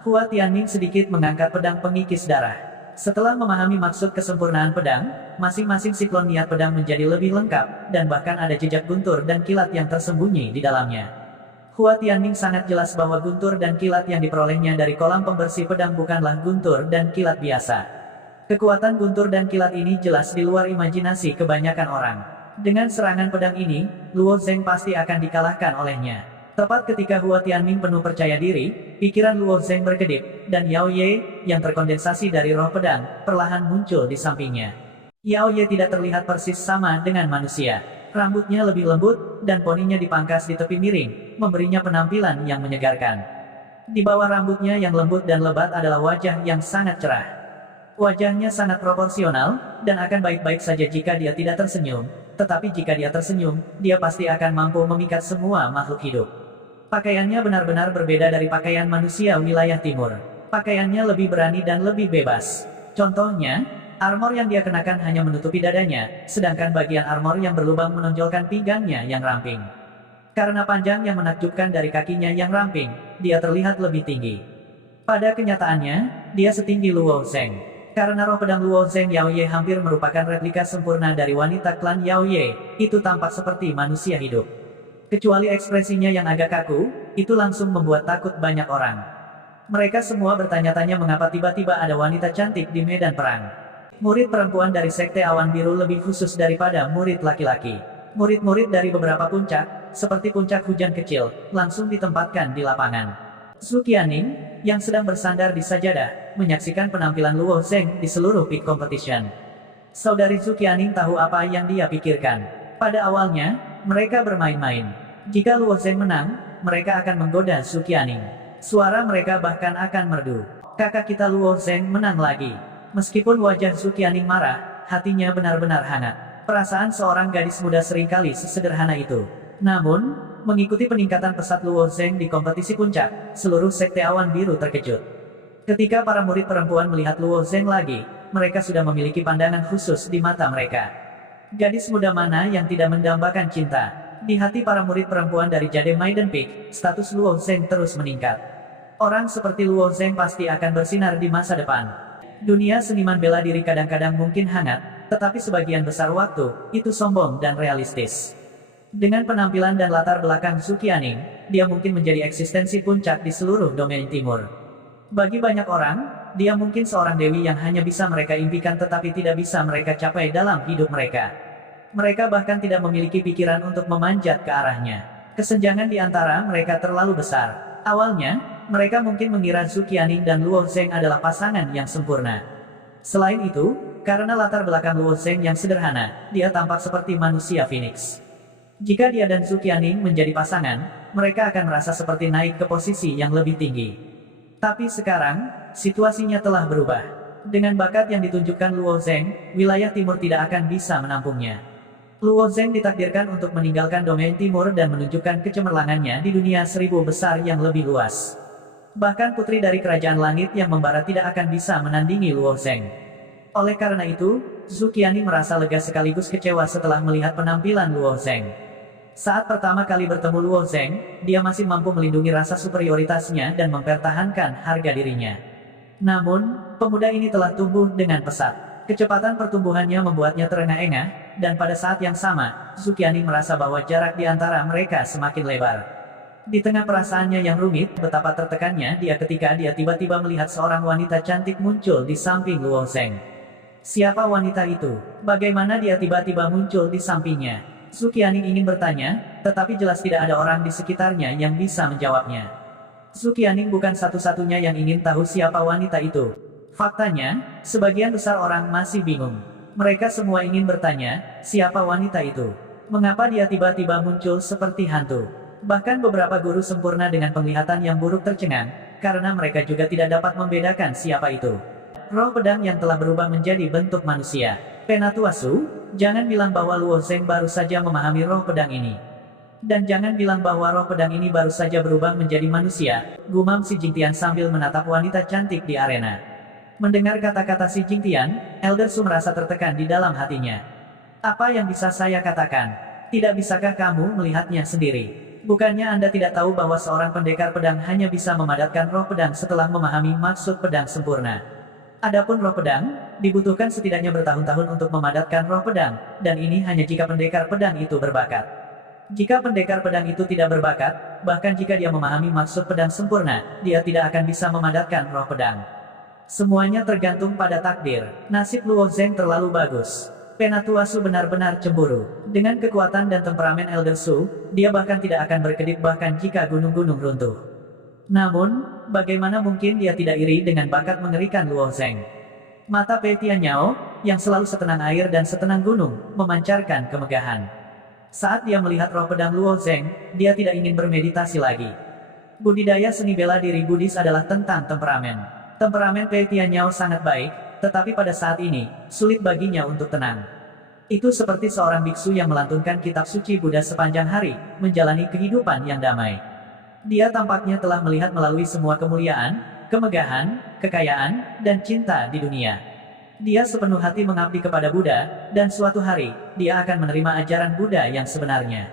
Hua Tianming sedikit mengangkat pedang pengikis darah. Setelah memahami maksud kesempurnaan pedang, masing-masing siklon niat pedang menjadi lebih lengkap, dan bahkan ada jejak guntur dan kilat yang tersembunyi di dalamnya. Hua Tianming sangat jelas bahwa guntur dan kilat yang diperolehnya dari kolam pembersih pedang bukanlah guntur dan kilat biasa. Kekuatan guntur dan kilat ini jelas di luar imajinasi kebanyakan orang. Dengan serangan pedang ini, Luo Zheng pasti akan dikalahkan olehnya. Tepat ketika Hua Tianming penuh percaya diri, pikiran Luo Zheng berkedip, dan Yao Ye, yang terkondensasi dari roh pedang, perlahan muncul di sampingnya. Yao Ye tidak terlihat persis sama dengan manusia. Rambutnya lebih lembut, dan poninya dipangkas di tepi miring, memberinya penampilan yang menyegarkan. Di bawah rambutnya yang lembut dan lebat adalah wajah yang sangat cerah. Wajahnya sangat proporsional, dan akan baik-baik saja jika dia tidak tersenyum, tetapi jika dia tersenyum, dia pasti akan mampu memikat semua makhluk hidup. Pakaiannya benar-benar berbeda dari pakaian manusia wilayah timur. Pakaiannya lebih berani dan lebih bebas. Contohnya, armor yang dia kenakan hanya menutupi dadanya, sedangkan bagian armor yang berlubang menonjolkan pinggangnya yang ramping. Karena panjang yang menakjubkan dari kakinya yang ramping, dia terlihat lebih tinggi. Pada kenyataannya, dia setinggi Luo Zheng. Karena roh pedang Luo Zheng, Yao Ye hampir merupakan replika sempurna dari wanita klan Yao Ye, itu tampak seperti manusia hidup. Kecuali ekspresinya yang agak kaku, itu langsung membuat takut banyak orang. Mereka semua bertanya-tanya mengapa tiba-tiba ada wanita cantik di medan perang. Murid perempuan dari Sekte Awan Biru lebih khusus daripada murid laki-laki. Murid-murid dari beberapa puncak, seperti puncak hujan kecil, langsung ditempatkan di lapangan. Zhu Qianing, yang sedang bersandar di sajadah, menyaksikan penampilan Luo Zheng di seluruh peak competition. Saudari Zhu Qianing tahu apa yang dia pikirkan. Pada awalnya, mereka bermain-main. Jika Luo Zheng menang, mereka akan menggoda Zhu Qianing. Suara mereka bahkan akan merdu. Kakak kita Luo Zheng menang lagi. Meskipun wajah Zhu Qianing marah, hatinya benar-benar hangat. Perasaan seorang gadis muda seringkali sesederhana itu. Namun, mengikuti peningkatan pesat Luo Zheng di kompetisi puncak, seluruh Sekte Awan Biru terkejut. Ketika para murid perempuan melihat Luo Zheng lagi, mereka sudah memiliki pandangan khusus di mata mereka. Gadis muda mana yang tidak mendambakan cinta? Di hati para murid perempuan dari Jade Maiden Peak, status Luo Zheng terus meningkat. Orang seperti Luo Zheng pasti akan bersinar di masa depan. Dunia seniman bela diri kadang-kadang mungkin hangat, tetapi sebagian besar waktu, itu sombong dan realistis. Dengan penampilan dan latar belakang Zhu Qianing, dia mungkin menjadi eksistensi puncak di seluruh domain timur. Bagi banyak orang, dia mungkin seorang dewi yang hanya bisa mereka impikan tetapi tidak bisa mereka capai dalam hidup mereka. Mereka bahkan tidak memiliki pikiran untuk memanjat ke arahnya. Kesenjangan di antara mereka terlalu besar. Awalnya, mereka mungkin mengira Zhu Qianing dan Luo Zheng adalah pasangan yang sempurna. Selain itu, karena latar belakang Luo Zheng yang sederhana, dia tampak seperti manusia Phoenix. Jika dia dan Zhu Qianing menjadi pasangan, mereka akan merasa seperti naik ke posisi yang lebih tinggi. Tapi sekarang, situasinya telah berubah. Dengan bakat yang ditunjukkan Luo Zheng, wilayah timur tidak akan bisa menampungnya. Luo Zheng ditakdirkan untuk meninggalkan domain timur dan menunjukkan kecemerlangannya di dunia seribu besar yang lebih luas. Bahkan putri dari kerajaan langit yang membara tidak akan bisa menandingi Luo Zheng. Oleh karena itu, Zhu Qianing merasa lega sekaligus kecewa setelah melihat penampilan Luo Zheng. Saat pertama kali bertemu Luo Zheng, dia masih mampu melindungi rasa superioritasnya dan mempertahankan harga dirinya. Namun, pemuda ini telah tumbuh dengan pesat. Kecepatan pertumbuhannya membuatnya terengah-engah, dan pada saat yang sama, Zhu Qianing merasa bahwa jarak di antara mereka semakin lebar. Di tengah perasaannya yang rumit, betapa tertekannya dia ketika dia tiba-tiba melihat seorang wanita cantik muncul di samping Luo Zheng. Siapa wanita itu? Bagaimana dia tiba-tiba muncul di sampingnya? Zhu Qianing ingin bertanya, tetapi jelas tidak ada orang di sekitarnya yang bisa menjawabnya. Zhu Qianing bukan satu-satunya yang ingin tahu siapa wanita itu. Faktanya, sebagian besar orang masih bingung. Mereka semua ingin bertanya, siapa wanita itu? Mengapa dia tiba-tiba muncul seperti hantu? Bahkan beberapa guru sempurna dengan penglihatan yang buruk tercengang, karena mereka juga tidak dapat membedakan siapa itu. Roh pedang yang telah berubah menjadi bentuk manusia. Penatua Su, jangan bilang bahwa Luo Zheng baru saja memahami roh pedang ini. Dan jangan bilang bahwa roh pedang ini baru saja berubah menjadi manusia, gumam si Jingtian sambil menatap wanita cantik di arena. Mendengar kata-kata si Jingtian, Elder Su merasa tertekan di dalam hatinya. Apa yang bisa saya katakan? Tidak bisakah kamu melihatnya sendiri? Bukannya Anda tidak tahu bahwa seorang pendekar pedang hanya bisa memadatkan roh pedang setelah memahami maksud pedang sempurna. Adapun roh pedang, dibutuhkan setidaknya bertahun-tahun untuk memadatkan roh pedang, dan ini hanya jika pendekar pedang itu berbakat. Jika pendekar pedang itu tidak berbakat, bahkan jika dia memahami maksud pedang sempurna, dia tidak akan bisa memadatkan roh pedang. Semuanya tergantung pada takdir. Nasib Luo Zheng terlalu bagus. Penatua Su benar-benar cemburu. Dengan kekuatan dan temperamen Elder Su, dia bahkan tidak akan berkedip bahkan jika gunung-gunung runtuh. Namun, bagaimana mungkin dia tidak iri dengan bakat mengerikan Luo Zheng? Mata Pei Tianyao, yang selalu setenang air dan setenang gunung, memancarkan kemegahan. Saat dia melihat roh pedang Luo Zheng, dia tidak ingin bermeditasi lagi. Budidaya seni bela diri Buddhis adalah tentang temperamen. Temperamen Pei Tianyao sangat baik, tetapi pada saat ini, sulit baginya untuk tenang. Itu seperti seorang biksu yang melantunkan kitab suci Buddha sepanjang hari, menjalani kehidupan yang damai. Dia tampaknya telah melihat melalui semua kemuliaan, kemegahan, kekayaan, dan cinta di dunia. Dia sepenuh hati mengabdi kepada Buddha, dan suatu hari, dia akan menerima ajaran Buddha yang sebenarnya.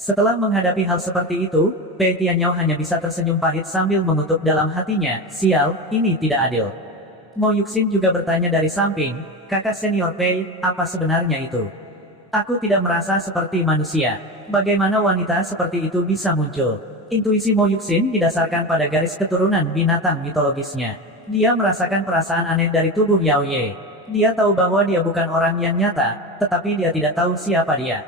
Setelah menghadapi hal seperti itu, Pei Tianyao hanya bisa tersenyum pahit sambil mengutuk dalam hatinya, sial, ini tidak adil. Mo Yuxin juga bertanya dari samping, kakak senior Pei, apa sebenarnya itu? Aku tidak merasa seperti manusia. Bagaimana wanita seperti itu bisa muncul? Intuisi Mo Yuxin didasarkan pada garis keturunan binatang mitologisnya. Dia merasakan perasaan aneh dari tubuh Yao Ye. Dia tahu bahwa dia bukan orang yang nyata, tetapi dia tidak tahu siapa dia.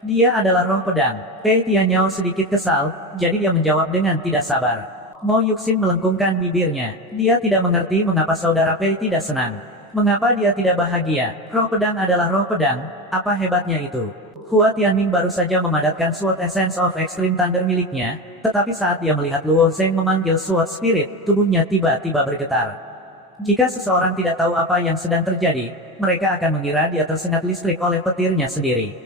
Dia adalah roh pedang. Pei Tianyao sedikit kesal, jadi dia menjawab dengan tidak sabar. Mo Yuxin melengkungkan bibirnya. Dia tidak mengerti mengapa saudara Pei tidak senang. Mengapa dia tidak bahagia? Roh pedang adalah roh pedang, apa hebatnya itu? Hua Tianming baru saja memadatkan Sword Essence of Extreme Thunder miliknya, tetapi saat dia melihat Luo Zheng memanggil Sword Spirit, tubuhnya tiba-tiba bergetar. Jika seseorang tidak tahu apa yang sedang terjadi, mereka akan mengira dia tersengat listrik oleh petirnya sendiri.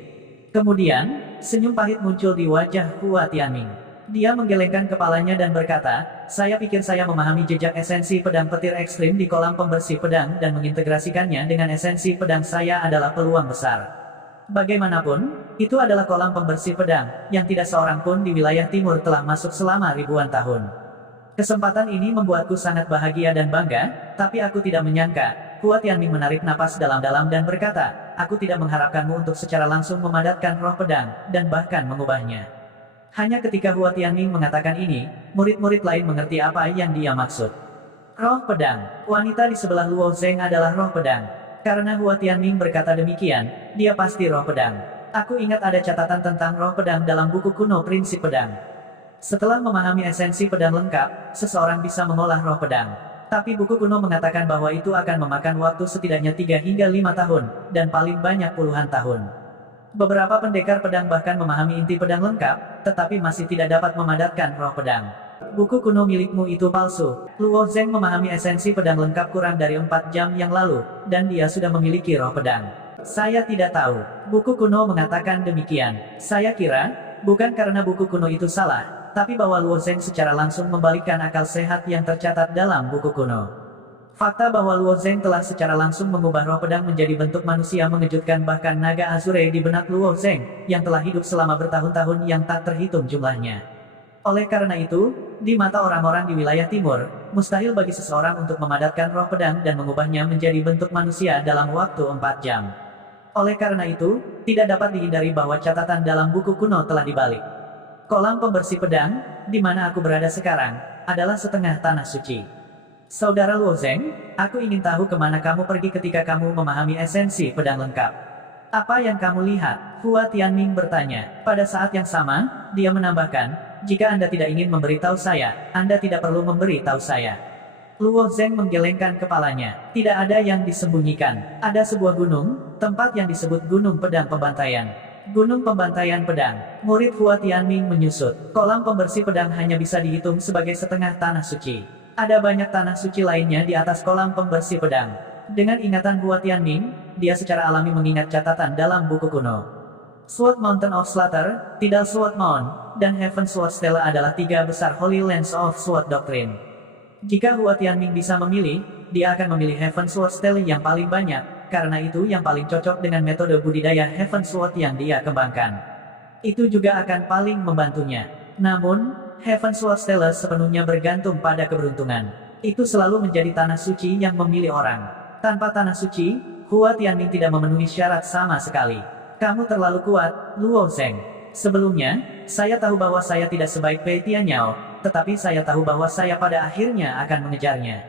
Kemudian, senyum pahit muncul di wajah Hua Tianming. Dia menggelengkan kepalanya dan berkata, saya pikir saya memahami jejak esensi pedang petir ekstrim di kolam pembersih pedang dan mengintegrasikannya dengan esensi pedang saya adalah peluang besar. Bagaimanapun, itu adalah kolam pembersih pedang, yang tidak seorang pun di wilayah timur telah masuk selama ribuan tahun. Kesempatan ini membuatku sangat bahagia dan bangga, tapi aku tidak menyangka. Hua Tianming menarik napas dalam-dalam dan berkata, aku tidak mengharapkanmu untuk secara langsung memadatkan roh pedang, dan bahkan mengubahnya. Hanya ketika Hua Tianming mengatakan ini, murid-murid lain mengerti apa yang dia maksud. Roh pedang, wanita di sebelah Luo Zheng adalah roh pedang. Karena Hua Tianming berkata demikian, dia pasti roh pedang. Aku ingat ada catatan tentang roh pedang dalam buku kuno Prinsip Pedang. Setelah memahami esensi pedang lengkap, seseorang bisa mengolah roh pedang. Tapi buku kuno mengatakan bahwa itu akan memakan waktu setidaknya 3 hingga 5 tahun, dan paling banyak puluhan tahun. Beberapa pendekar pedang bahkan memahami inti pedang lengkap, tetapi masih tidak dapat memadatkan roh pedang. Buku kuno milikmu itu palsu. Luo Zheng memahami esensi pedang lengkap kurang dari 4 jam yang lalu, dan dia sudah memiliki roh pedang. Saya tidak tahu. Buku kuno mengatakan demikian. Saya kira, bukan karena buku kuno itu salah, tapi bahwa Luo Zheng secara langsung membalikkan akal sehat yang tercatat dalam buku kuno. Fakta bahwa Luo Zheng telah secara langsung mengubah roh pedang menjadi bentuk manusia mengejutkan bahkan naga Azure di benak Luo Zheng, yang telah hidup selama bertahun-tahun yang tak terhitung jumlahnya. Oleh karena itu, di mata orang-orang di wilayah timur, mustahil bagi seseorang untuk memadatkan roh pedang dan mengubahnya menjadi bentuk manusia dalam waktu 4 jam. Oleh karena itu, tidak dapat dihindari bahwa catatan dalam buku kuno telah dibalik. Kolam pembersih pedang, di mana aku berada sekarang, adalah setengah tanah suci. Saudara Luo Zheng, aku ingin tahu kemana kamu pergi ketika kamu memahami esensi pedang lengkap. Apa yang kamu lihat? Hua Tianming bertanya. Pada saat yang sama, dia menambahkan, jika Anda tidak ingin memberitahu saya, Anda tidak perlu memberitahu saya. Luo Zheng menggelengkan kepalanya. Tidak ada yang disembunyikan. Ada sebuah gunung, tempat yang disebut Gunung Pedang Pembantaian. Gunung Pembantaian Pedang. Murid Hua Tianming menyusut. Kolam pembersih pedang hanya bisa dihitung sebagai setengah tanah suci. Ada banyak tanah suci lainnya di atas kolam pembersih pedang. Dengan ingatan Hua Tianming, dia secara alami mengingat catatan dalam buku kuno. Sword Mountain of Slaughter, Tidal Sword Mound, dan Heaven Sword Stela adalah 3 besar Holy Lands of Sword Doctrine. Jika Hua Tianming bisa memilih, dia akan memilih Heaven Sword Stela yang paling banyak, karena itu yang paling cocok dengan metode budidaya Heaven Sword yang dia kembangkan. Itu juga akan paling membantunya. Namun, Heavensward Stellace sepenuhnya bergantung pada keberuntungan. Itu selalu menjadi tanah suci yang memilih orang. Tanpa tanah suci, Hua Tianming tidak memenuhi syarat sama sekali. Kamu terlalu kuat, Luo Zheng. Sebelumnya, saya tahu bahwa saya tidak sebaik Pei Tianyao, tetapi saya tahu bahwa saya pada akhirnya akan mengejarnya.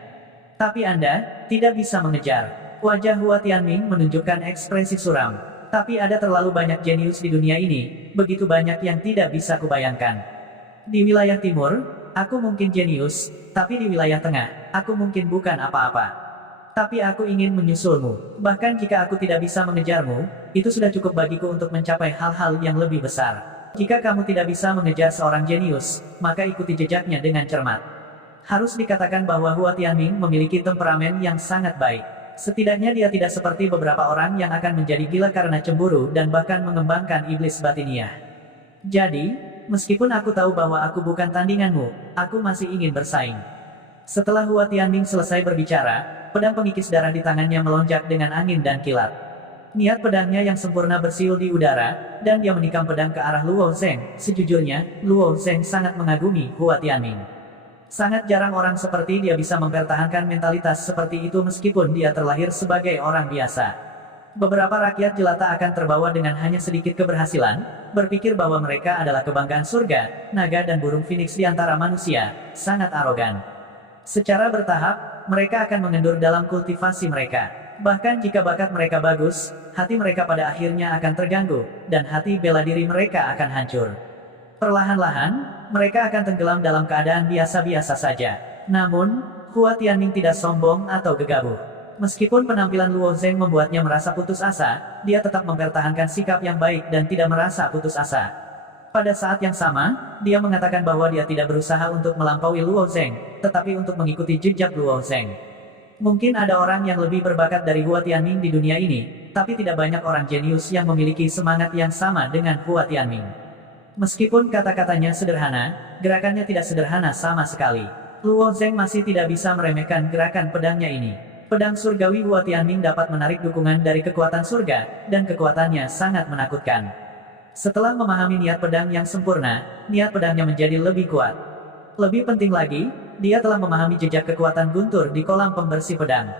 Tapi Anda tidak bisa mengejar. Wajah Hua Tianming menunjukkan ekspresi suram. Tapi ada terlalu banyak jenius di dunia ini, begitu banyak yang tidak bisa kubayangkan. Di wilayah timur, aku mungkin jenius, tapi di wilayah tengah, aku mungkin bukan apa-apa. Tapi aku ingin menyusulmu. Bahkan jika aku tidak bisa mengejarmu, itu sudah cukup bagiku untuk mencapai hal-hal yang lebih besar. Jika kamu tidak bisa mengejar seorang jenius, maka ikuti jejaknya dengan cermat. Harus dikatakan bahwa Hua Tianming memiliki temperamen yang sangat baik. Setidaknya dia tidak seperti beberapa orang yang akan menjadi gila karena cemburu dan bahkan mengembangkan iblis batiniah. Jadi, meskipun aku tahu bahwa aku bukan tandinganmu, aku masih ingin bersaing. Setelah Hua Tianming selesai berbicara, pedang pengikis darah di tangannya melonjak dengan angin dan kilat. Niat pedangnya yang sempurna bersiul di udara, dan dia menikam pedang ke arah Luo Zheng. Sejujurnya, Luo Zheng sangat mengagumi Hua Tianming. Sangat jarang orang seperti dia bisa mempertahankan mentalitas seperti itu meskipun dia terlahir sebagai orang biasa. Beberapa rakyat jelata akan terbawa dengan hanya sedikit keberhasilan, berpikir bahwa mereka adalah kebanggaan surga, naga dan burung phoenix di antara manusia, sangat arogan. Secara bertahap, mereka akan mengendur dalam kultivasi mereka. Bahkan jika bakat mereka bagus, hati mereka pada akhirnya akan terganggu, dan hati bela diri mereka akan hancur. Perlahan-lahan, mereka akan tenggelam dalam keadaan biasa-biasa saja. Namun, Hua Tianming tidak sombong atau gegabah. Meskipun penampilan Luo Zheng membuatnya merasa putus asa, dia tetap mempertahankan sikap yang baik dan tidak merasa putus asa. Pada saat yang sama, dia mengatakan bahwa dia tidak berusaha untuk melampaui Luo Zheng, tetapi untuk mengikuti jejak Luo Zheng. Mungkin ada orang yang lebih berbakat dari Hua Tianming di dunia ini, tapi tidak banyak orang jenius yang memiliki semangat yang sama dengan Hua Tianming. Meskipun kata-katanya sederhana, gerakannya tidak sederhana sama sekali. Luo Zheng masih tidak bisa meremehkan gerakan pedangnya ini. Pedang surgawi Hua Tianming dapat menarik dukungan dari kekuatan surga, dan kekuatannya sangat menakutkan. Setelah memahami niat pedang yang sempurna, niat pedangnya menjadi lebih kuat. Lebih penting lagi, dia telah memahami jejak kekuatan guntur di kolam pembersih pedang.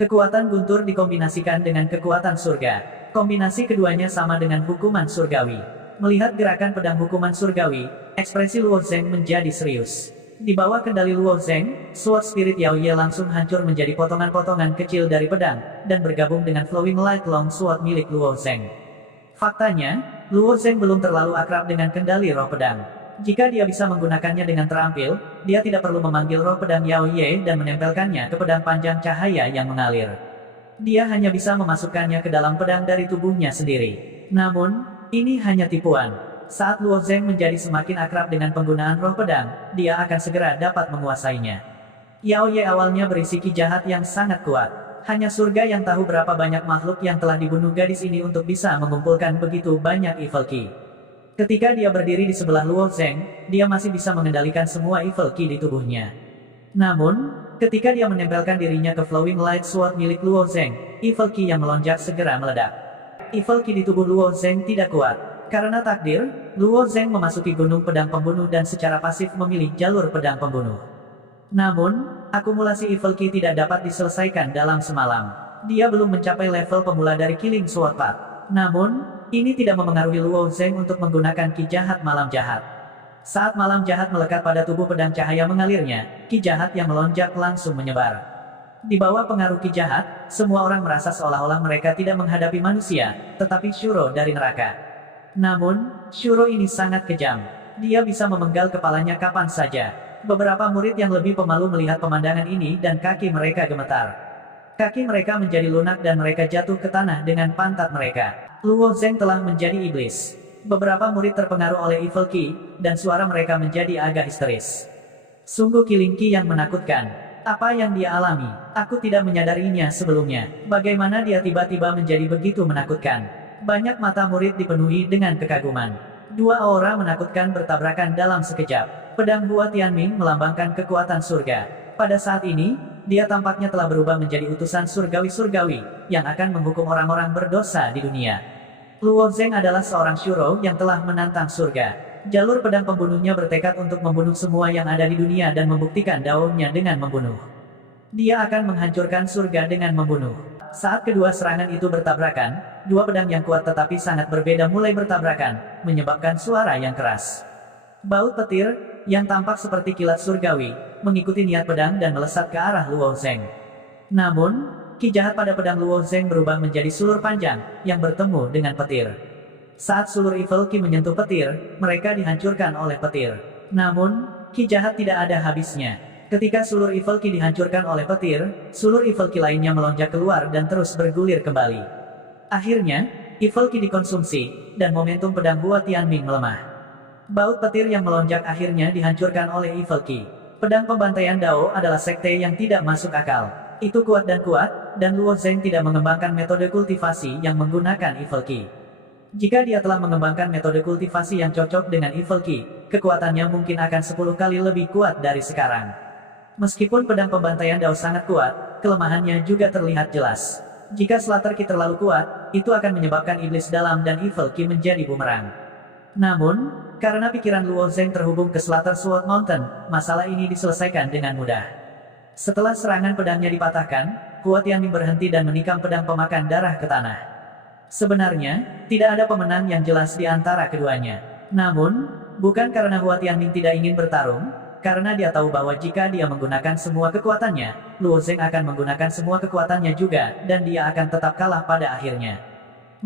Kekuatan guntur dikombinasikan dengan kekuatan surga. Kombinasi keduanya sama dengan hukuman surgawi. Melihat gerakan pedang hukuman surgawi, ekspresi Luo Zheng menjadi serius. Di bawah kendali Luo Zheng, Sword Spirit Yao Ye langsung hancur menjadi potongan-potongan kecil dari pedang, dan bergabung dengan Flowing Light Long Sword milik Luo Zheng. Faktanya, Luo Zheng belum terlalu akrab dengan kendali roh pedang. Jika dia bisa menggunakannya dengan terampil, dia tidak perlu memanggil roh pedang Yao Ye dan menempelkannya ke pedang panjang cahaya yang mengalir. Dia hanya bisa memasukkannya ke dalam pedang dari tubuhnya sendiri. Namun, ini hanya tipuan. Saat Luo Zheng menjadi semakin akrab dengan penggunaan roh pedang, dia akan segera dapat menguasainya. Yao Ye awalnya berisi ki jahat yang sangat kuat. Hanya surga yang tahu berapa banyak makhluk yang telah dibunuh gadis ini untuk bisa mengumpulkan begitu banyak evil ki. Ketika dia berdiri di sebelah Luo Zheng, dia masih bisa mengendalikan semua evil ki di tubuhnya. Namun, ketika dia menempelkan dirinya ke Flowing Light Sword milik Luo Zheng, evil ki yang melonjak segera meledak. Evil ki di tubuh Luo Zheng tidak kuat. Karena takdir, Luo Zheng memasuki gunung pedang pembunuh dan secara pasif memilih jalur pedang pembunuh. Namun, akumulasi evil ki tidak dapat diselesaikan dalam semalam. Dia belum mencapai level pemula dari Killing Sword Path. Namun, ini tidak memengaruhi Luo Zheng untuk menggunakan ki jahat malam jahat. Saat malam jahat melekat pada tubuh pedang cahaya mengalirnya, ki jahat yang melonjak langsung menyebar. Di bawah pengaruh ki jahat, semua orang merasa seolah-olah mereka tidak menghadapi manusia, tetapi Shuro dari neraka. Namun, Shuro ini sangat kejam. Dia bisa memenggal kepalanya kapan saja. Beberapa murid yang lebih pemalu melihat pemandangan ini dan kaki mereka gemetar. Kaki mereka menjadi lunak dan mereka jatuh ke tanah dengan pantat mereka. Luo Zheng telah menjadi iblis. Beberapa murid terpengaruh oleh evil ki, dan suara mereka menjadi agak histeris. Sungguh Killing Ki yang menakutkan. Apa yang dia alami? Aku tidak menyadarinya sebelumnya. Bagaimana dia tiba-tiba menjadi begitu menakutkan? Banyak mata murid dipenuhi dengan kekaguman. Dua aura menakutkan bertabrakan dalam sekejap. Pedang Hua Tianming melambangkan kekuatan surga. Pada saat ini, dia tampaknya telah berubah menjadi utusan surgawi-surgawi, yang akan menghukum orang-orang berdosa di dunia. Luo Zheng adalah seorang Shuro yang telah menantang surga. jalur pedang pembunuhnya bertekad untuk membunuh semua yang ada di dunia dan membuktikan daunnya dengan membunuh. Dia akan menghancurkan surga dengan membunuh. Saat kedua serangan itu bertabrakan, dua pedang yang kuat tetapi sangat berbeda mulai bertabrakan, menyebabkan suara yang keras. Baut petir, yang tampak seperti kilat surgawi, mengikuti niat pedang dan melesat ke arah Luo Zeng. Namun, ki jahat pada pedang Luo Zeng berubah menjadi sulur panjang, yang bertemu dengan petir. Saat sulur Evil Ki menyentuh petir, mereka dihancurkan oleh petir. Namun, ki jahat tidak ada habisnya. Ketika sulur Evil Ki dihancurkan oleh petir, sulur Evil Ki lainnya melonjak keluar dan terus bergulir kembali. Akhirnya, Evil Ki dikonsumsi, dan momentum pedang Hua Tianming melemah. Baut petir yang melonjak akhirnya dihancurkan oleh Evil Ki. Pedang pembantaian Dao adalah sekte yang tidak masuk akal. Itu kuat, dan Luo Zeng tidak mengembangkan metode kultivasi yang menggunakan Evil Ki. Jika dia telah mengembangkan metode kultivasi yang cocok dengan Evil Ki, kekuatannya mungkin akan 10 kali lebih kuat dari sekarang. Meskipun pedang pembantaian Dao sangat kuat, kelemahannya juga terlihat jelas. Jika Slater Ki terlalu kuat, itu akan menyebabkan iblis dalam dan Evil Ki menjadi bumerang. Namun, karena pikiran Luo Zeng terhubung ke Slater Sword Mountain, masalah ini diselesaikan dengan mudah. Setelah serangan pedangnya dipatahkan, Hua Tianming berhenti dan menikam pedang pemakan darah ke tanah. Sebenarnya, tidak ada pemenang yang jelas di antara keduanya. Namun, bukan karena Hua Tianming tidak ingin bertarung, karena dia tahu bahwa jika dia menggunakan semua kekuatannya, Luo Zeng akan menggunakan semua kekuatannya juga, dan dia akan tetap kalah pada akhirnya.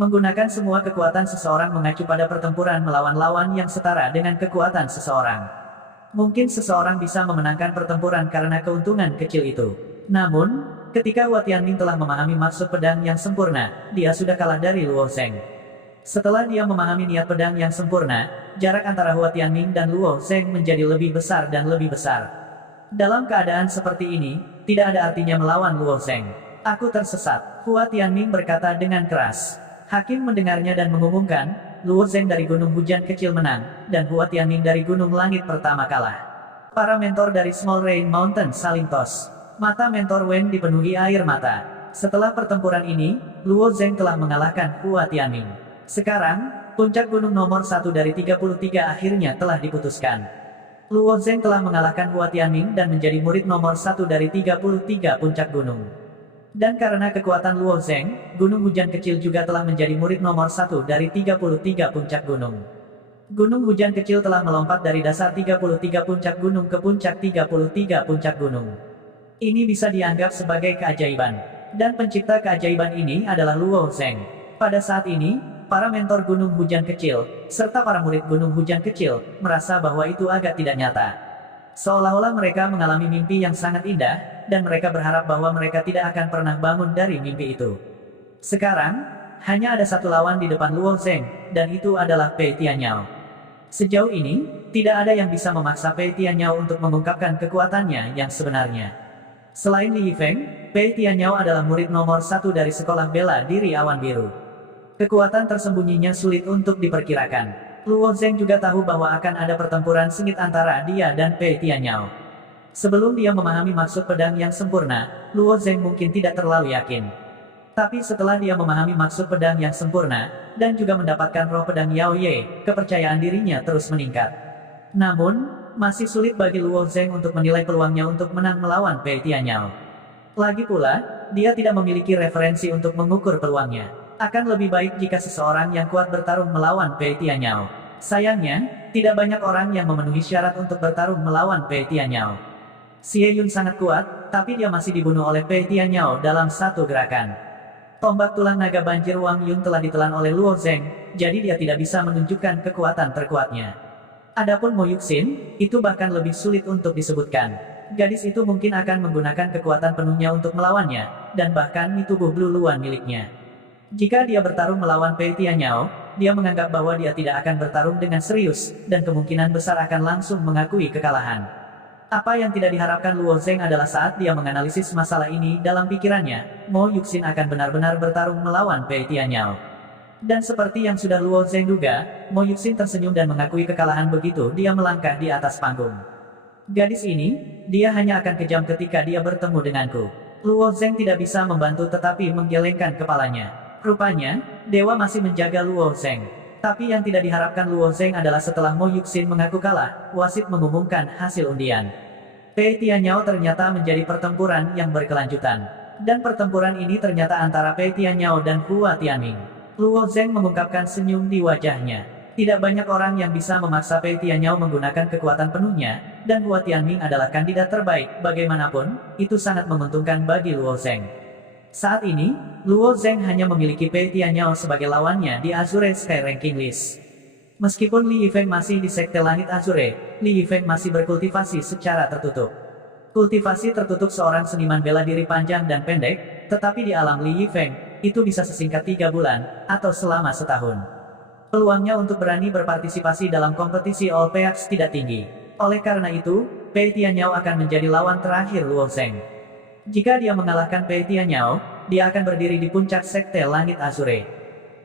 Menggunakan semua kekuatan seseorang mengacu pada pertempuran melawan lawan yang setara dengan kekuatan seseorang. Mungkin seseorang bisa memenangkan pertempuran karena keuntungan kecil itu. Namun, ketika Hua Tianming telah memahami maksud pedang yang sempurna, dia sudah kalah dari Luo Zeng. Setelah dia memahami niat pedang yang sempurna, jarak antara Hua Tianming dan Luo Zeng menjadi lebih besar dan lebih besar. Dalam keadaan seperti ini, tidak ada artinya melawan Luo Zeng. Aku tersesat, Hua Tianming berkata dengan keras. Hakim mendengarnya dan mengumumkan, Luo Zeng dari Gunung Hujan Kecil menang, dan Hua Tianming dari Gunung Langit Pertama kalah. Para mentor dari Small Rain Mountain saling tos. Mata mentor Wen dipenuhi air mata. Setelah pertempuran ini, Luo Zeng telah mengalahkan Hua Tianming. Sekarang, puncak gunung nomor 1 dari 33 akhirnya telah diputuskan. Luo Zeng telah mengalahkan Hua Tianming dan menjadi murid nomor 1 dari 33 puncak gunung. Dan karena kekuatan Luo Zeng, Gunung Hujan Kecil juga telah menjadi murid nomor 1 dari 33 puncak gunung. Gunung Hujan Kecil telah melompat dari dasar 33 puncak gunung ke puncak 33 puncak gunung. Ini bisa dianggap sebagai keajaiban. Dan pencipta keajaiban ini adalah Luo Zeng. Pada saat ini, para mentor Gunung Hujan Kecil, serta para murid Gunung Hujan Kecil, merasa bahwa itu agak tidak nyata. Seolah-olah mereka mengalami mimpi yang sangat indah, dan mereka berharap bahwa mereka tidak akan pernah bangun dari mimpi itu. Sekarang, hanya ada satu lawan di depan Luo Zeng, dan itu adalah Pei Tianyao. Sejauh ini, tidak ada yang bisa memaksa Pei Tianyao untuk mengungkapkan kekuatannya yang sebenarnya. Selain Li Yifeng, Pei Tianyao adalah murid nomor 1 dari sekolah bela diri Awan Biru. Kekuatan tersembunyinya sulit untuk diperkirakan. Luo Zeng juga tahu bahwa akan ada pertempuran sengit antara dia dan Pei Tianyao. Sebelum dia memahami maksud pedang yang sempurna, Luo Zeng mungkin tidak terlalu yakin. Tapi setelah dia memahami maksud pedang yang sempurna, dan juga mendapatkan roh pedang Yao Ye, kepercayaan dirinya terus meningkat. Namun, masih sulit bagi Luo Zeng untuk menilai peluangnya untuk menang melawan Pei Tianyao. Lagi pula, dia tidak memiliki referensi untuk mengukur peluangnya. Akan lebih baik jika seseorang yang kuat bertarung melawan Pei Tianyao. Sayangnya, tidak banyak orang yang memenuhi syarat untuk bertarung melawan Pei Tianyao. Xie Yun sangat kuat, tapi dia masih dibunuh oleh Pei Tianyao dalam satu gerakan. Tombak tulang naga banjir Wang Yun telah ditelan oleh Luo Zeng, jadi dia tidak bisa menunjukkan kekuatan terkuatnya. Adapun Mo Yuxin, itu bahkan lebih sulit untuk disebutkan. Gadis itu mungkin akan menggunakan kekuatan penuhnya untuk melawannya, dan bahkan di tubuh Blue Luan miliknya. Jika dia bertarung melawan Pei Tianyao, dia menganggap bahwa dia tidak akan bertarung dengan serius, dan kemungkinan besar akan langsung mengakui kekalahan. Apa yang tidak diharapkan Luo Zeng adalah saat dia menganalisis masalah ini dalam pikirannya, Mo Yuxin akan benar-benar bertarung melawan Pei Tianyao. Dan seperti yang sudah Luo Zeng duga, Mo Yuxin tersenyum dan mengakui kekalahan begitu dia melangkah di atas panggung. Gadis ini, dia hanya akan kejam ketika dia bertemu denganku. Luo Zeng tidak bisa membantu tetapi menggelengkan kepalanya. Rupanya, dewa masih menjaga Luo Zeng. Tapi yang tidak diharapkan Luo Zheng adalah setelah Mo Yuxin mengaku kalah, wasit mengumumkan hasil undian. Pei Tianyao ternyata menjadi pertempuran yang berkelanjutan. Dan pertempuran ini ternyata antara Pei Tianyao dan Hua Tianming. Luo Zheng mengungkapkan senyum di wajahnya. Tidak banyak orang yang bisa memaksa Pei Tianyao menggunakan kekuatan penuhnya, dan Hua Tianming adalah kandidat terbaik. Bagaimanapun, itu sangat menguntungkan bagi Luo Zheng. Saat ini, Luo Zheng hanya memiliki Pei Tianyao sebagai lawannya di Azure Sky Ranking List. Meskipun Li Yifeng masih di Sekte Langit Azure, Li Yifeng masih berkultivasi secara tertutup. Kultivasi tertutup seorang seniman bela diri panjang dan pendek, tetapi di alam Li Yifeng, itu bisa sesingkat 3 bulan, atau selama setahun. Peluangnya untuk berani berpartisipasi dalam kompetisi All Peaks tidak tinggi. Oleh karena itu, Pei Tianyao akan menjadi lawan terakhir Luo Zheng. Jika dia mengalahkan Pei Tianyao, dia akan berdiri di puncak Sekte Langit Azure.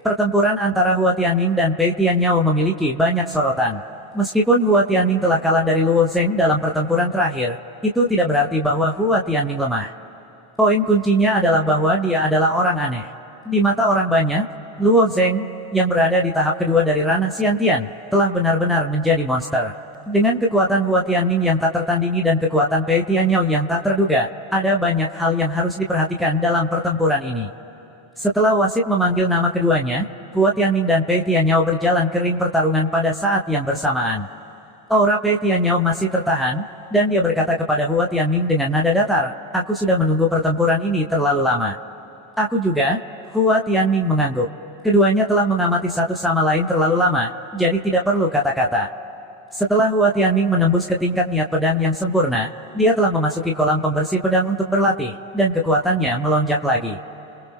Pertempuran antara Hua Tianming dan Pei Tianyao memiliki banyak sorotan. Meskipun Hua Tianming telah kalah dari Luo Zheng dalam pertempuran terakhir, itu tidak berarti bahwa Hua Tianming lemah. Poin kuncinya adalah bahwa dia adalah orang aneh. Di mata orang banyak, Luo Zheng, yang berada di tahap kedua dari ranah Xiantian, telah benar-benar menjadi monster. Dengan kekuatan Hua Tianming yang tak tertandingi dan kekuatan Pei Tianyao yang tak terduga, ada banyak hal yang harus diperhatikan dalam pertempuran ini. Setelah wasit memanggil nama keduanya, Hua Tianming dan Pei Tianyao berjalan ke ring pertarungan pada saat yang bersamaan. Aura Pei Tianyao masih tertahan, dan dia berkata kepada Hua Tianming dengan nada datar, "Aku sudah menunggu pertempuran ini terlalu lama." "Aku juga," Hua Tianming mengangguk. Keduanya telah mengamati satu sama lain terlalu lama, jadi tidak perlu kata-kata. Setelah Hua Tianming menembus ke tingkat niat pedang yang sempurna, dia telah memasuki kolam pembersih pedang untuk berlatih, dan kekuatannya melonjak lagi.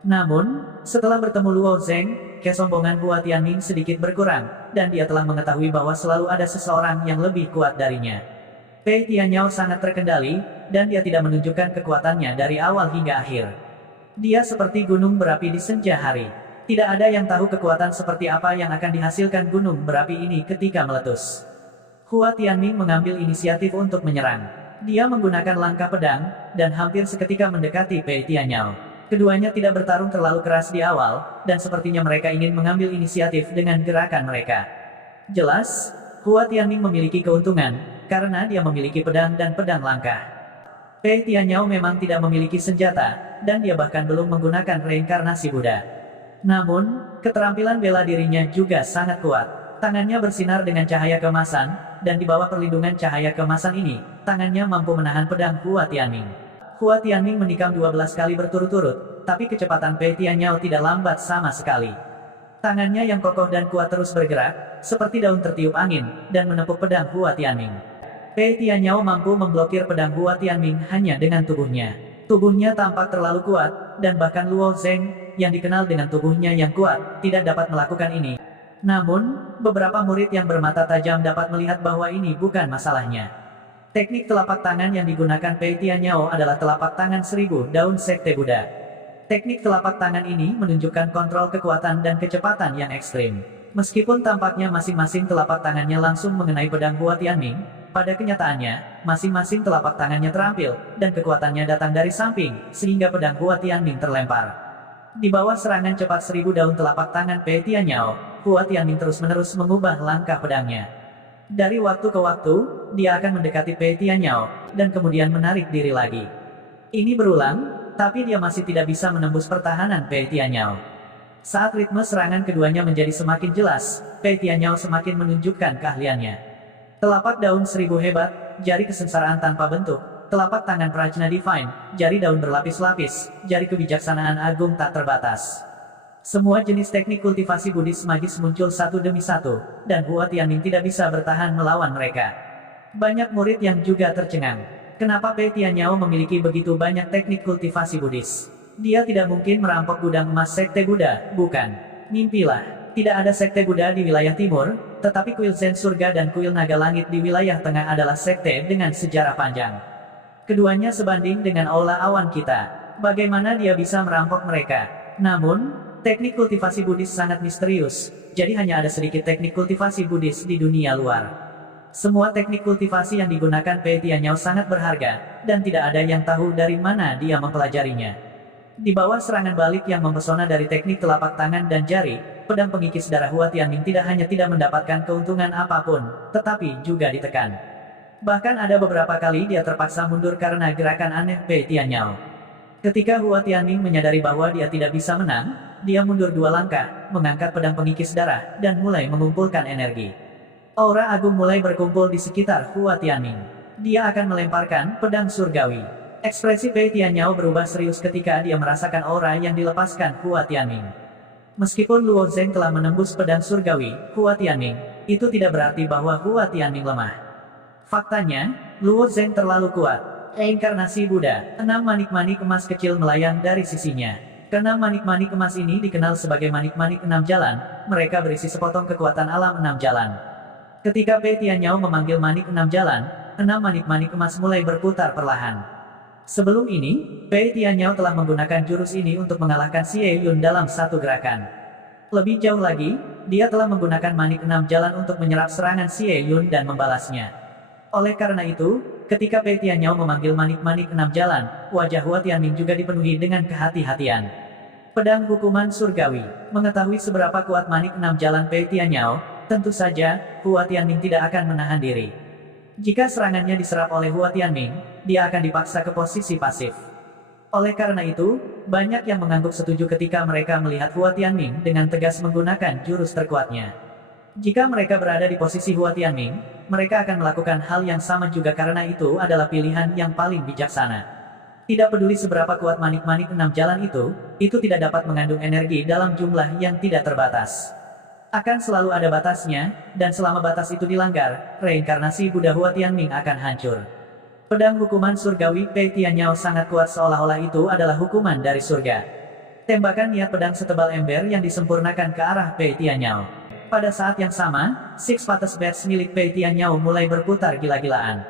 Namun, setelah bertemu Luo Zheng, kesombongan Hua Tianming sedikit berkurang, dan dia telah mengetahui bahwa selalu ada seseorang yang lebih kuat darinya. Pei Tianyao sangat terkendali, dan dia tidak menunjukkan kekuatannya dari awal hingga akhir. Dia seperti gunung berapi di senja hari. Tidak ada yang tahu kekuatan seperti apa yang akan dihasilkan gunung berapi ini ketika meletus. Hua Tianming mengambil inisiatif untuk menyerang. Dia menggunakan langkah pedang, dan hampir seketika mendekati Pei Tianyao. Keduanya tidak bertarung terlalu keras di awal, dan sepertinya mereka ingin mengambil inisiatif dengan gerakan mereka. Jelas, Hua Tianming memiliki keuntungan, karena dia memiliki pedang dan pedang langkah. Pei Tianyao memang tidak memiliki senjata, dan dia bahkan belum menggunakan reinkarnasi Buddha. Namun, keterampilan bela dirinya juga sangat kuat. Tangannya bersinar dengan cahaya keemasan, dan di bawah perlindungan cahaya keemasan ini, tangannya mampu menahan pedang Hua Tianming. Hua Tianming menikam 12 kali berturut-turut, tapi kecepatan Pei Tianyao tidak lambat sama sekali. Tangannya yang kokoh dan kuat terus bergerak, seperti daun tertiup angin, dan menepuk pedang Hua Tianming. Pei Tianyao mampu memblokir pedang Hua Tianming hanya dengan tubuhnya. Tubuhnya tampak terlalu kuat, dan bahkan Luo Zheng, yang dikenal dengan tubuhnya yang kuat, tidak dapat melakukan ini. Namun, beberapa murid yang bermata tajam dapat melihat bahwa ini bukan masalahnya. Teknik telapak tangan yang digunakan Pei Tianyao adalah telapak tangan 1000 daun Sekte Buddha. Teknik telapak tangan ini menunjukkan kontrol kekuatan dan kecepatan yang ekstrim. Meskipun tampaknya masing-masing telapak tangannya langsung mengenai pedang Hua Tianming, pada kenyataannya, masing-masing telapak tangannya terampil, dan kekuatannya datang dari samping, sehingga pedang Hua Tianming terlempar. Di bawah serangan cepat 1000 daun telapak tangan Pei Tianyao, Hua Tianming terus-menerus mengubah langkah pedangnya. Dari waktu ke waktu, dia akan mendekati Pei Tianyao, dan kemudian menarik diri lagi. Ini berulang, tapi dia masih tidak bisa menembus pertahanan Pei Tianyao. Saat ritme serangan keduanya menjadi semakin jelas, Pei Tianyao semakin menunjukkan keahliannya. Telapak daun 1000 hebat, jari kesengsaraan tanpa bentuk, telapak tangan Prajna Divine, jari daun berlapis-lapis, jari kebijaksanaan agung tak terbatas. Semua jenis teknik kultivasi Buddhis magis muncul satu demi satu, dan Hua Tianming tidak bisa bertahan melawan mereka. Banyak murid yang juga tercengang. Kenapa Pei Tianyao memiliki begitu banyak teknik kultivasi Buddhis? Dia tidak mungkin merampok gudang emas Sekte Buddha, bukan? Mimpilah. Tidak ada Sekte Buddha di wilayah timur, tetapi kuil Zen Surga dan kuil Naga Langit di wilayah tengah adalah sekte dengan sejarah panjang. Keduanya sebanding dengan aula awan kita. Bagaimana dia bisa merampok mereka? Namun, teknik kultivasi Buddhis sangat misterius, jadi hanya ada sedikit teknik kultivasi Buddhis di dunia luar. Semua teknik kultivasi yang digunakan Pei Tianyao sangat berharga, dan tidak ada yang tahu dari mana dia mempelajarinya. Di bawah serangan balik yang mempesona dari teknik telapak tangan dan jari, pedang pengikis darah Hua Tianming tidak hanya tidak mendapatkan keuntungan apapun, tetapi juga ditekan. Bahkan ada beberapa kali dia terpaksa mundur karena gerakan aneh Pei Tianyao. Ketika Hua Tianming menyadari bahwa dia tidak bisa menang, dia mundur 2 langkah, mengangkat pedang pengikis darah, dan mulai mengumpulkan energi. Aura agung mulai berkumpul di sekitar Hua Tianming. Dia akan melemparkan pedang surgawi. Ekspresi Pei Tianyao berubah serius ketika dia merasakan aura yang dilepaskan Hua Tianming. Meskipun Luo Zeng telah menembus pedang surgawi Hua Tianming, itu tidak berarti bahwa Hua Tianming lemah. Faktanya, Luo Zeng terlalu kuat. Reinkarnasi Buddha, 6 manik-manik emas kecil melayang dari sisinya. Keenam manik-manik emas ini dikenal sebagai manik-manik 6 jalan, mereka berisi sepotong kekuatan alam 6 jalan. Ketika Pei Tianyao memanggil manik 6 jalan, 6 manik-manik emas mulai berputar perlahan. Sebelum ini, Pei Tianyao telah menggunakan jurus ini untuk mengalahkan Xie Yun dalam satu gerakan. Lebih jauh lagi, dia telah menggunakan manik 6 jalan untuk menyerap serangan Xie Yun dan membalasnya. Oleh karena itu, ketika Pei Tianyao memanggil manik-manik 6 jalan, wajah Hua Tianming juga dipenuhi dengan kehati-hatian. Pedang hukuman surgawi. Mengetahui seberapa kuat manik 6 jalan Pei Tianyao, tentu saja, Hua Tianming tidak akan menahan diri. Jika serangannya diserap oleh Hua Tianming, dia akan dipaksa ke posisi pasif. Oleh karena itu, banyak yang mengangguk setuju ketika mereka melihat Hua Tianming dengan tegas menggunakan jurus terkuatnya. Jika mereka berada di posisi Hua Tianming, mereka akan melakukan hal yang sama juga karena itu adalah pilihan yang paling bijaksana. Tidak peduli seberapa kuat manik-manik 6 jalan itu tidak dapat mengandung energi dalam jumlah yang tidak terbatas. Akan selalu ada batasnya, dan selama batas itu dilanggar, reinkarnasi Buddha Hua Tianming akan hancur. Pedang hukuman surgawi Pei Tianyao sangat kuat seolah-olah itu adalah hukuman dari surga. Tembakan niat pedang setebal ember yang disempurnakan ke arah Pei Tianyao. Pada saat yang sama, Six Pates Bats milik Pei Tianyao mulai berputar gila-gilaan.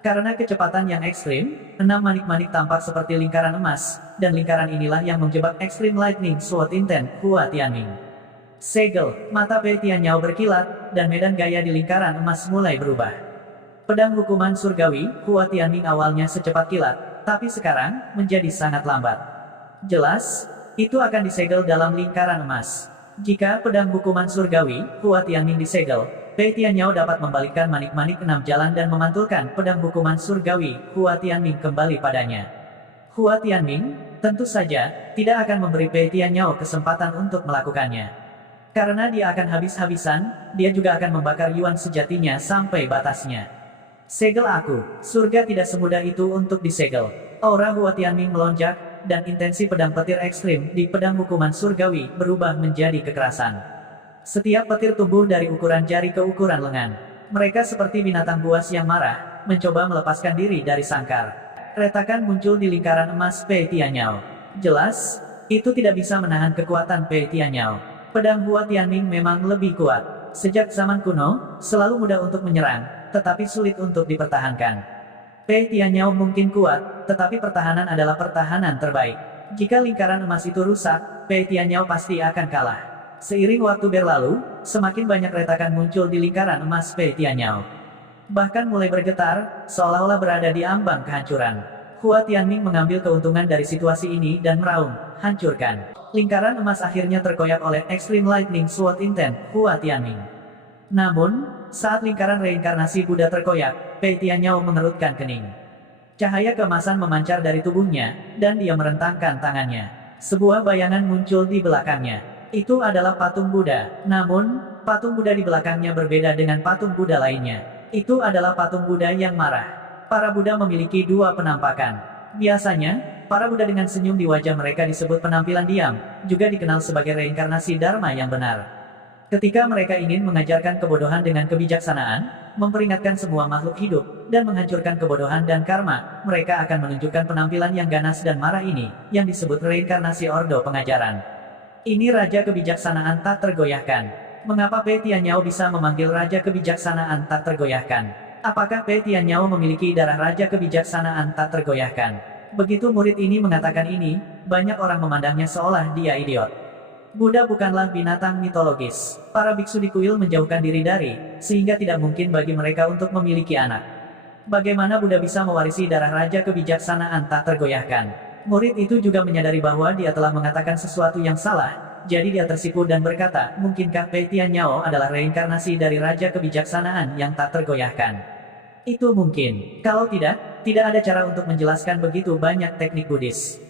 Karena kecepatan yang ekstrim, 6 manik-manik tampak seperti lingkaran emas, dan lingkaran inilah yang menjebak Extreme Lightning Sword Intent Hua Tianming. Segel, mata Pei Tianyao berkilat, dan medan gaya di lingkaran emas mulai berubah. Pedang hukuman surgawi Hua Tianming awalnya secepat kilat, tapi sekarang menjadi sangat lambat. Jelas, itu akan disegel dalam lingkaran emas. Jika pedang hukuman surgawi Hua Tianming disegel, Pei Tianyao dapat membalikkan manik-manik 6 jalan dan memantulkan pedang hukuman surgawi Hua Tianming kembali padanya. Hua Tianming, tentu saja, tidak akan memberi Pei Tianyao kesempatan untuk melakukannya. Karena dia akan habis-habisan, dia juga akan membakar Yuan sejatinya sampai batasnya. Segel aku, surga tidak semudah itu untuk disegel. Aura Hua Tianming melonjak, dan intensi pedang petir ekstrim di pedang hukuman surgawi berubah menjadi kekerasan. Setiap petir tumbuh dari ukuran jari ke ukuran lengan. Mereka seperti binatang buas yang marah, mencoba melepaskan diri dari sangkar. Retakan muncul di lingkaran emas Pei Tianyao. Jelas, itu tidak bisa menahan kekuatan Pei Tianyao. Pedang Hua Tianming memang lebih kuat. Sejak zaman kuno, selalu mudah untuk menyerang, tetapi sulit untuk dipertahankan. Pei Tianyao mungkin kuat, tetapi pertahanan adalah pertahanan terbaik. Jika lingkaran emas itu rusak, Pei Tianyao pasti akan kalah. Seiring waktu berlalu, semakin banyak retakan muncul di lingkaran emas Pei Tianyao. Bahkan mulai bergetar, seolah-olah berada di ambang kehancuran. Hua Tianming mengambil keuntungan dari situasi ini dan meraung, hancurkan. Lingkaran emas akhirnya terkoyak oleh Extreme Lightning Sword Intent Hua Tianming. Namun, saat lingkaran reinkarnasi Buddha terkoyak, Pei Tianyao mengerutkan kening. Cahaya keemasan memancar dari tubuhnya, dan dia merentangkan tangannya. Sebuah bayangan muncul di belakangnya. Itu adalah patung Buddha. Namun, patung Buddha di belakangnya berbeda dengan patung Buddha lainnya. Itu adalah patung Buddha yang marah. Para Buddha memiliki 2 penampakan. Biasanya, para Buddha dengan senyum di wajah mereka disebut penampilan diam, juga dikenal sebagai reinkarnasi Dharma yang benar. Ketika mereka ingin mengajarkan kebodohan dengan kebijaksanaan, memperingatkan semua makhluk hidup, dan menghancurkan kebodohan dan karma, mereka akan menunjukkan penampilan yang ganas dan marah ini, yang disebut reinkarnasi Ordo Pengajaran. Ini Raja Kebijaksanaan tak tergoyahkan. Mengapa Pei Tianyao bisa memanggil Raja Kebijaksanaan tak tergoyahkan? Apakah Pei Tianyao memiliki darah Raja Kebijaksanaan tak tergoyahkan? Begitu murid ini mengatakan ini, banyak orang memandangnya seolah dia idiot. Buddha bukanlah binatang mitologis. Para biksu di kuil menjauhkan diri dari, sehingga tidak mungkin bagi mereka untuk memiliki anak. Bagaimana Buddha bisa mewarisi darah Raja Kebijaksanaan tak tergoyahkan? Murid itu juga menyadari bahwa dia telah mengatakan sesuatu yang salah, jadi dia tersipu dan berkata, mungkinkah Pei Tianyao adalah reinkarnasi dari Raja Kebijaksanaan yang tak tergoyahkan? Itu mungkin. Kalau tidak, tidak ada cara untuk menjelaskan begitu banyak teknik Buddhis.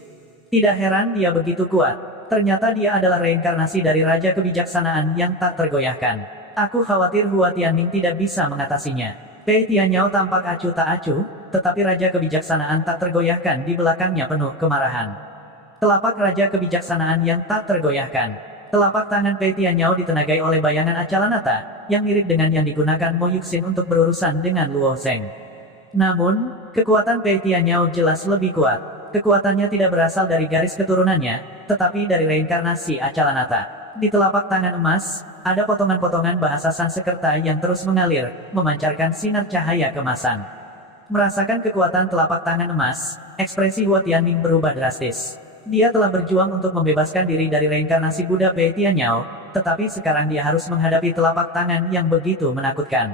Tidak heran dia begitu kuat. Ternyata dia adalah reinkarnasi dari Raja Kebijaksanaan yang tak tergoyahkan. Aku khawatir Hua Tianming tidak bisa mengatasinya. Pei Tianyao tampak acuh tak acuh, tetapi Raja Kebijaksanaan tak tergoyahkan di belakangnya penuh kemarahan. Telapak Raja Kebijaksanaan yang tak tergoyahkan. Telapak tangan Pei Tianyao ditenagai oleh bayangan Acalanata, yang mirip dengan yang digunakan Mo Yuxin untuk berurusan dengan Luo Zheng. Namun, kekuatan Pei Tianyao jelas lebih kuat. Kekuatannya tidak berasal dari garis keturunannya, tetapi dari reinkarnasi Acalanata. Di telapak tangan emas, ada potongan-potongan bahasa Sanskerta yang terus mengalir, memancarkan sinar cahaya kemasan. Merasakan kekuatan telapak tangan emas, ekspresi Hua Tianming berubah drastis. Dia telah berjuang untuk membebaskan diri dari reinkarnasi Buddha Pei Tianyao, tetapi sekarang dia harus menghadapi telapak tangan yang begitu menakutkan.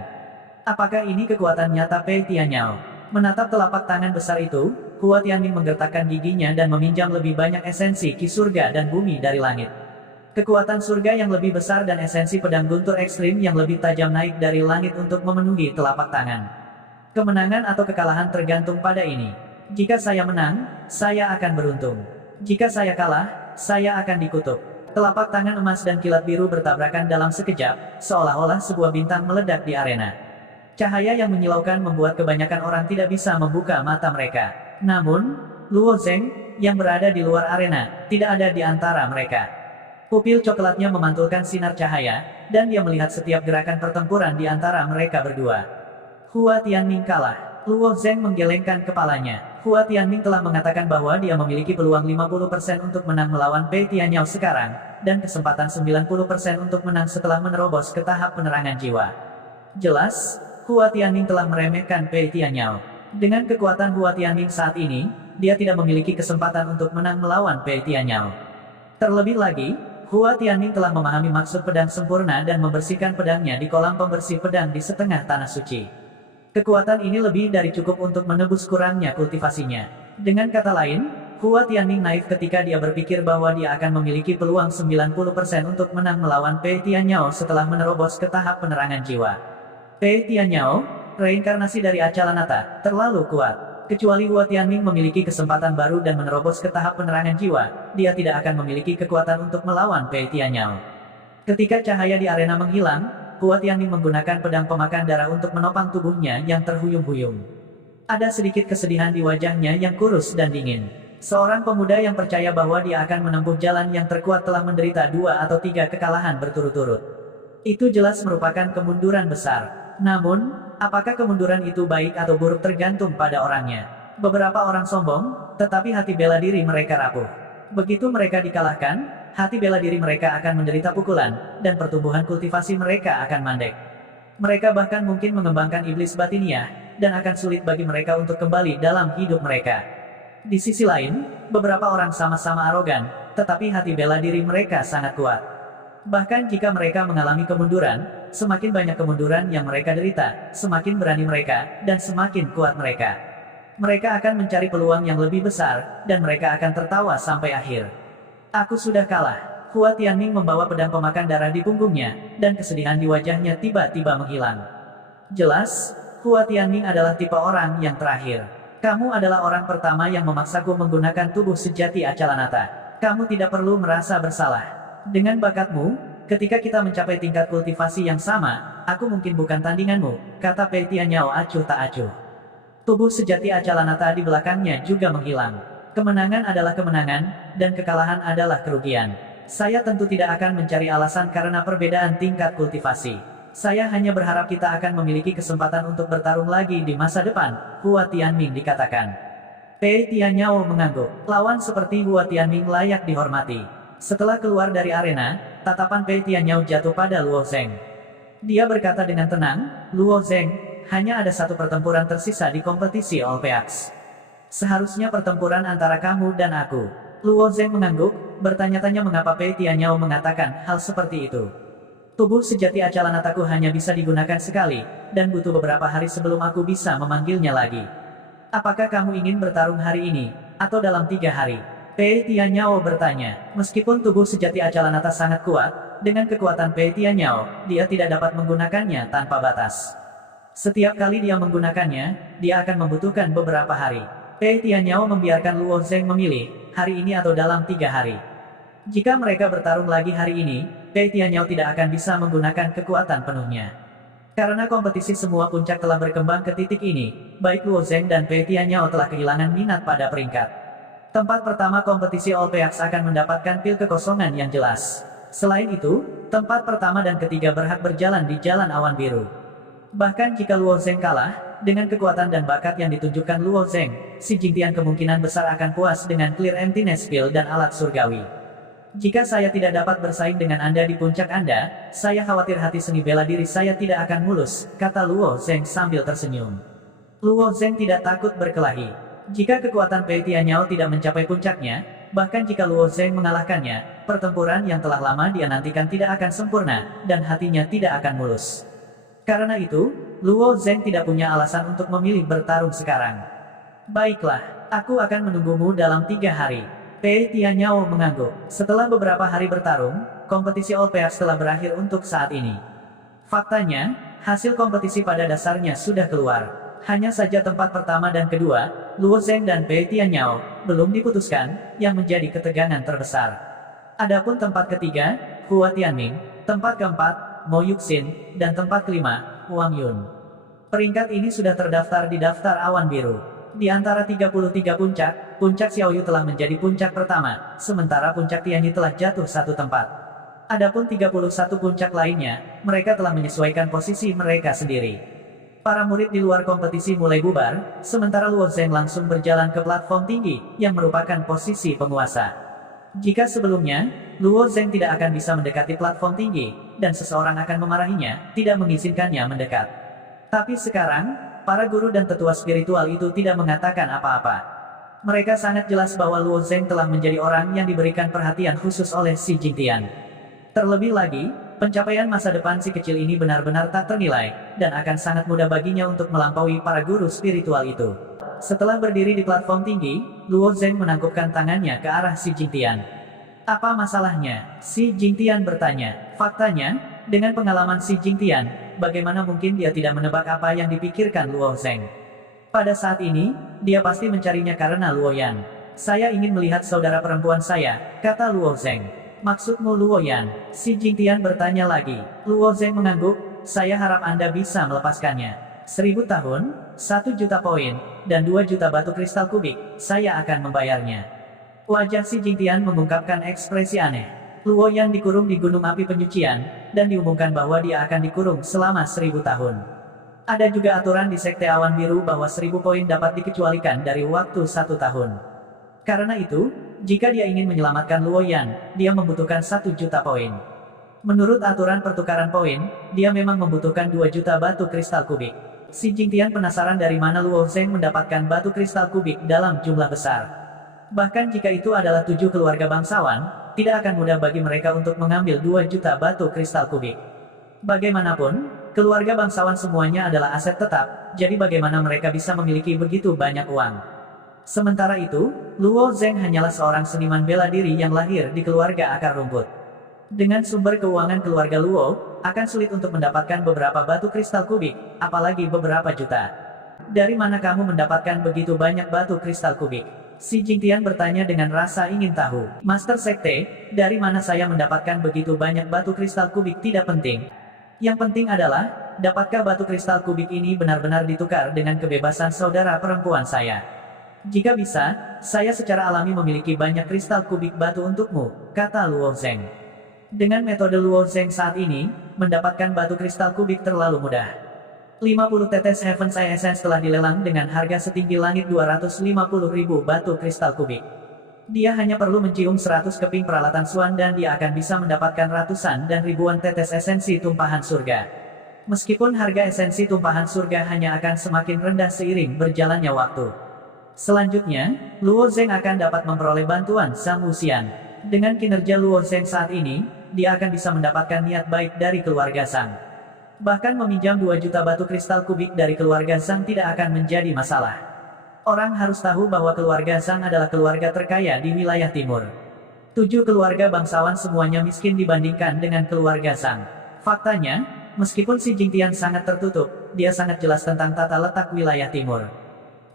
Apakah ini kekuatan nyata Pei Tianyao? Menatap telapak tangan besar itu, Hua Tianming menggertakkan giginya dan meminjam lebih banyak esensi ki surga dan bumi dari langit. Kekuatan surga yang lebih besar dan esensi pedang guntur ekstrim yang lebih tajam naik dari langit untuk memenuhi telapak tangan. Kemenangan atau kekalahan tergantung pada ini. Jika saya menang, saya akan beruntung. Jika saya kalah, saya akan dikutuk. Telapak tangan emas dan kilat biru bertabrakan dalam sekejap, seolah-olah sebuah bintang meledak di arena. Cahaya yang menyilaukan membuat kebanyakan orang tidak bisa membuka mata mereka. Namun, Luo Zheng, yang berada di luar arena, tidak ada di antara mereka. Pupil coklatnya memantulkan sinar cahaya, dan dia melihat setiap gerakan pertempuran di antara mereka berdua. Hua Tianming kalah. Luo Zheng menggelengkan kepalanya. Hua Tianming telah mengatakan bahwa dia memiliki peluang 50% untuk menang melawan Pei Tianyao sekarang, dan kesempatan 90% untuk menang setelah menerobos ke tahap penerangan jiwa. Jelas, Hua Tianming telah meremehkan Pei Tianyao. Dengan kekuatan Hua Tianming saat ini, dia tidak memiliki kesempatan untuk menang melawan Pei Tianyao. Terlebih lagi, Hua Tianming telah memahami maksud pedang sempurna dan membersihkan pedangnya di kolam pembersih pedang di setengah tanah suci. Kekuatan ini lebih dari cukup untuk menebus kurangnya kultivasinya. Dengan kata lain, Hua Tianming naif ketika dia berpikir bahwa dia akan memiliki peluang 90% untuk menang melawan Pei Tianyao setelah menerobos ke tahap penerangan jiwa. Pei Tianyao, reinkarnasi dari Acalanata, terlalu kuat. Kecuali Hua Tianming memiliki kesempatan baru dan menerobos ke tahap penerangan jiwa, dia tidak akan memiliki kekuatan untuk melawan Pei Tianyao. Ketika cahaya di arena menghilang, Hua Tianming menggunakan pedang pemakan darah untuk menopang tubuhnya yang terhuyung-huyung. Ada sedikit kesedihan di wajahnya yang kurus dan dingin. Seorang pemuda yang percaya bahwa dia akan menempuh jalan yang terkuat telah menderita 2 atau 3 kekalahan berturut-turut. Itu jelas merupakan kemunduran besar. Namun, apakah kemunduran itu baik atau buruk tergantung pada orangnya. Beberapa orang sombong, tetapi hati bela diri mereka rapuh. Begitu mereka dikalahkan, hati bela diri mereka akan menderita pukulan, dan pertumbuhan kultivasi mereka akan mandek. Mereka bahkan mungkin mengembangkan iblis batiniah, dan akan sulit bagi mereka untuk kembali dalam hidup mereka. Di sisi lain, beberapa orang sama-sama arogan, tetapi hati bela diri mereka sangat kuat. Bahkan jika mereka mengalami kemunduran, semakin banyak kemunduran yang mereka derita, semakin berani mereka, dan semakin kuat mereka. Mereka akan mencari peluang yang lebih besar, dan mereka akan tertawa sampai akhir. Aku sudah kalah. Hua Tianming membawa pedang pemakan darah di punggungnya, dan kesedihan di wajahnya tiba-tiba menghilang. Jelas, Hua Tianming adalah tipe orang yang terakhir. Kamu adalah orang pertama yang memaksaku menggunakan tubuh sejati Acalanata. Kamu tidak perlu merasa bersalah. Dengan bakatmu, ketika kita mencapai tingkat kultivasi yang sama, aku mungkin bukan tandinganmu, kata Pei Tianyao acuh tak acuh. Tubuh sejati Acalanata di belakangnya juga menghilang. Kemenangan adalah kemenangan, dan kekalahan adalah kerugian. Saya tentu tidak akan mencari alasan karena perbedaan tingkat kultivasi. Saya hanya berharap kita akan memiliki kesempatan untuk bertarung lagi di masa depan, Hua Tianming dikatakan. Pei Tianyao mengangguk. Lawan seperti Hua Tianming layak dihormati. Setelah keluar dari arena, tatapan Pei Tianyao jatuh pada Luo Zheng. Dia berkata dengan tenang, Luo Zheng, hanya ada satu pertempuran tersisa di kompetisi All Peaks. Seharusnya pertempuran antara kamu dan aku. Luo Zheng mengangguk, bertanya-tanya mengapa Pei Tianyao mengatakan hal seperti itu. Tubuh sejati Acalanataku hanya bisa digunakan sekali, dan butuh beberapa hari sebelum aku bisa memanggilnya lagi. Apakah kamu ingin bertarung hari ini, atau dalam 3 hari? Pei Tianyao bertanya. Meskipun tubuh sejati Acalanata sangat kuat, dengan kekuatan Pei Tianyao, dia tidak dapat menggunakannya tanpa batas. Setiap kali dia menggunakannya, dia akan membutuhkan beberapa hari. Pei Tianyao membiarkan Luo Zheng memilih, hari ini atau dalam 3 hari. Jika mereka bertarung lagi hari ini, Pei Tianyao tidak akan bisa menggunakan kekuatan penuhnya. Karena kompetisi semua puncak telah berkembang ke titik ini, baik Luo Zheng dan Pei Tianyao telah kehilangan minat pada peringkat. Tempat pertama kompetisi All Peaks akan mendapatkan pil kekosongan yang jelas. Selain itu, tempat pertama dan ketiga berhak berjalan di Jalan Awan Biru. Bahkan jika Luo Zheng kalah, dengan kekuatan dan bakat yang ditunjukkan Luo Zheng, si Jingtian kemungkinan besar akan puas dengan Clear Emptiness Pill dan alat surgawi. Jika saya tidak dapat bersaing dengan Anda di puncak Anda, saya khawatir hati seni bela diri saya tidak akan mulus, kata Luo Zheng sambil tersenyum. Luo Zheng tidak takut berkelahi. Jika kekuatan Pei Tianyao tidak mencapai puncaknya, bahkan jika Luo Zheng mengalahkannya, pertempuran yang telah lama dia nantikan tidak akan sempurna, dan hatinya tidak akan mulus. Karena itu, Luo Zheng tidak punya alasan untuk memilih bertarung sekarang. Baiklah, aku akan menunggumu dalam 3 hari. Pei Tianyao mengangguk. Setelah beberapa hari bertarung, kompetisi All Peaks telah berakhir untuk saat ini. Faktanya, hasil kompetisi pada dasarnya sudah keluar. Hanya saja tempat pertama dan kedua, Luo Zheng dan Pei Tianyao, belum diputuskan, yang menjadi ketegangan terbesar. Adapun tempat ketiga, Hua Tianming, tempat keempat, Mo Yuxin, dan tempat kelima, Wang Yun. Peringkat ini sudah terdaftar di daftar awan biru. Di antara 33 puncak, puncak Xiaoyu telah menjadi puncak pertama, sementara puncak Tianyi telah jatuh 1 tempat. Adapun 31 puncak lainnya, mereka telah menyesuaikan posisi mereka sendiri. Para murid di luar kompetisi mulai bubar, sementara Luo Zheng langsung berjalan ke platform tinggi, yang merupakan posisi penguasa. Jika sebelumnya, Luo Zheng tidak akan bisa mendekati platform tinggi, dan seseorang akan memarahinya, tidak mengizinkannya mendekat. Tapi sekarang, para guru dan tetua spiritual itu tidak mengatakan apa-apa. Mereka sangat jelas bahwa Luo Zheng telah menjadi orang yang diberikan perhatian khusus oleh si Jingtian. Terlebih lagi, pencapaian masa depan si kecil ini benar-benar tak ternilai, dan akan sangat mudah baginya untuk melampaui para guru spiritual itu. Setelah berdiri di platform tinggi, Luo Zheng menangkupkan tangannya ke arah si Jingtian. Apa masalahnya? Si Jingtian bertanya. Faktanya, dengan pengalaman si Jingtian, bagaimana mungkin dia tidak menebak apa yang dipikirkan Luo Zheng? Pada saat ini, dia pasti mencarinya karena Luo Yan. Saya ingin melihat saudara perempuan saya, kata Luo Zheng. Maksudmu Luo Yan? Si Jingtian bertanya lagi. Luo Zheng mengangguk, saya harap Anda bisa melepaskannya. 1000 tahun, 1 juta poin, dan 2 juta batu kristal kubik, saya akan membayarnya. Wajah si Jingtian mengungkapkan ekspresi aneh. Luo Yan dikurung di gunung api penyucian, dan diumumkan bahwa dia akan dikurung selama 1000 tahun. Ada juga aturan di Sekte Awan Biru bahwa 1000 poin dapat dikecualikan dari waktu 1 tahun. Karena itu, jika dia ingin menyelamatkan Luo Yan, dia membutuhkan 1 juta poin. Menurut aturan pertukaran poin, dia memang membutuhkan 2 juta batu kristal kubik. Si Jingtian penasaran dari mana Luo Zheng mendapatkan batu kristal kubik dalam jumlah besar. Bahkan jika itu adalah 7 keluarga bangsawan, tidak akan mudah bagi mereka untuk mengambil 2 juta batu kristal kubik. Bagaimanapun, keluarga bangsawan semuanya adalah aset tetap, jadi bagaimana mereka bisa memiliki begitu banyak uang. Sementara itu, Luo Zheng hanyalah seorang seniman bela diri yang lahir di keluarga akar rumput. Dengan sumber keuangan keluarga Luo, akan sulit untuk mendapatkan beberapa batu kristal kubik, apalagi beberapa juta. Dari mana kamu mendapatkan begitu banyak batu kristal kubik? Si Jingtian bertanya dengan rasa ingin tahu. Master Sekte, dari mana saya mendapatkan begitu banyak batu kristal kubik tidak penting. Yang penting adalah, dapatkah batu kristal kubik ini benar-benar ditukar dengan kebebasan saudara perempuan saya? Jika bisa, saya secara alami memiliki banyak kristal kubik batu untukmu, kata Luo Zheng. Dengan metode Luo Zheng saat ini, mendapatkan batu kristal kubik terlalu mudah. 50 tetes Heaven's Eye Essence telah dilelang dengan harga setinggi langit 250.000 batu kristal kubik. Dia hanya perlu mencium 100 keping peralatan Swan dan dia akan bisa mendapatkan ratusan dan ribuan tetes esensi tumpahan surga. Meskipun harga esensi tumpahan surga hanya akan semakin rendah seiring berjalannya waktu. Selanjutnya, Luo Zheng akan dapat memperoleh bantuan Sang Wuxian. Dengan kinerja Luo Zheng saat ini, dia akan bisa mendapatkan niat baik dari keluarga Sang. Bahkan meminjam 2 juta batu kristal kubik dari keluarga Sang tidak akan menjadi masalah. Orang harus tahu bahwa keluarga Zhang adalah keluarga terkaya di wilayah timur. 7 keluarga bangsawan semuanya miskin dibandingkan dengan keluarga Zhang. Faktanya, meskipun Xi Jingtian sangat tertutup, dia sangat jelas tentang tata letak wilayah timur.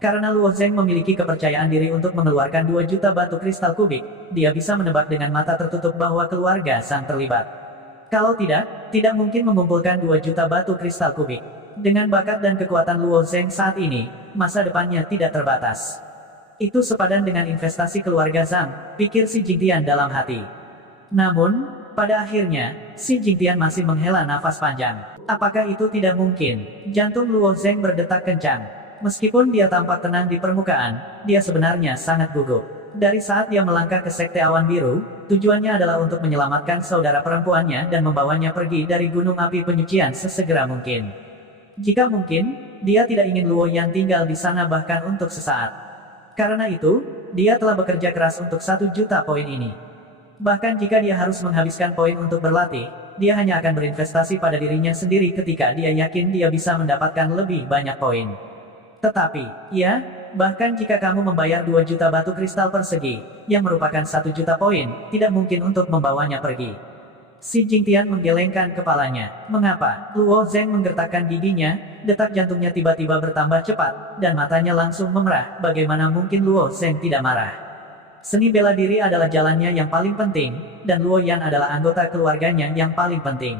Karena Luo Zheng memiliki kepercayaan diri untuk mengeluarkan 2 juta batu kristal kubik, dia bisa menebak dengan mata tertutup bahwa keluarga Zhang terlibat. Kalau tidak mungkin mengumpulkan 2 juta batu kristal kubik. Dengan bakat dan kekuatan Luo Zheng saat ini, masa depannya tidak terbatas. Itu sepadan dengan investasi keluarga Zhang, pikir Xi Jingtian dalam hati. Namun, pada akhirnya, Xi Jingtian masih menghela nafas panjang. Apakah itu tidak mungkin? Jantung Luo Zheng berdetak kencang. Meskipun dia tampak tenang di permukaan, dia sebenarnya sangat gugup. Dari saat dia melangkah ke Sekte Awan Biru, tujuannya adalah untuk menyelamatkan saudara perempuannya dan membawanya pergi dari gunung api penyucian sesegera mungkin. Jika mungkin, dia tidak ingin Luo Yan tinggal di sana bahkan untuk sesaat. Karena itu, dia telah bekerja keras untuk 1 juta poin ini. Bahkan jika dia harus menghabiskan poin untuk berlatih, dia hanya akan berinvestasi pada dirinya sendiri ketika dia yakin dia bisa mendapatkan lebih banyak poin. Tetapi, ya, bahkan jika kamu membayar 2 juta batu kristal persegi, yang merupakan 1 juta poin, tidak mungkin untuk membawanya pergi. Xi Jingtian menggelengkan kepalanya. Mengapa? Luo Zheng menggertakkan giginya, detak jantungnya tiba-tiba bertambah cepat, dan matanya langsung memerah. Bagaimana mungkin Luo Zheng tidak marah? Seni bela diri adalah jalannya yang paling penting, dan Luo Yan adalah anggota keluarganya yang paling penting.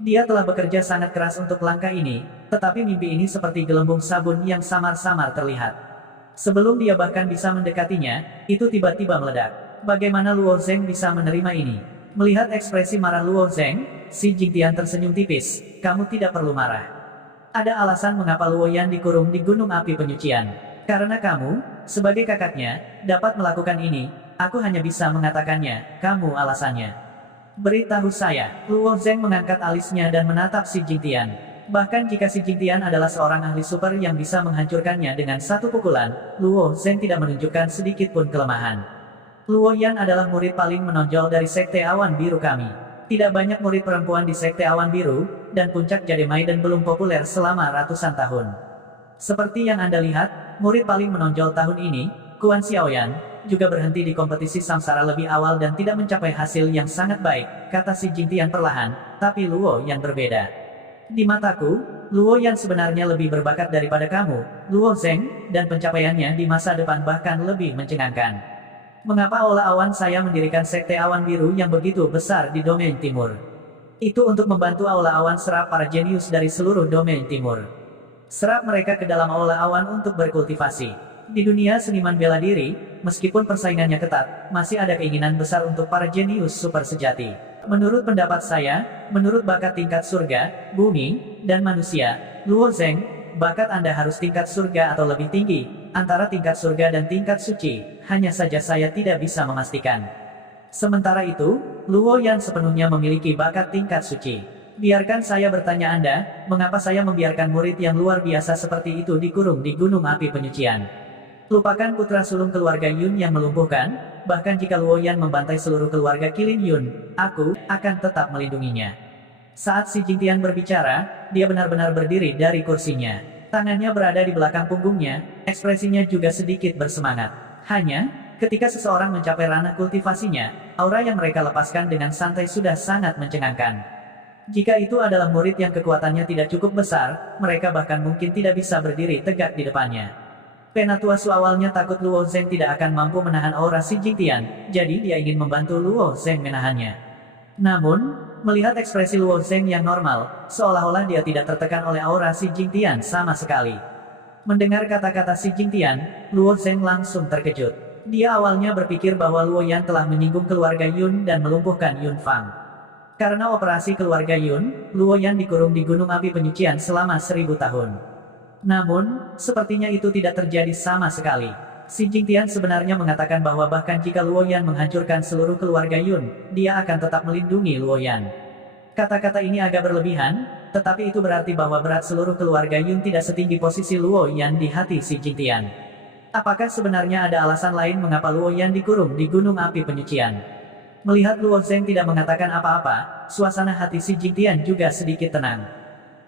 Dia telah bekerja sangat keras untuk langkah ini, tetapi mimpi ini seperti gelembung sabun yang samar-samar terlihat. Sebelum dia bahkan bisa mendekatinya, itu tiba-tiba meledak. Bagaimana Luo Zheng bisa menerima ini? Melihat ekspresi marah Luo Zheng, Xi Jingtian tersenyum tipis. Kamu tidak perlu marah. Ada alasan mengapa Luo Yan dikurung di gunung api penyucian. Karena kamu, sebagai kakaknya, dapat melakukan ini. Aku hanya bisa mengatakannya. Kamu alasannya. Beritahu saya. Luo Zheng mengangkat alisnya dan menatap Xi Jingtian. Bahkan jika Xi Jingtian adalah seorang ahli super yang bisa menghancurkannya dengan 1 pukulan, Luo Zheng tidak menunjukkan sedikit pun kelemahan. Luo Yan adalah murid paling menonjol dari Sekte Awan Biru kami. Tidak banyak murid perempuan di Sekte Awan Biru, dan puncak Jade Maiden belum populer selama ratusan tahun. Seperti yang Anda lihat, murid paling menonjol tahun ini, Kuan Xiaoyan, juga berhenti di kompetisi samsara lebih awal dan tidak mencapai hasil yang sangat baik, kata Xi Jingtian perlahan, tapi Luo Yan berbeda. Di mataku, Luo Yan sebenarnya lebih berbakat daripada kamu, Luo Zheng, dan pencapaiannya di masa depan bahkan lebih mencengangkan. Mengapa Aula Awan saya mendirikan Sekte Awan Biru yang begitu besar di domain timur? Itu untuk membantu Aula Awan serap para jenius dari seluruh domain timur. Serap mereka ke dalam Aula Awan untuk berkultivasi. Di dunia seniman bela diri, meskipun persaingannya ketat, masih ada keinginan besar untuk para jenius super sejati. Menurut pendapat saya, menurut bakat tingkat surga, bumi, dan manusia, Luo Zheng, bakat Anda harus tingkat surga atau lebih tinggi, antara tingkat surga dan tingkat suci, hanya saja saya tidak bisa memastikan. Sementara itu, Luo Yan sepenuhnya memiliki bakat tingkat suci. Biarkan saya bertanya Anda, mengapa saya membiarkan murid yang luar biasa seperti itu dikurung di gunung api penyucian? Lupakan putra sulung keluarga Yun yang melumpuhkan, bahkan jika Luo Yan membantai seluruh keluarga Qilin Yun, aku akan tetap melindunginya. Saat Xi Jingtian berbicara, dia benar-benar berdiri dari kursinya. Tangannya berada di belakang punggungnya, ekspresinya juga sedikit bersemangat. Hanya, ketika seseorang mencapai ranah kultivasinya, aura yang mereka lepaskan dengan santai sudah sangat mencengangkan. Jika itu adalah murid yang kekuatannya tidak cukup besar, mereka bahkan mungkin tidak bisa berdiri tegak di depannya. Penatua Su awalnya takut Luo Zheng tidak akan mampu menahan aura Xi Jingtian, jadi dia ingin membantu Luo Zheng menahannya. Namun, melihat ekspresi Luo Zheng yang normal, seolah-olah dia tidak tertekan oleh aura Xi Jingtian sama sekali. Mendengar kata-kata Xi Jingtian, Luo Zheng langsung terkejut. Dia awalnya berpikir bahwa Luo Yan telah menyinggung keluarga Yun dan melumpuhkan Yun Fang. Karena operasi keluarga Yun, Luo Yan dikurung di gunung api penyucian selama 1000 tahun. Namun, sepertinya itu tidak terjadi sama sekali. Xi Jingtian sebenarnya mengatakan bahwa bahkan jika Luo Yan menghancurkan seluruh keluarga Yun, dia akan tetap melindungi Luo Yan. Kata-kata ini agak berlebihan, tetapi itu berarti bahwa berat seluruh keluarga Yun tidak setinggi posisi Luo Yan di hati Xi Jingtian. Apakah sebenarnya ada alasan lain mengapa Luo Yan dikurung di gunung api penyucian? Melihat Luo Zheng tidak mengatakan apa-apa, suasana hati Xi Jingtian juga sedikit tenang.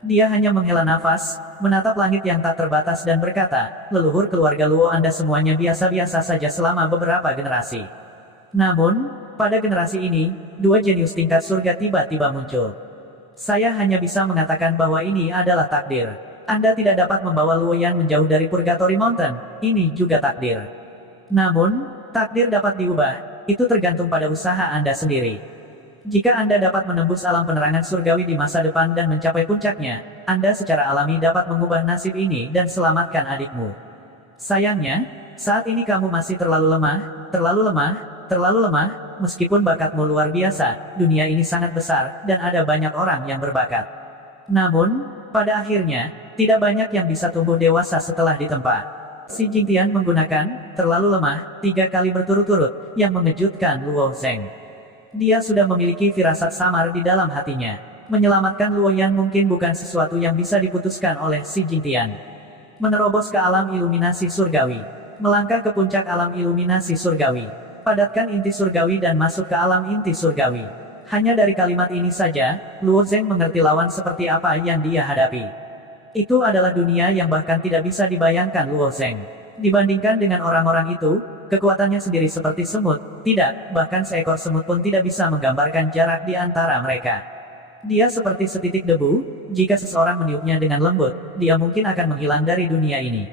Dia hanya menghela nafas, menatap langit yang tak terbatas dan berkata, leluhur keluarga Luo Anda semuanya biasa-biasa saja selama beberapa generasi. Namun, pada generasi ini, dua jenius tingkat surga tiba-tiba muncul. Saya hanya bisa mengatakan bahwa ini adalah takdir. Anda tidak dapat membawa Luoyan menjauh dari Purgatory Mountain, ini juga takdir. Namun, takdir dapat diubah, itu tergantung pada usaha Anda sendiri. Jika Anda dapat menembus alam penerangan surgawi di masa depan dan mencapai puncaknya, Anda secara alami dapat mengubah nasib ini dan selamatkan adikmu. Sayangnya, saat ini kamu masih terlalu lemah, terlalu lemah, terlalu lemah, meskipun bakatmu luar biasa, dunia ini sangat besar, dan ada banyak orang yang berbakat. Namun, pada akhirnya, tidak banyak yang bisa tumbuh dewasa setelah ditempa. Si Jingtian menggunakan terlalu lemah 3 kali berturut-turut, yang mengejutkan Luo Zeng. Dia sudah memiliki firasat samar di dalam hatinya. Menyelamatkan Luoyan mungkin bukan sesuatu yang bisa diputuskan oleh si Jingtian. Menerobos ke alam iluminasi surgawi. Melangkah ke puncak alam iluminasi surgawi. Padatkan inti surgawi dan masuk ke alam inti surgawi. Hanya dari kalimat ini saja, Luo Zeng mengerti lawan seperti apa yang dia hadapi. Itu adalah dunia yang bahkan tidak bisa dibayangkan Luo Zeng. Dibandingkan dengan orang-orang itu, kekuatannya sendiri seperti semut, tidak, bahkan seekor semut pun tidak bisa menggambarkan jarak di antara mereka. Dia seperti setitik debu, jika seseorang meniupnya dengan lembut, dia mungkin akan menghilang dari dunia ini.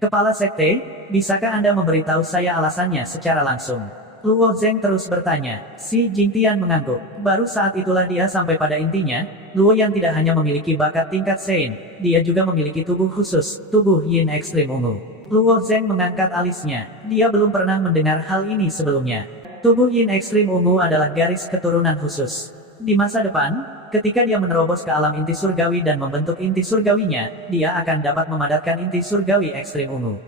Kepala Sekte, bisakah Anda memberitahu saya alasannya secara langsung? Luo Zeng terus bertanya. Si Jingtian mengangguk. Baru saat itulah dia sampai pada intinya, Luo yang tidak hanya memiliki bakat tingkat Sein, dia juga memiliki tubuh khusus, tubuh Yin Ekstrim Ungu. Luo Zeng mengangkat alisnya. Dia belum pernah mendengar hal ini sebelumnya. Tubuh Yin Ekstrim Ungu adalah garis keturunan khusus. Di masa depan, ketika dia menerobos ke alam inti surgawi dan membentuk inti surgawinya, dia akan dapat memadatkan inti surgawi Ekstrim Ungu.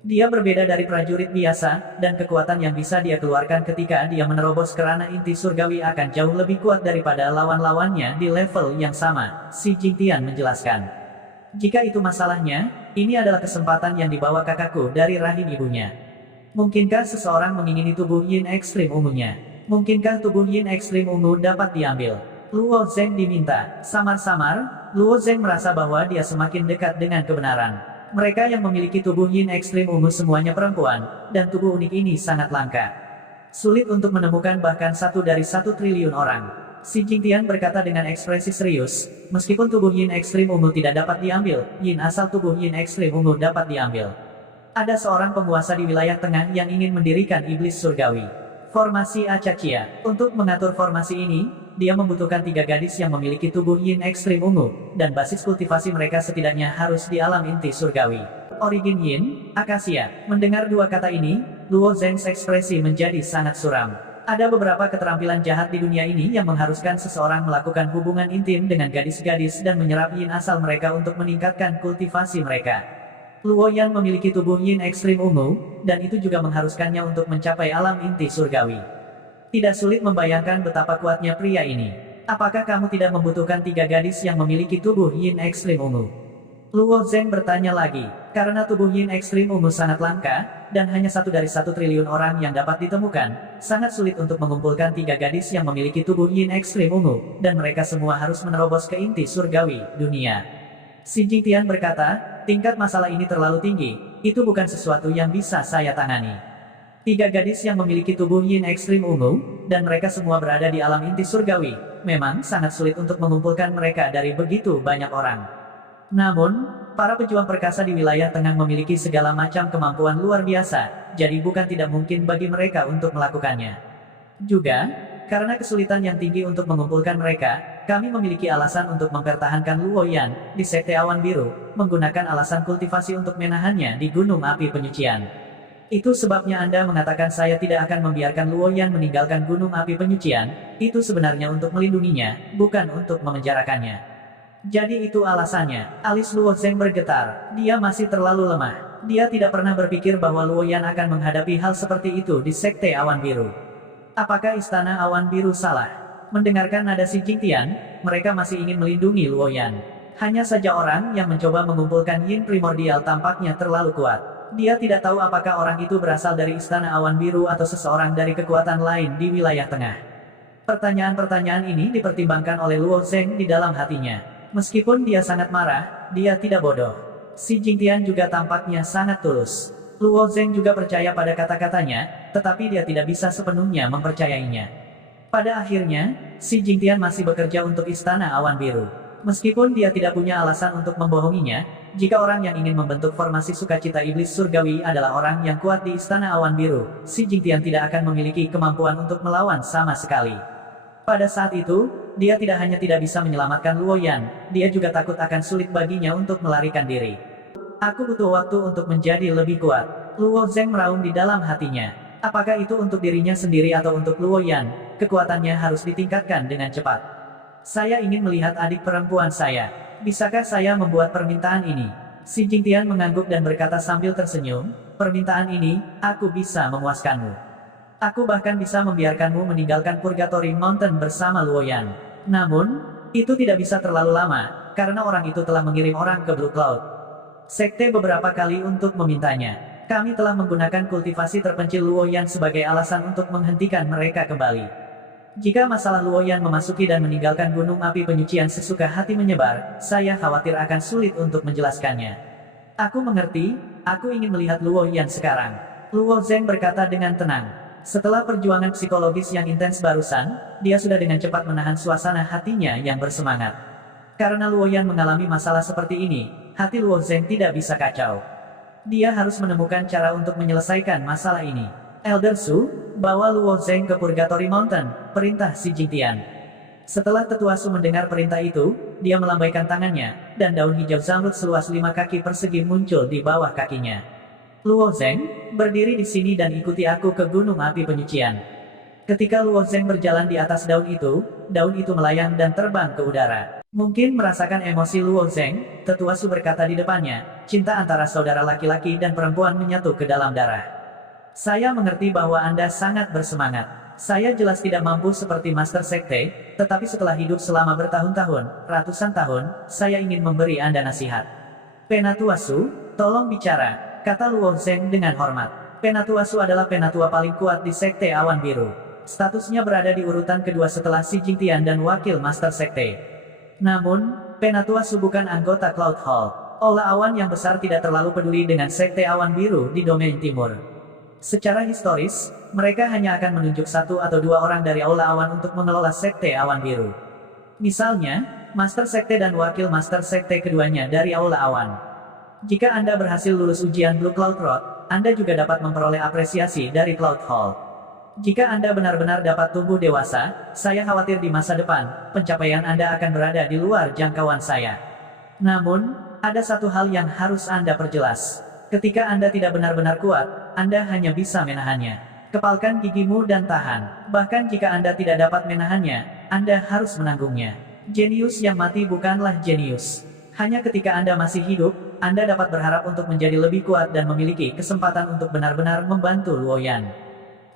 Dia berbeda dari prajurit biasa, dan kekuatan yang bisa dia keluarkan ketika dia menerobos ke ranah inti surgawi akan jauh lebih kuat daripada lawan-lawannya di level yang sama, si Jingtian menjelaskan. Jika itu masalahnya, ini adalah kesempatan yang dibawa kakakku dari rahim ibunya. Mungkinkah seseorang mengingini tubuh Yin Ekstrim Ungunya? Mungkinkah tubuh Yin Ekstrim Ungu dapat diambil? Luo Zeng diminta. Samar-samar, Luo Zeng merasa bahwa dia semakin dekat dengan kebenaran. Mereka yang memiliki tubuh Yin Ekstrim Ungu semuanya perempuan, dan tubuh unik ini sangat langka. Sulit untuk menemukan bahkan 1 dari 1 triliun orang. Si Jingtian berkata dengan ekspresi serius, meskipun tubuh Yin Ekstrim Ungu tidak dapat diambil, Yin asal tubuh Yin Ekstrim Ungu dapat diambil. Ada seorang penguasa di wilayah tengah yang ingin mendirikan iblis surgawi. Formasi Acachia. Untuk mengatur formasi ini, dia membutuhkan 3 gadis yang memiliki tubuh Yin Ekstrim Ungu, dan basis kultivasi mereka setidaknya harus di alam inti surgawi. Origin Yin, Akasia. Mendengar 2 kata ini, Luo Zeng's ekspresi menjadi sangat suram. Ada beberapa keterampilan jahat di dunia ini yang mengharuskan seseorang melakukan hubungan intim dengan gadis-gadis dan menyerap yin asal mereka untuk meningkatkan kultivasi mereka. Luo Yan memiliki tubuh yin ekstrim ungu, dan itu juga mengharuskannya untuk mencapai alam inti surgawi. Tidak sulit membayangkan betapa kuatnya pria ini. Apakah kamu tidak membutuhkan 3 gadis yang memiliki tubuh yin ekstrim ungu? Luo Zeng bertanya lagi, karena tubuh yin ekstrim ungu sangat langka, dan hanya 1 dari 1 triliun orang yang dapat ditemukan, sangat sulit untuk mengumpulkan 3 gadis yang memiliki tubuh yin ekstrim ungu, dan mereka semua harus menerobos ke inti surgawi, dunia. Si Jingtian berkata, tingkat masalah ini terlalu tinggi, itu bukan sesuatu yang bisa saya tangani. 3 gadis yang memiliki tubuh yin ekstrim ungu, dan mereka semua berada di alam inti surgawi, memang sangat sulit untuk mengumpulkan mereka dari begitu banyak orang. Namun, para pejuang perkasa di wilayah tengah memiliki segala macam kemampuan luar biasa, jadi bukan tidak mungkin bagi mereka untuk melakukannya. Juga, karena kesulitan yang tinggi untuk mengumpulkan mereka, kami memiliki alasan untuk mempertahankan Luo Yan di Sekte Awan Biru, menggunakan alasan kultivasi untuk menahannya di Gunung Api Penyucian. Itu sebabnya Anda mengatakan saya tidak akan membiarkan Luo Yan meninggalkan Gunung Api Penyucian, itu sebenarnya untuk melindunginya, bukan untuk memenjarakannya. Jadi itu alasannya. Alis Luo Zeng bergetar. Dia masih terlalu lemah. Dia tidak pernah berpikir bahwa Luo Yan akan menghadapi hal seperti itu di Sekte Awan Biru. Apakah Istana Awan Biru salah? Mendengarkan nada si Jingtian, mereka masih ingin melindungi Luo Yan. Hanya saja orang yang mencoba mengumpulkan yin primordial tampaknya terlalu kuat. Dia tidak tahu apakah orang itu berasal dari Istana Awan Biru atau seseorang dari kekuatan lain di wilayah tengah. Pertanyaan-pertanyaan ini dipertimbangkan oleh Luo Zeng di dalam hatinya. Meskipun dia sangat marah, dia tidak bodoh. Si Jingtian juga tampaknya sangat tulus. Luo Zeng juga percaya pada kata-katanya, tetapi dia tidak bisa sepenuhnya mempercayainya. Pada akhirnya, si Jingtian masih bekerja untuk Istana Awan Biru. Meskipun dia tidak punya alasan untuk membohonginya, jika orang yang ingin membentuk formasi sukacita iblis surgawi adalah orang yang kuat di Istana Awan Biru, si Jingtian tidak akan memiliki kemampuan untuk melawan sama sekali. Pada saat itu, dia tidak hanya tidak bisa menyelamatkan Luo Yan, dia juga takut akan sulit baginya untuk melarikan diri. Aku butuh waktu untuk menjadi lebih kuat. Luo Zeng meraung di dalam hatinya. Apakah itu untuk dirinya sendiri atau untuk Luo Yan? Kekuatannya harus ditingkatkan dengan cepat. Saya ingin melihat adik perempuan saya. Bisakah saya membuat permintaan ini? Si Jingtian mengangguk dan berkata sambil tersenyum, permintaan ini, aku bisa memuaskanmu. Aku bahkan bisa membiarkanmu meninggalkan Purgatory Mountain bersama Luo Yan. Namun, itu tidak bisa terlalu lama, karena orang itu telah mengirim orang ke Blue Cloud Sekte beberapa kali untuk memintanya. Kami telah menggunakan kultivasi terpencil Luo Yan sebagai alasan untuk menghentikan mereka kembali. Jika masalah Luo Yan memasuki dan meninggalkan gunung api penyucian sesuka hati menyebar, saya khawatir akan sulit untuk menjelaskannya. Aku mengerti, aku ingin melihat Luo Yan sekarang. Luo Zeng berkata dengan tenang. Setelah perjuangan psikologis yang intens barusan, dia sudah dengan cepat menahan suasana hatinya yang bersemangat. Karena Luo Yan mengalami masalah seperti ini, hati Luo Zeng tidak bisa kacau. Dia harus menemukan cara untuk menyelesaikan masalah ini. Elder Su, bawa Luo Zeng ke Purgatory Mountain, perintah si Jingtian. Setelah Tetua Su mendengar perintah itu, dia melambaikan tangannya, dan daun hijau zamrud seluas 5 kaki persegi muncul di bawah kakinya. Luo Zeng, berdiri di sini dan ikuti aku ke gunung api penyucian. Ketika Luo Zeng berjalan di atas daun itu melayang dan terbang ke udara. Mungkin merasakan emosi Luo Zeng, Tetua Su berkata di depannya, cinta antara saudara laki-laki dan perempuan menyatu ke dalam darah. Saya mengerti bahwa Anda sangat bersemangat. Saya jelas tidak mampu seperti Master Sekte, tetapi setelah hidup selama bertahun-tahun, ratusan tahun, saya ingin memberi Anda nasihat. Penatua Su, tolong bicara, kata Luo Zeng dengan hormat. Penatua Su adalah penatua paling kuat di Sekte Awan Biru. Statusnya berada di urutan kedua setelah Si Jingtian dan Wakil Master Sekte. Namun, Penatua Su bukan anggota Cloud Hall. Aula awan yang besar tidak terlalu peduli dengan Sekte Awan Biru di domain timur. Secara historis, mereka hanya akan menunjuk 1 atau 2 orang dari Aula Awan untuk mengelola Sekte Awan Biru. Misalnya, Master Sekte dan Wakil Master Sekte keduanya dari Aula Awan. Jika Anda berhasil lulus ujian Blue Cloud Road, Anda juga dapat memperoleh apresiasi dari Cloud Hall. Jika Anda benar-benar dapat tumbuh dewasa, saya khawatir di masa depan, pencapaian Anda akan berada di luar jangkauan saya. Namun, ada satu hal yang harus Anda perjelas. Ketika Anda tidak benar-benar kuat, Anda hanya bisa menahannya. Kepalkan gigimu dan tahan. Bahkan jika Anda tidak dapat menahannya, Anda harus menanggungnya. Jenius yang mati bukanlah jenius. Hanya ketika Anda masih hidup, Anda dapat berharap untuk menjadi lebih kuat dan memiliki kesempatan untuk benar-benar membantu Luo Yan.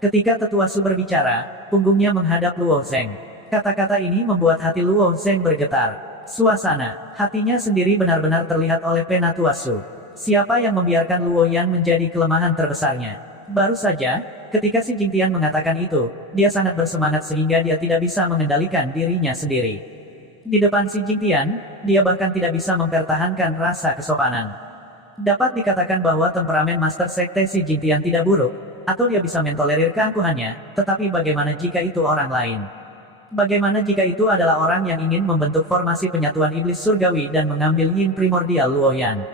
Ketika Tetua Su berbicara, punggungnya menghadap Luo Zeng. Kata-kata ini membuat hati Luo Zeng bergetar. Suasana hatinya sendiri benar-benar terlihat oleh Penatua Su. Siapa yang membiarkan Luo Yan menjadi kelemahan terbesarnya? Baru saja, ketika si Jingtian mengatakan itu, dia sangat bersemangat sehingga dia tidak bisa mengendalikan dirinya sendiri. Di depan si Jingtian, dia bahkan tidak bisa mempertahankan rasa kesopanan. Dapat dikatakan bahwa temperamen Master Sekte si Jingtian tidak buruk, atau dia bisa mentolerir keangkuhannya, tetapi bagaimana jika itu orang lain? Bagaimana jika itu adalah orang yang ingin membentuk formasi penyatuan iblis surgawi dan mengambil yin primordial Luo Yan?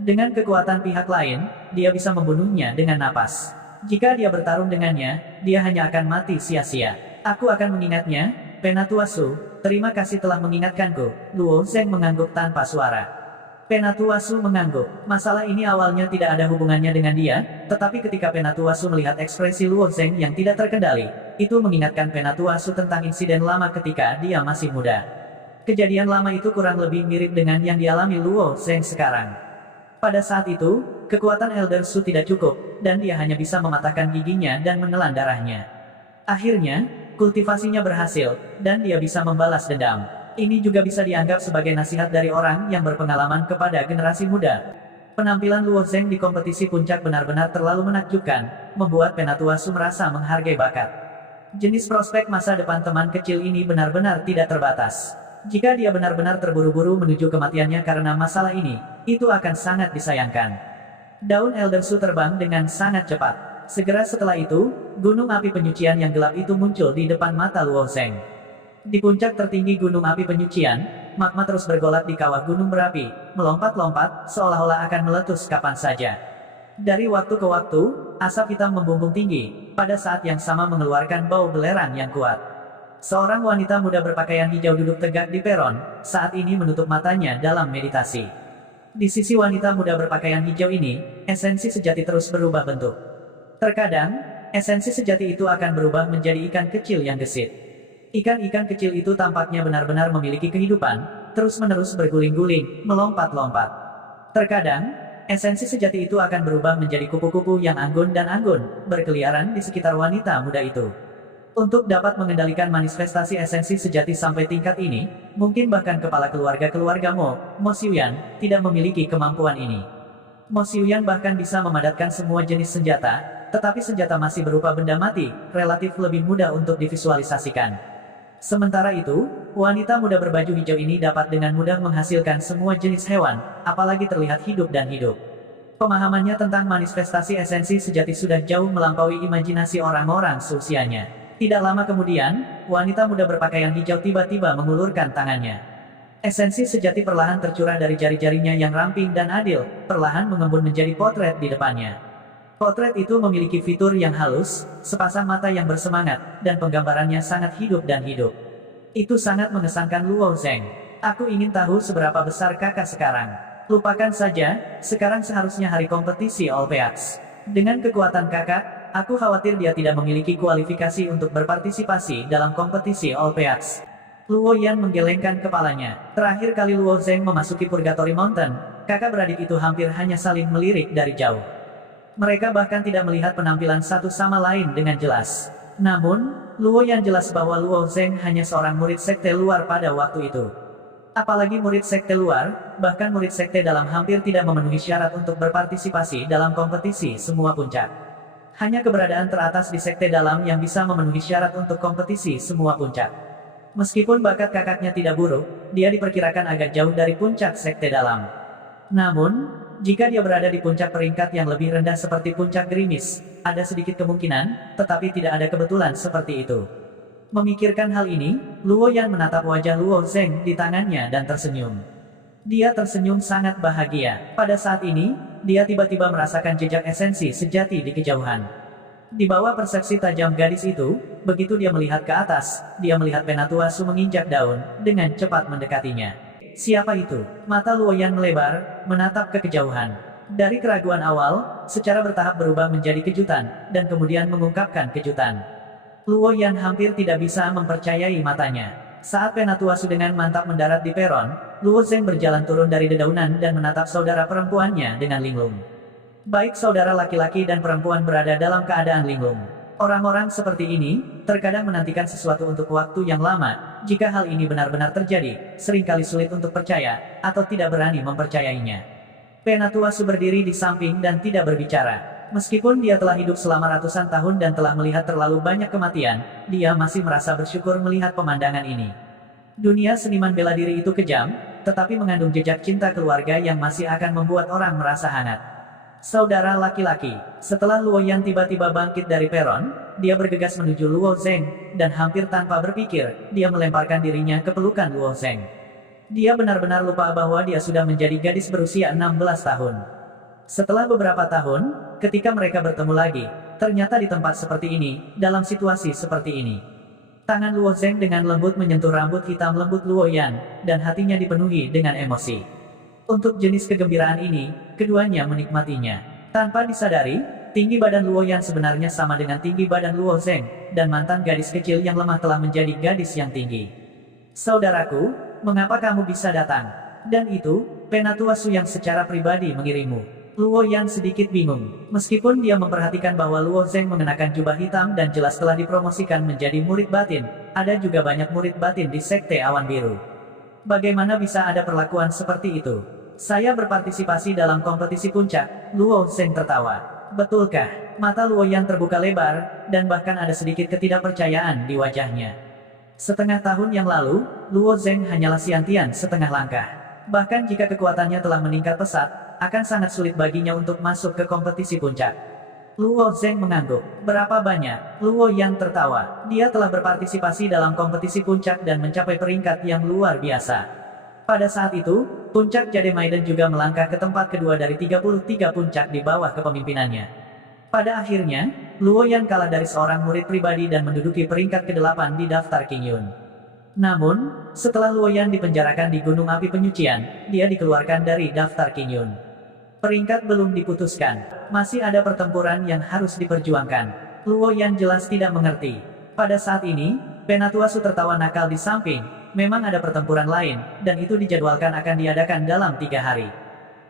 Dengan kekuatan pihak lain, dia bisa membunuhnya dengan napas. Jika dia bertarung dengannya, dia hanya akan mati sia-sia. Aku akan mengingatnya, Penatua Su, terima kasih telah mengingatkanku. Luo Zeng mengangguk tanpa suara. Penatua Su mengangguk. Masalah ini awalnya tidak ada hubungannya dengan dia, tetapi ketika Penatua Su melihat ekspresi Luo Zeng yang tidak terkendali, itu mengingatkan Penatua Su tentang insiden lama ketika dia masih muda. Kejadian lama itu kurang lebih mirip dengan yang dialami Luo Zeng sekarang. Pada saat itu, kekuatan Elder Su tidak cukup, dan dia hanya bisa mematahkan giginya dan menelan darahnya. Akhirnya, kultivasinya berhasil, dan dia bisa membalas dendam. Ini juga bisa dianggap sebagai nasihat dari orang yang berpengalaman kepada generasi muda. Penampilan Luo Zeng di kompetisi puncak benar-benar terlalu menakjubkan, membuat Penatua Su merasa menghargai bakat. Jenis prospek masa depan teman kecil ini benar-benar tidak terbatas. Jika dia benar-benar terburu-buru menuju kematiannya karena masalah ini, itu akan sangat disayangkan. Daun Eldersu terbang dengan sangat cepat. Segera setelah itu, gunung api penyucian yang gelap itu muncul di depan mata Luo Zeng. Di puncak tertinggi gunung api penyucian, magma terus bergolak di kawah gunung berapi, melompat-lompat, seolah-olah akan meletus kapan saja. Dari waktu ke waktu, asap hitam membumbung tinggi, pada saat yang sama mengeluarkan bau belerang yang kuat. Seorang wanita muda berpakaian hijau duduk tegak di peron, saat ini menutup matanya dalam meditasi. Di sisi wanita muda berpakaian hijau ini, esensi sejati terus berubah bentuk. Terkadang, esensi sejati itu akan berubah menjadi ikan kecil yang gesit. Ikan-ikan kecil itu tampaknya benar-benar memiliki kehidupan, terus-menerus berguling-guling, melompat-lompat. Terkadang, esensi sejati itu akan berubah menjadi kupu-kupu yang anggun dan anggun, berkeliaran di sekitar wanita muda itu. Untuk dapat mengendalikan manifestasi esensi sejati sampai tingkat ini, mungkin bahkan kepala keluarga Mo Xiuyan, tidak memiliki kemampuan ini. Mo Xiuyan bahkan bisa memadatkan semua jenis senjata, tetapi senjata masih berupa benda mati, relatif lebih mudah untuk divisualisasikan. Sementara itu, wanita muda berbaju hijau ini dapat dengan mudah menghasilkan semua jenis hewan, apalagi terlihat hidup dan hidup. Pemahamannya tentang manifestasi esensi sejati sudah jauh melampaui imajinasi orang-orang seusianya. Tidak lama kemudian, wanita muda berpakaian hijau tiba-tiba mengulurkan tangannya. Esensi sejati perlahan tercurah dari jari-jarinya yang ramping dan adil, perlahan mengembun menjadi potret di depannya. Potret itu memiliki fitur yang halus, sepasang mata yang bersemangat, dan penggambarannya sangat hidup dan hidup. Itu sangat mengesankan Luo Zeng. Aku ingin tahu seberapa besar kakak sekarang. Lupakan saja, sekarang seharusnya hari kompetisi All Peaks. Dengan kekuatan kakak, aku khawatir dia tidak memiliki kualifikasi untuk berpartisipasi dalam kompetisi All Peaks. Luo Yan menggelengkan kepalanya. Terakhir kali Luo Zeng memasuki Purgatory Mountain, kakak beradik itu hampir hanya saling melirik dari jauh. Mereka bahkan tidak melihat penampilan satu sama lain dengan jelas. Namun, Luo Yan jelas bahwa Luo Zeng hanya seorang murid sekte luar pada waktu itu. Apalagi murid sekte luar, bahkan murid sekte dalam hampir tidak memenuhi syarat untuk berpartisipasi dalam kompetisi semua puncak. Hanya keberadaan teratas di sekte dalam yang bisa memenuhi syarat untuk kompetisi semua puncak. Meskipun bakat kakaknya tidak buruk, dia diperkirakan agak jauh dari puncak sekte dalam. Namun, jika dia berada di puncak peringkat yang lebih rendah seperti puncak gerimis, ada sedikit kemungkinan, tetapi tidak ada kebetulan seperti itu. Memikirkan hal ini, Luo Yan menatap wajah Luo Zeng di tangannya dan tersenyum. Dia tersenyum sangat bahagia. Pada saat ini, dia tiba-tiba merasakan jejak esensi sejati di kejauhan. Di bawah persepsi tajam gadis itu, begitu dia melihat ke atas, dia melihat Penatua Su menginjak daun, dengan cepat mendekatinya. Siapa itu? Mata Luo Yan melebar, menatap ke kejauhan. Dari keraguan awal, secara bertahap berubah menjadi kejutan, dan kemudian mengungkapkan kejutan. Luo Yan hampir tidak bisa mempercayai matanya. Saat Penatua Su dengan mantap mendarat di peron, Luo Zeng berjalan turun dari dedaunan dan menatap saudara perempuannya dengan linglung. Baik saudara laki-laki dan perempuan berada dalam keadaan linglung. Orang-orang seperti ini, terkadang menantikan sesuatu untuk waktu yang lama. Jika hal ini benar-benar terjadi, seringkali sulit untuk percaya, atau tidak berani mempercayainya. Penatua Su berdiri di samping dan tidak berbicara. Meskipun dia telah hidup selama ratusan tahun dan telah melihat terlalu banyak kematian, dia masih merasa bersyukur melihat pemandangan ini. Dunia seniman bela diri itu kejam, tetapi mengandung jejak cinta keluarga yang masih akan membuat orang merasa hangat. Saudara laki-laki, setelah Luo Yan tiba-tiba bangkit dari peron, dia bergegas menuju Luo Zeng, dan hampir tanpa berpikir, dia melemparkan dirinya ke pelukan Luo Zeng. Dia benar-benar lupa bahwa dia sudah menjadi gadis berusia 16 tahun. Setelah beberapa tahun, ketika mereka bertemu lagi, ternyata di tempat seperti ini, dalam situasi seperti ini. Tangan Luo Zeng dengan lembut menyentuh rambut hitam lembut Luo Yan, dan hatinya dipenuhi dengan emosi. Untuk jenis kegembiraan ini, keduanya menikmatinya. Tanpa disadari, tinggi badan Luo Yan sebenarnya sama dengan tinggi badan Luo Zeng, dan mantan gadis kecil yang lemah telah menjadi gadis yang tinggi. Saudaraku, mengapa kamu bisa datang? Dan itu, Penatua Su yang secara pribadi mengirimmu. Luo Yan sedikit bingung, meskipun dia memperhatikan bahwa Luo Zeng mengenakan jubah hitam dan jelas telah dipromosikan menjadi murid batin, ada juga banyak murid batin di Sekte Awan Biru. Bagaimana bisa ada perlakuan seperti itu? Saya berpartisipasi dalam kompetisi puncak, Luo Zeng tertawa. Betulkah? Mata Luo Yan terbuka lebar, dan bahkan ada sedikit ketidakpercayaan di wajahnya. Setengah tahun yang lalu, Luo Zheng hanyalah Xiantian setengah langkah. Bahkan jika kekuatannya telah meningkat pesat, akan sangat sulit baginya untuk masuk ke kompetisi puncak. Luo Zheng mengangguk. Berapa banyak? Luo Yan tertawa. Dia telah berpartisipasi dalam kompetisi puncak dan mencapai peringkat yang luar biasa. Pada saat itu, puncak Jade Maiden juga melangkah ke tempat kedua dari 33 puncak di bawah kepemimpinannya. Pada akhirnya, Luo Yan kalah dari seorang murid pribadi dan menduduki peringkat ke-8 di daftar King Yun. Namun, setelah Luo Yan dipenjarakan di Gunung Api Penyucian, dia dikeluarkan dari daftar King Yun. Peringkat belum diputuskan. Masih ada pertempuran yang harus diperjuangkan. Luo Yan jelas tidak mengerti. Pada saat ini, Penatua Su tertawa nakal di samping. Memang ada pertempuran lain, dan itu dijadwalkan akan diadakan dalam 3 hari.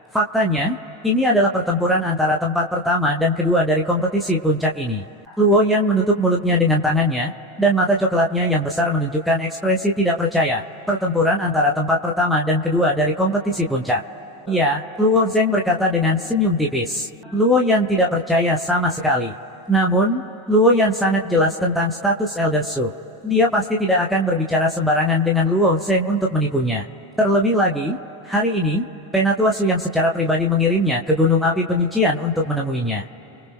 Faktanya, ini adalah pertempuran antara tempat pertama dan kedua dari kompetisi puncak ini. Luo Yan menutup mulutnya dengan tangannya, dan mata coklatnya yang besar menunjukkan ekspresi tidak percaya. Pertempuran antara tempat pertama dan kedua dari kompetisi puncak. Ya, Luo Zheng berkata dengan senyum tipis. Luo Yan tidak percaya sama sekali. Namun, Luo Yan sangat jelas tentang status Elder Su. Dia pasti tidak akan berbicara sembarangan dengan Luo Zheng untuk menipunya. Terlebih lagi, hari ini, Penatua Su yang secara pribadi mengirimnya ke Gunung Api Penyucian untuk menemuinya.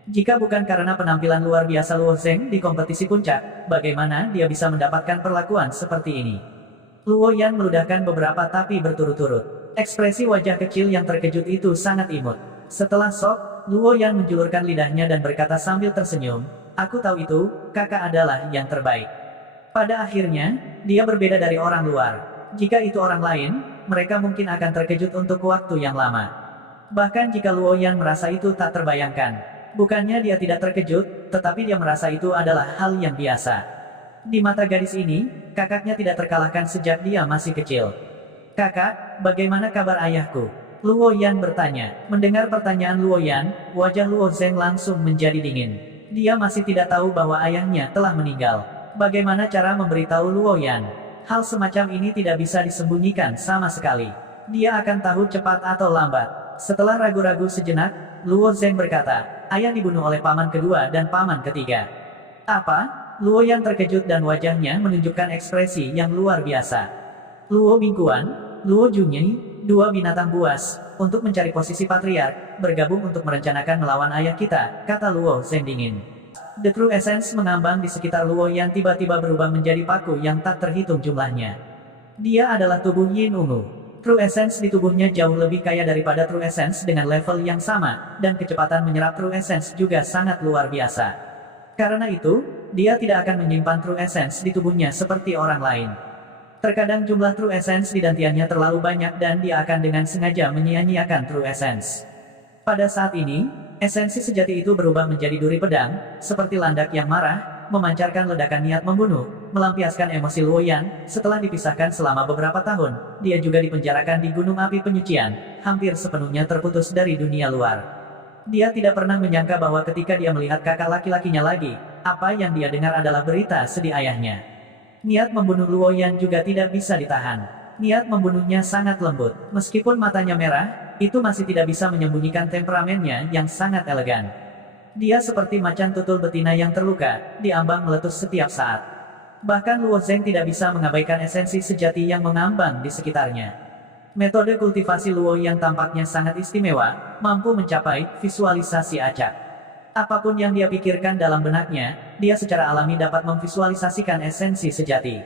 Jika bukan karena penampilan luar biasa Luo Zheng di kompetisi puncak, bagaimana dia bisa mendapatkan perlakuan seperti ini? Luo Yan meludahkan beberapa tapi berturut-turut. Ekspresi wajah kecil yang terkejut itu sangat imut. Setelah sok, Luo Yan menjulurkan lidahnya dan berkata sambil tersenyum, "Aku tahu itu, kakak adalah yang terbaik." Pada akhirnya, dia berbeda dari orang luar. Jika itu orang lain, mereka mungkin akan terkejut untuk waktu yang lama. Bahkan jika Luo Yan merasa itu tak terbayangkan. Bukannya dia tidak terkejut, tetapi dia merasa itu adalah hal yang biasa. Di mata gadis ini, kakaknya tidak terkalahkan sejak dia masih kecil. "Kakak, bagaimana kabar ayahku?" Luo Yan bertanya. Mendengar pertanyaan Luo Yan, wajah Luo Zheng langsung menjadi dingin. Dia masih tidak tahu bahwa ayahnya telah meninggal. Bagaimana cara memberitahu Luo Yan? Hal semacam ini tidak bisa disembunyikan sama sekali. Dia akan tahu cepat atau lambat. Setelah ragu-ragu sejenak, Luo Zheng berkata, "Ayah dibunuh oleh paman kedua dan paman ketiga." "Apa?" Luo Yan terkejut dan wajahnya menunjukkan ekspresi yang luar biasa. "Luo Bingguan, Luo Junyi, dua binatang buas, untuk mencari posisi patriark, bergabung untuk merencanakan melawan ayah kita," kata Luo Zheng dingin. The True Essence mengambang di sekitar Luo Yan tiba-tiba berubah menjadi paku yang tak terhitung jumlahnya. Dia adalah tubuh Yin Ungu. True Essence di tubuhnya jauh lebih kaya daripada True Essence dengan level yang sama, dan kecepatan menyerap True Essence juga sangat luar biasa. Karena itu, dia tidak akan menyimpan True Essence di tubuhnya seperti orang lain. Terkadang jumlah True Essence di dantiannya terlalu banyak dan dia akan dengan sengaja menyia-nyiakan True Essence. Pada saat ini, esensi sejati itu berubah menjadi duri pedang, seperti landak yang marah, memancarkan ledakan niat membunuh, melampiaskan emosi Luo Yan. Setelah dipisahkan selama beberapa tahun, dia juga dipenjarakan di Gunung Api Penyucian, hampir sepenuhnya terputus dari dunia luar. Dia tidak pernah menyangka bahwa ketika dia melihat kakak laki-lakinya lagi, apa yang dia dengar adalah berita sedih ayahnya. Niat membunuh Luo Yan juga tidak bisa ditahan. Niat membunuhnya sangat lembut, meskipun matanya merah, itu masih tidak bisa menyembunyikan temperamennya yang sangat elegan. Dia seperti macan tutul betina yang terluka, diambang meletus setiap saat. Bahkan Luo Zheng tidak bisa mengabaikan esensi sejati yang mengambang di sekitarnya. Metode kultivasi Luo yang tampaknya sangat istimewa, mampu mencapai visualisasi acak. Apapun yang dia pikirkan dalam benaknya, dia secara alami dapat memvisualisasikan esensi sejati.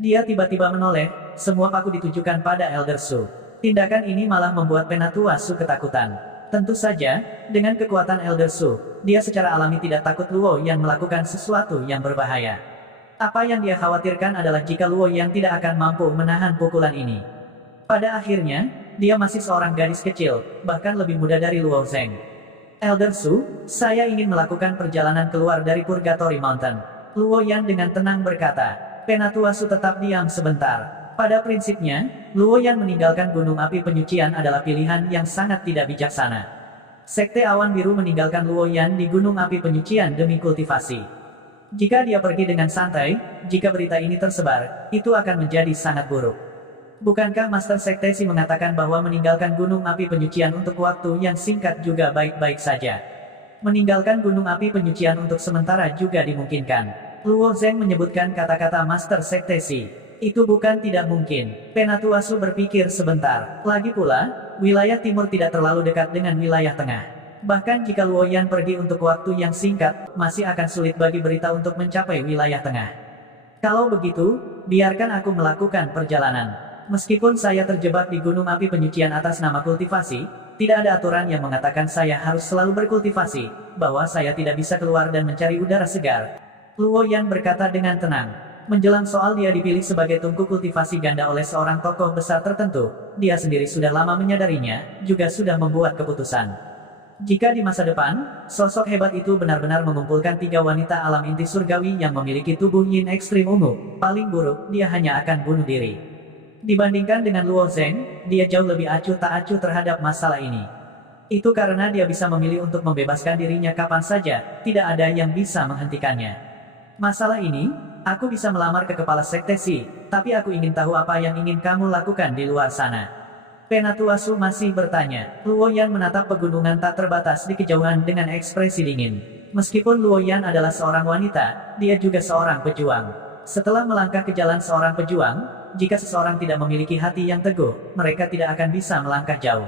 Dia tiba-tiba menoleh, semua paku ditujukan pada Elder Su. Tindakan ini malah membuat Penatua Su ketakutan. Tentu saja, dengan kekuatan Elder Su, dia secara alami tidak takut Luo Yan melakukan sesuatu yang berbahaya. Apa yang dia khawatirkan adalah jika Luo Yan tidak akan mampu menahan pukulan ini. Pada akhirnya, dia masih seorang gadis kecil, bahkan lebih muda dari Luo Zheng. "Elder Su, saya ingin melakukan perjalanan keluar dari Purgatory Mountain," Luo Yan dengan tenang berkata. Penatua Su tetap diam sebentar. Pada prinsipnya, Luo Yan meninggalkan Gunung Api Penyucian adalah pilihan yang sangat tidak bijaksana. Sekte Awan Biru meninggalkan Luo Yan di Gunung Api Penyucian demi kultivasi. Jika dia pergi dengan santai, jika berita ini tersebar, itu akan menjadi sangat buruk. Bukankah Master Sekte Si mengatakan bahwa meninggalkan Gunung Api Penyucian untuk waktu yang singkat juga baik-baik saja? Meninggalkan Gunung Api Penyucian untuk sementara juga dimungkinkan. Luo Zheng menyebutkan kata-kata Master Sekte Si. Itu bukan tidak mungkin. Penatua Su berpikir sebentar. Lagi pula, wilayah timur tidak terlalu dekat dengan wilayah tengah. Bahkan jika Luo Yan pergi untuk waktu yang singkat, masih akan sulit bagi berita untuk mencapai wilayah tengah. Kalau begitu, biarkan aku melakukan perjalanan. Meskipun saya terjebak di gunung api penyucian atas nama kultivasi, tidak ada aturan yang mengatakan saya harus selalu berkultivasi, bahwa saya tidak bisa keluar dan mencari udara segar. Luo Yan berkata dengan tenang. Menjelang soal dia dipilih sebagai tungku kultivasi ganda oleh seorang tokoh besar tertentu, dia sendiri sudah lama menyadarinya, juga sudah membuat keputusan. Jika di masa depan, sosok hebat itu benar-benar mengumpulkan 3 wanita alam inti surgawi yang memiliki tubuh yin ekstrim ungu, paling buruk, dia hanya akan bunuh diri. Dibandingkan dengan Luo Zheng, dia jauh lebih acuh tak acuh terhadap masalah ini. Itu karena dia bisa memilih untuk membebaskan dirinya kapan saja, tidak ada yang bisa menghentikannya. Masalah ini, aku bisa melamar ke kepala sekte Si, tapi aku ingin tahu apa yang ingin kamu lakukan di luar sana. Penatua Su masih bertanya. Luo Yan menatap pegunungan tak terbatas di kejauhan dengan ekspresi dingin. Meskipun Luo Yan adalah seorang wanita, dia juga seorang pejuang. Setelah melangkah ke jalan seorang pejuang, jika seseorang tidak memiliki hati yang teguh, mereka tidak akan bisa melangkah jauh.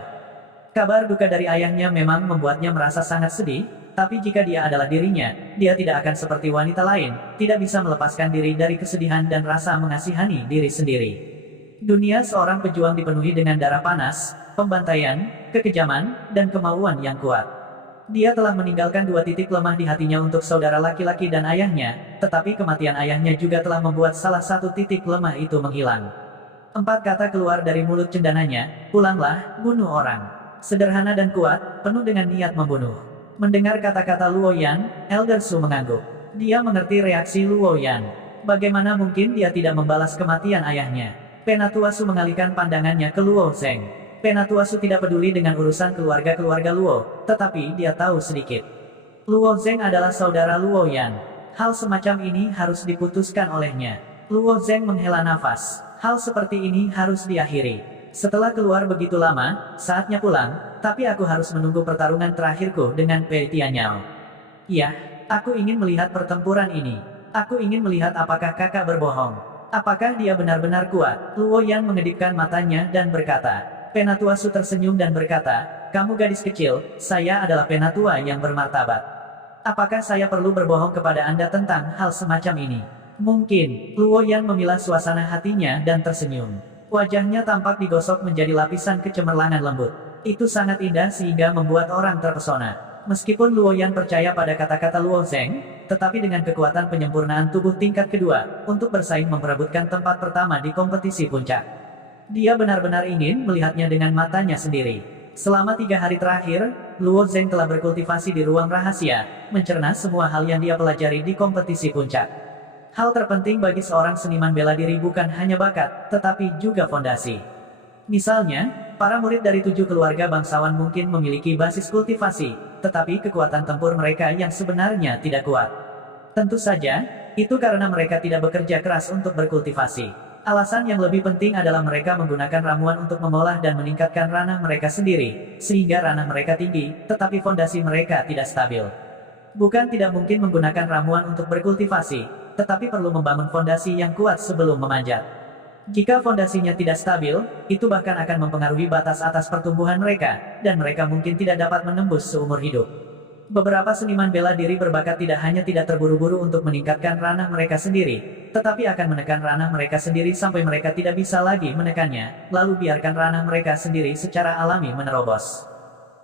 Kabar duka dari ayahnya memang membuatnya merasa sangat sedih, tapi jika dia adalah dirinya, dia tidak akan seperti wanita lain, tidak bisa melepaskan diri dari kesedihan dan rasa mengasihani diri sendiri. Dunia seorang pejuang dipenuhi dengan darah panas, pembantaian, kekejaman, dan kemauan yang kuat. Dia telah meninggalkan 2 titik lemah di hatinya untuk saudara laki-laki dan ayahnya, tetapi kematian ayahnya juga telah membuat salah satu titik lemah itu menghilang. 4 kata keluar dari mulut cendananya, pulanglah, bunuh orang. Sederhana dan kuat, penuh dengan niat membunuh. Mendengar kata-kata Luo Yan, Elder Su mengangguk. Dia mengerti reaksi Luo Yan. Bagaimana mungkin dia tidak membalas kematian ayahnya? Penatua Su mengalihkan pandangannya ke Luo Zheng. Penatua Su tidak peduli dengan urusan keluarga-keluarga Luo, tetapi dia tahu sedikit. Luo Zheng adalah saudara Luo Yan. Hal semacam ini harus diputuskan olehnya. Luo Zheng menghela nafas. Hal seperti ini harus diakhiri. Setelah keluar begitu lama, saatnya pulang, tapi aku harus menunggu pertarungan terakhirku dengan Pei Tianyao. Ya, aku ingin melihat pertempuran ini. Aku ingin melihat apakah kakak berbohong. Apakah dia benar-benar kuat? Luo Yan mengedipkan matanya dan berkata. Penatua Su tersenyum dan berkata, kamu gadis kecil, saya adalah penatua yang bermartabat. Apakah saya perlu berbohong kepada Anda tentang hal semacam ini? Mungkin. Luo Yan memilah suasana hatinya dan tersenyum. Wajahnya tampak digosok menjadi lapisan kecemerlangan lembut. Itu sangat indah sehingga membuat orang terpesona. Meskipun Luo Yan percaya pada kata-kata Luo Zheng, tetapi dengan kekuatan penyempurnaan tubuh tingkat kedua, untuk bersaing memperebutkan tempat pertama di kompetisi puncak. Dia benar-benar ingin melihatnya dengan matanya sendiri. Selama 3 hari terakhir, Luo Zheng telah berkultivasi di ruang rahasia, mencerna semua hal yang dia pelajari di kompetisi puncak. Hal terpenting bagi seorang seniman bela diri bukan hanya bakat, tetapi juga fondasi. Misalnya, para murid dari 7 keluarga bangsawan mungkin memiliki basis kultivasi, tetapi kekuatan tempur mereka yang sebenarnya tidak kuat. Tentu saja, itu karena mereka tidak bekerja keras untuk berkultivasi. Alasan yang lebih penting adalah mereka menggunakan ramuan untuk mengolah dan meningkatkan ranah mereka sendiri, sehingga ranah mereka tinggi, tetapi fondasi mereka tidak stabil. Bukan tidak mungkin menggunakan ramuan untuk berkultivasi, tetapi perlu membangun fondasi yang kuat sebelum memanjat. Jika fondasinya tidak stabil, itu bahkan akan mempengaruhi batas atas pertumbuhan mereka, dan mereka mungkin tidak dapat menembus seumur hidup. Beberapa seniman bela diri berbakat tidak hanya tidak terburu-buru untuk meningkatkan ranah mereka sendiri, tetapi akan menekan ranah mereka sendiri sampai mereka tidak bisa lagi menekannya, lalu biarkan ranah mereka sendiri secara alami menerobos.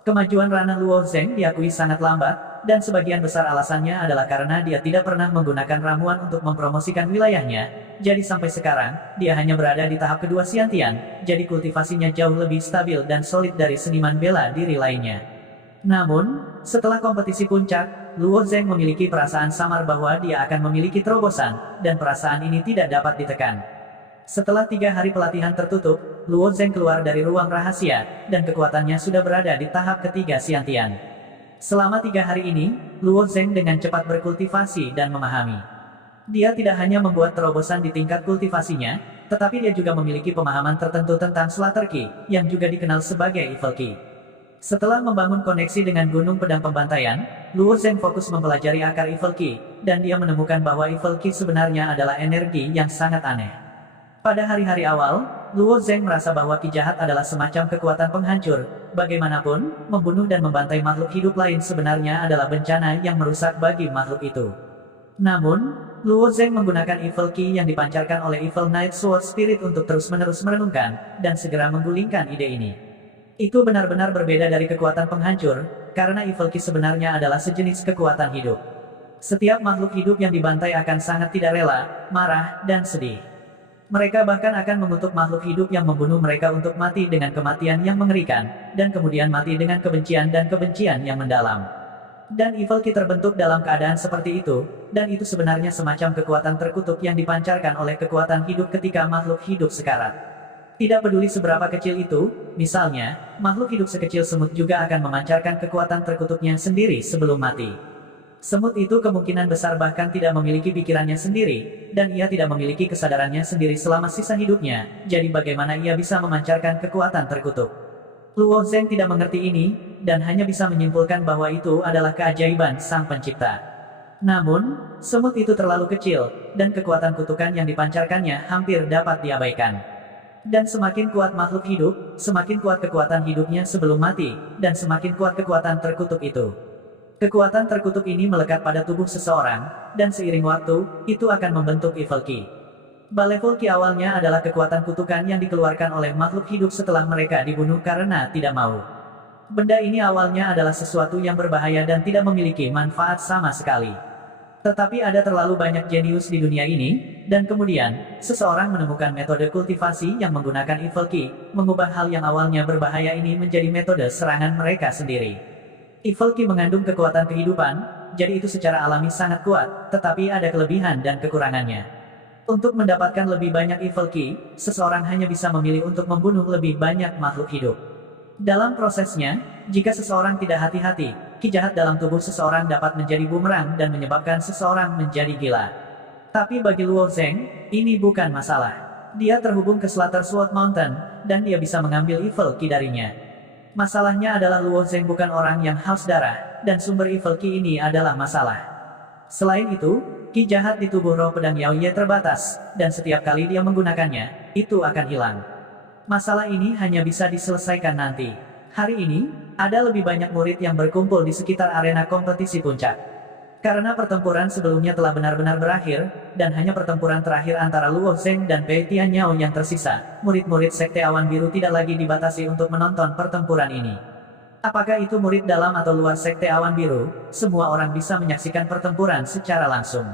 Kemajuan ranah Luo Zheng diakui sangat lambat, dan sebagian besar alasannya adalah karena dia tidak pernah menggunakan ramuan untuk mempromosikan wilayahnya, jadi sampai sekarang, dia hanya berada di tahap kedua Xiantian, jadi kultivasinya jauh lebih stabil dan solid dari seniman bela diri lainnya. Namun, setelah kompetisi puncak, Luo Zheng memiliki perasaan samar bahwa dia akan memiliki terobosan, dan perasaan ini tidak dapat ditekan. Setelah 3 hari pelatihan tertutup, Luo Zheng keluar dari ruang rahasia, dan kekuatannya sudah berada di tahap ketiga Xiantian. Selama 3 hari ini, Luo Zheng dengan cepat berkultivasi dan memahami. Dia tidak hanya membuat terobosan di tingkat kultivasinya, tetapi dia juga memiliki pemahaman tertentu tentang Slaughter Ki, yang juga dikenal sebagai Evil Ki. Setelah membangun koneksi dengan Gunung Pedang Pembantaian, Luo Zeng fokus mempelajari akar Evil Qi, dan dia menemukan bahwa Evil Qi sebenarnya adalah energi yang sangat aneh. Pada hari-hari awal, Luo Zeng merasa bahwa Qi jahat adalah semacam kekuatan penghancur. Bagaimanapun, membunuh dan membantai makhluk hidup lain sebenarnya adalah bencana yang merusak bagi makhluk itu. Namun, Luo Zeng menggunakan Evil Qi yang dipancarkan oleh Evil Knight Sword Spirit untuk terus-menerus merenungkan, dan segera menggulingkan ide ini. Itu benar-benar berbeda dari kekuatan penghancur, karena Evil Qi sebenarnya adalah sejenis kekuatan hidup. Setiap makhluk hidup yang dibantai akan sangat tidak rela, marah, dan sedih. Mereka bahkan akan mengutuk makhluk hidup yang membunuh mereka untuk mati dengan kematian yang mengerikan, dan kemudian mati dengan kebencian dan kebencian yang mendalam. Dan Evil Qi terbentuk dalam keadaan seperti itu, dan itu sebenarnya semacam kekuatan terkutuk yang dipancarkan oleh kekuatan hidup ketika makhluk hidup sekarat. Tidak peduli seberapa kecil itu, misalnya, makhluk hidup sekecil semut juga akan memancarkan kekuatan terkutuknya sendiri sebelum mati. Semut itu kemungkinan besar bahkan tidak memiliki pikirannya sendiri, dan ia tidak memiliki kesadarannya sendiri selama sisa hidupnya, jadi bagaimana ia bisa memancarkan kekuatan terkutuk? Luo Zeng tidak mengerti ini, dan hanya bisa menyimpulkan bahwa itu adalah keajaiban Sang Pencipta. Namun, semut itu terlalu kecil, dan kekuatan kutukan yang dipancarkannya hampir dapat diabaikan. Dan semakin kuat makhluk hidup, semakin kuat kekuatan hidupnya sebelum mati, dan semakin kuat kekuatan terkutuk itu. Kekuatan terkutuk ini melekat pada tubuh seseorang, dan seiring waktu, itu akan membentuk Evil Qi. Baleful Qi awalnya adalah kekuatan kutukan yang dikeluarkan oleh makhluk hidup setelah mereka dibunuh karena tidak mau. Benda ini awalnya adalah sesuatu yang berbahaya dan tidak memiliki manfaat sama sekali. Tetapi ada terlalu banyak jenius di dunia ini, dan kemudian, seseorang menemukan metode kultivasi yang menggunakan Evil Qi, mengubah hal yang awalnya berbahaya ini menjadi metode serangan mereka sendiri. Evil Qi mengandung kekuatan kehidupan, jadi itu secara alami sangat kuat, tetapi ada kelebihan dan kekurangannya. Untuk mendapatkan lebih banyak Evil Qi, seseorang hanya bisa memilih untuk membunuh lebih banyak makhluk hidup. Dalam prosesnya, jika seseorang tidak hati-hati, Qi jahat dalam tubuh seseorang dapat menjadi bumerang dan menyebabkan seseorang menjadi gila. Tapi bagi Luo Zeng, ini bukan masalah. Dia terhubung ke Slaughter Sword Mountain, dan dia bisa mengambil Evil Qi darinya. Masalahnya adalah Luo Zeng bukan orang yang haus darah, dan sumber Evil Qi ini adalah masalah. Selain itu, Qi jahat di tubuh roh pedang Yao Ye terbatas, dan setiap kali dia menggunakannya, itu akan hilang. Masalah ini hanya bisa diselesaikan nanti. Hari ini, ada lebih banyak murid yang berkumpul di sekitar arena kompetisi puncak. Karena pertempuran sebelumnya telah benar-benar berakhir, dan hanya pertempuran terakhir antara Luo Zeng dan Pei Tianyao yang tersisa, murid-murid Sekte Awan Biru tidak lagi dibatasi untuk menonton pertempuran ini. Apakah itu murid dalam atau luar Sekte Awan Biru, semua orang bisa menyaksikan pertempuran secara langsung.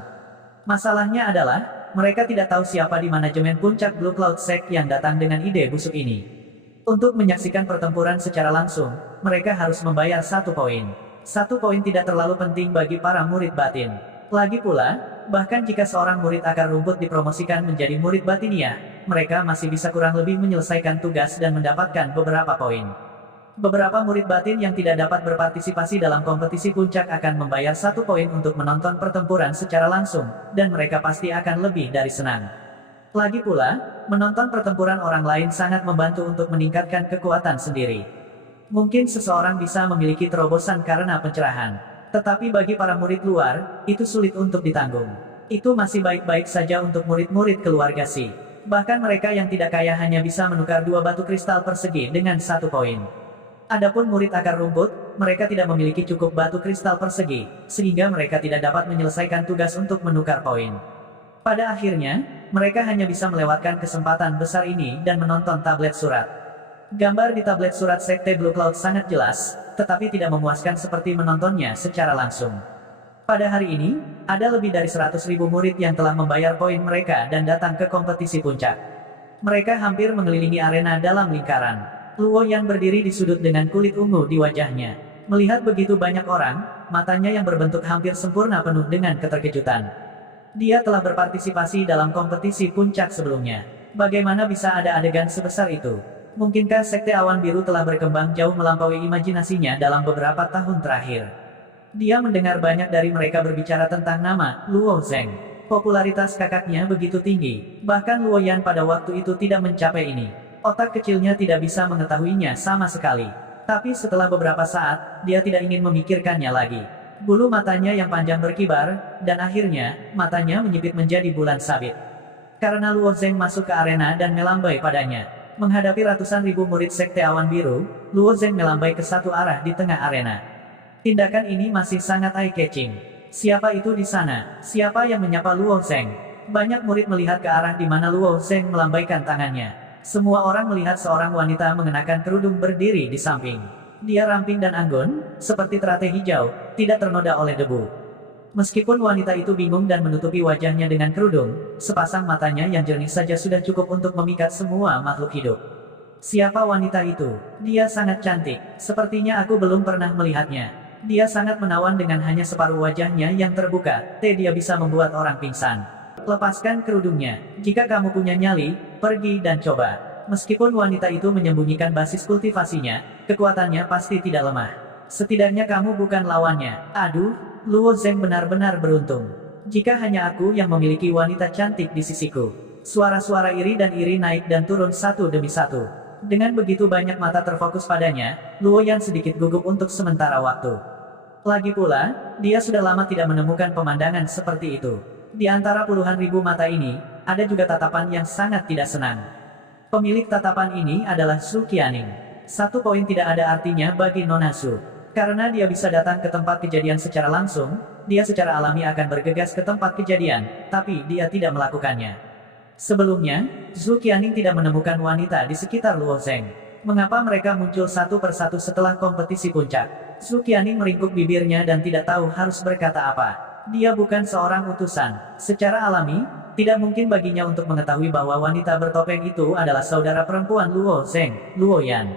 Masalahnya adalah, mereka tidak tahu siapa di manajemen puncak Blue Cloud Sect yang datang dengan ide busuk ini. Untuk menyaksikan pertempuran secara langsung, mereka harus membayar 1 poin. 1 poin tidak terlalu penting bagi para murid batin. Lagi pula, bahkan jika seorang murid akar rumput dipromosikan menjadi murid batinia, mereka masih bisa kurang lebih menyelesaikan tugas dan mendapatkan beberapa poin. Beberapa murid batin yang tidak dapat berpartisipasi dalam kompetisi puncak akan membayar 1 poin untuk menonton pertempuran secara langsung, dan mereka pasti akan lebih dari senang. Lagi pula, menonton pertempuran orang lain sangat membantu untuk meningkatkan kekuatan sendiri. Mungkin seseorang bisa memiliki terobosan karena pencerahan. Tetapi bagi para murid luar, itu sulit untuk ditanggung. Itu masih baik-baik saja untuk murid-murid keluarga Si. Bahkan mereka yang tidak kaya hanya bisa menukar 2 batu kristal persegi dengan 1 poin. Adapun murid akar rumput, mereka tidak memiliki cukup batu kristal persegi, sehingga mereka tidak dapat menyelesaikan tugas untuk menukar poin. Pada akhirnya, mereka hanya bisa melewatkan kesempatan besar ini dan menonton tablet surat. Gambar di tablet surat Sekte Blue Cloud sangat jelas, tetapi tidak memuaskan seperti menontonnya secara langsung. Pada hari ini, ada lebih dari 100.000 murid yang telah membayar poin mereka dan datang ke kompetisi puncak. Mereka hampir mengelilingi arena dalam lingkaran. Luo Yan berdiri di sudut dengan kulit ungu di wajahnya. Melihat begitu banyak orang, matanya yang berbentuk hampir sempurna penuh dengan keterkejutan. Dia telah berpartisipasi dalam kompetisi puncak sebelumnya. Bagaimana bisa ada adegan sebesar itu? Mungkinkah Sekte Awan Biru telah berkembang jauh melampaui imajinasinya dalam beberapa tahun terakhir? Dia mendengar banyak dari mereka berbicara tentang nama Luo Zeng. Popularitas kakaknya begitu tinggi, bahkan Luo Yan pada waktu itu tidak mencapai ini. Otak kecilnya tidak bisa mengetahuinya sama sekali. Tapi setelah beberapa saat, dia tidak ingin memikirkannya lagi. Bulu matanya yang panjang berkibar, dan akhirnya, matanya menyipit menjadi bulan sabit. Karena Luo Zeng masuk ke arena dan melambai padanya. Menghadapi ratusan ribu murid Sekte Awan Biru, Luo Zeng melambai ke satu arah di tengah arena. Tindakan ini masih sangat eye-catching. Siapa itu di sana? Siapa yang menyapa Luo Zeng? Banyak murid melihat ke arah di mana Luo Zeng melambaikan tangannya. Semua orang melihat seorang wanita mengenakan kerudung berdiri di samping. Dia ramping dan anggun, seperti teratai hijau, tidak ternoda oleh debu. Meskipun wanita itu bingung dan menutupi wajahnya dengan kerudung, sepasang matanya yang jernih saja sudah cukup untuk memikat semua makhluk hidup. Siapa wanita itu? Dia sangat cantik. Sepertinya aku belum pernah melihatnya. Dia sangat menawan dengan hanya separuh wajahnya yang terbuka. Dia bisa membuat orang pingsan. Lepaskan kerudungnya. Jika kamu punya nyali, pergi dan coba. Meskipun wanita itu menyembunyikan basis kultivasinya, kekuatannya pasti tidak lemah. Setidaknya kamu bukan lawannya. Aduh, Luo Zeng benar-benar beruntung. Jika hanya aku yang memiliki wanita cantik di sisiku. Suara-suara iri dan iri naik dan turun satu demi satu. Dengan begitu banyak mata terfokus padanya, Luo Yan sedikit gugup untuk sementara waktu. Lagi pula, dia sudah lama tidak menemukan pemandangan seperti itu. Di antara puluhan ribu mata ini, ada juga tatapan yang sangat tidak senang. Pemilik tatapan ini adalah Su Qianing. 1 poin tidak ada artinya bagi Nona Su. Karena dia bisa datang ke tempat kejadian secara langsung, dia secara alami akan bergegas ke tempat kejadian, tapi dia tidak melakukannya. Sebelumnya, Su Qianing tidak menemukan wanita di sekitar Luo Zeng. Mengapa mereka muncul satu persatu setelah kompetisi puncak? Su Qianing meringkuk bibirnya dan tidak tahu harus berkata apa. Dia bukan seorang utusan. Secara alami, tidak mungkin baginya untuk mengetahui bahwa wanita bertopeng itu adalah saudara perempuan Luo Zeng, Luo Yan.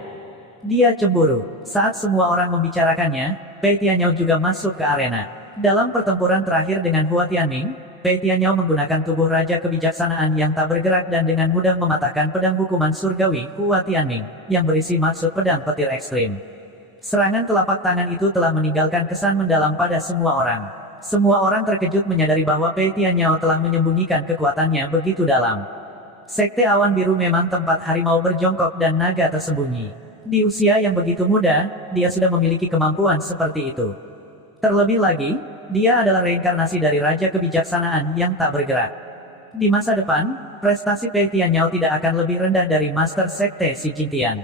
Dia cemburu. Saat semua orang membicarakannya, Pei Tianyao juga masuk ke arena. Dalam pertempuran terakhir dengan Hua Tianming, Pei Tianyao menggunakan tubuh Raja Kebijaksanaan yang tak bergerak dan dengan mudah mematahkan pedang hukuman surgawi Hua Tianming, yang berisi maksud pedang petir ekstrim. Serangan telapak tangan itu telah meninggalkan kesan mendalam pada semua orang. Semua orang terkejut menyadari bahwa Pei Tianyao telah menyembunyikan kekuatannya begitu dalam. Sekte Awan Biru memang tempat harimau berjongkok dan naga tersembunyi. Di usia yang begitu muda, dia sudah memiliki kemampuan seperti itu. Terlebih lagi, dia adalah reinkarnasi dari Raja Kebijaksanaan yang tak bergerak. Di masa depan, prestasi Pei Tianyao tidak akan lebih rendah dari Master Sekte Xi Jintian.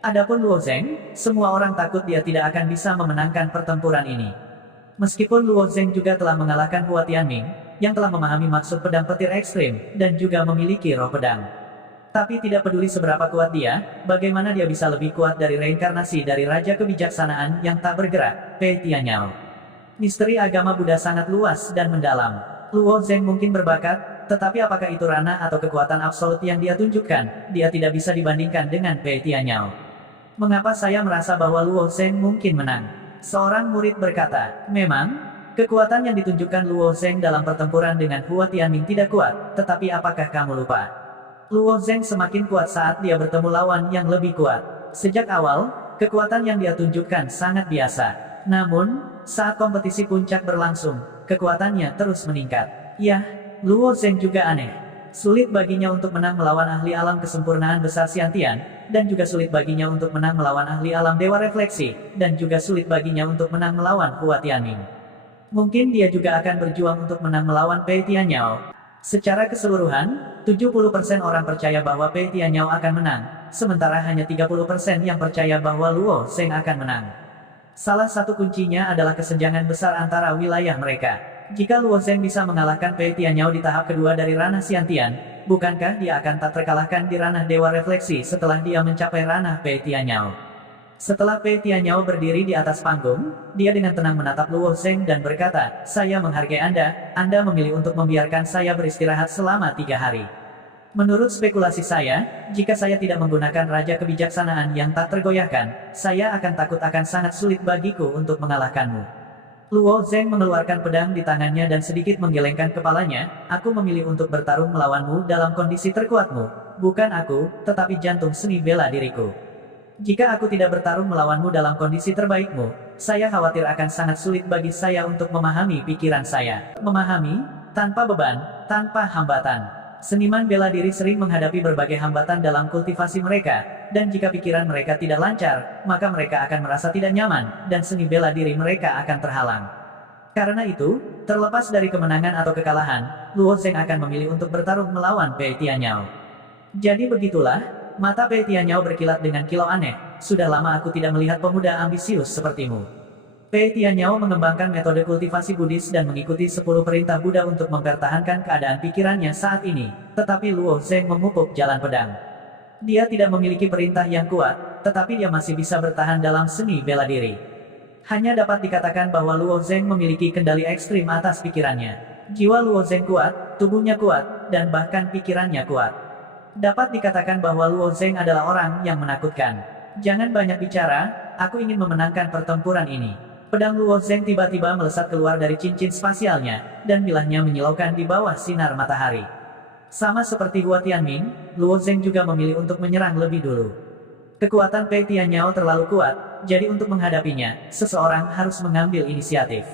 Adapun Luo Zeng, semua orang takut dia tidak akan bisa memenangkan pertempuran ini. Meskipun Luo Zeng juga telah mengalahkan Hua Tianming, yang telah memahami maksud pedang petir ekstrim, dan juga memiliki roh pedang. Tapi tidak peduli seberapa kuat dia, bagaimana dia bisa lebih kuat dari reinkarnasi dari Raja Kebijaksanaan yang tak bergerak, Pei Tianyao. Misteri agama Buddha sangat luas dan mendalam. Luo Zeng mungkin berbakat, tetapi apakah itu ranah atau kekuatan absolut yang dia tunjukkan, dia tidak bisa dibandingkan dengan Pei Tianyao. Mengapa saya merasa bahwa Luo Zeng mungkin menang? Seorang murid berkata, memang, kekuatan yang ditunjukkan Luo Zeng dalam pertempuran dengan Hua Tianming tidak kuat, tetapi apakah kamu lupa? Luo Zeng semakin kuat saat dia bertemu lawan yang lebih kuat. Sejak awal, kekuatan yang dia tunjukkan sangat biasa. Namun, saat kompetisi puncak berlangsung, kekuatannya terus meningkat. Yah, Luo Zeng juga aneh. Sulit baginya untuk menang melawan ahli alam kesempurnaan besar Xiantian, dan juga sulit baginya untuk menang melawan ahli alam Dewa Refleksi, dan juga sulit baginya untuk menang melawan Hua Tianming. Mungkin dia juga akan berjuang untuk menang melawan Pei Tianyao. Secara keseluruhan, 70% orang percaya bahwa Pei Tianyao akan menang, sementara hanya 30% yang percaya bahwa Luo Zeng akan menang. Salah satu kuncinya adalah kesenjangan besar antara wilayah mereka. Jika Luo Zeng bisa mengalahkan Pei Tianyao di tahap kedua dari ranah Xiantian, bukankah dia akan tak terkalahkan di ranah Dewa Refleksi setelah dia mencapai ranah Pei Tianyao? Setelah Pei Tianyao berdiri di atas panggung, dia dengan tenang menatap Luo Zeng dan berkata, saya menghargai Anda memilih untuk membiarkan saya beristirahat selama 3 hari. Menurut spekulasi saya, jika saya tidak menggunakan Raja Kebijaksanaan yang tak tergoyahkan, saya akan takut akan sangat sulit bagiku untuk mengalahkanmu. Luo Zeng mengeluarkan pedang di tangannya dan sedikit menggelengkan kepalanya, aku memilih untuk bertarung melawanmu dalam kondisi terkuatmu, bukan aku, tetapi jantung seni bela diriku. Jika aku tidak bertarung melawanmu dalam kondisi terbaikmu, saya khawatir akan sangat sulit bagi saya untuk memahami pikiran saya. Memahami, tanpa beban, tanpa hambatan. Seniman bela diri sering menghadapi berbagai hambatan dalam kultivasi mereka, dan jika pikiran mereka tidak lancar, maka mereka akan merasa tidak nyaman, dan seni bela diri mereka akan terhalang. Karena itu, terlepas dari kemenangan atau kekalahan, Luo Zheng akan memilih untuk bertarung melawan Pei Tianyao. Jadi begitulah, mata Pei Tianyao berkilat dengan kilau aneh. Sudah lama aku tidak melihat pemuda ambisius sepertimu. Pei Tianyao mengembangkan metode kultivasi Buddhis dan mengikuti 10 perintah Buddha untuk mempertahankan keadaan pikirannya saat ini, tetapi Luo Zheng memupuk jalan pedang. Dia tidak memiliki perintah yang kuat, tetapi dia masih bisa bertahan dalam seni bela diri. Hanya dapat dikatakan bahwa Luo Zheng memiliki kendali ekstrim atas pikirannya. Jiwa Luo Zheng kuat, tubuhnya kuat, dan bahkan pikirannya kuat. Dapat dikatakan bahwa Luo Zheng adalah orang yang menakutkan. Jangan banyak bicara, aku ingin memenangkan pertempuran ini. Pedang Luo Zheng tiba-tiba melesat keluar dari cincin spasialnya, dan bilahnya menyilaukan di bawah sinar matahari. Sama seperti Hua Tianming, Luo Zheng juga memilih untuk menyerang lebih dulu. Kekuatan Pei Tianyao terlalu kuat, jadi untuk menghadapinya, seseorang harus mengambil inisiatif.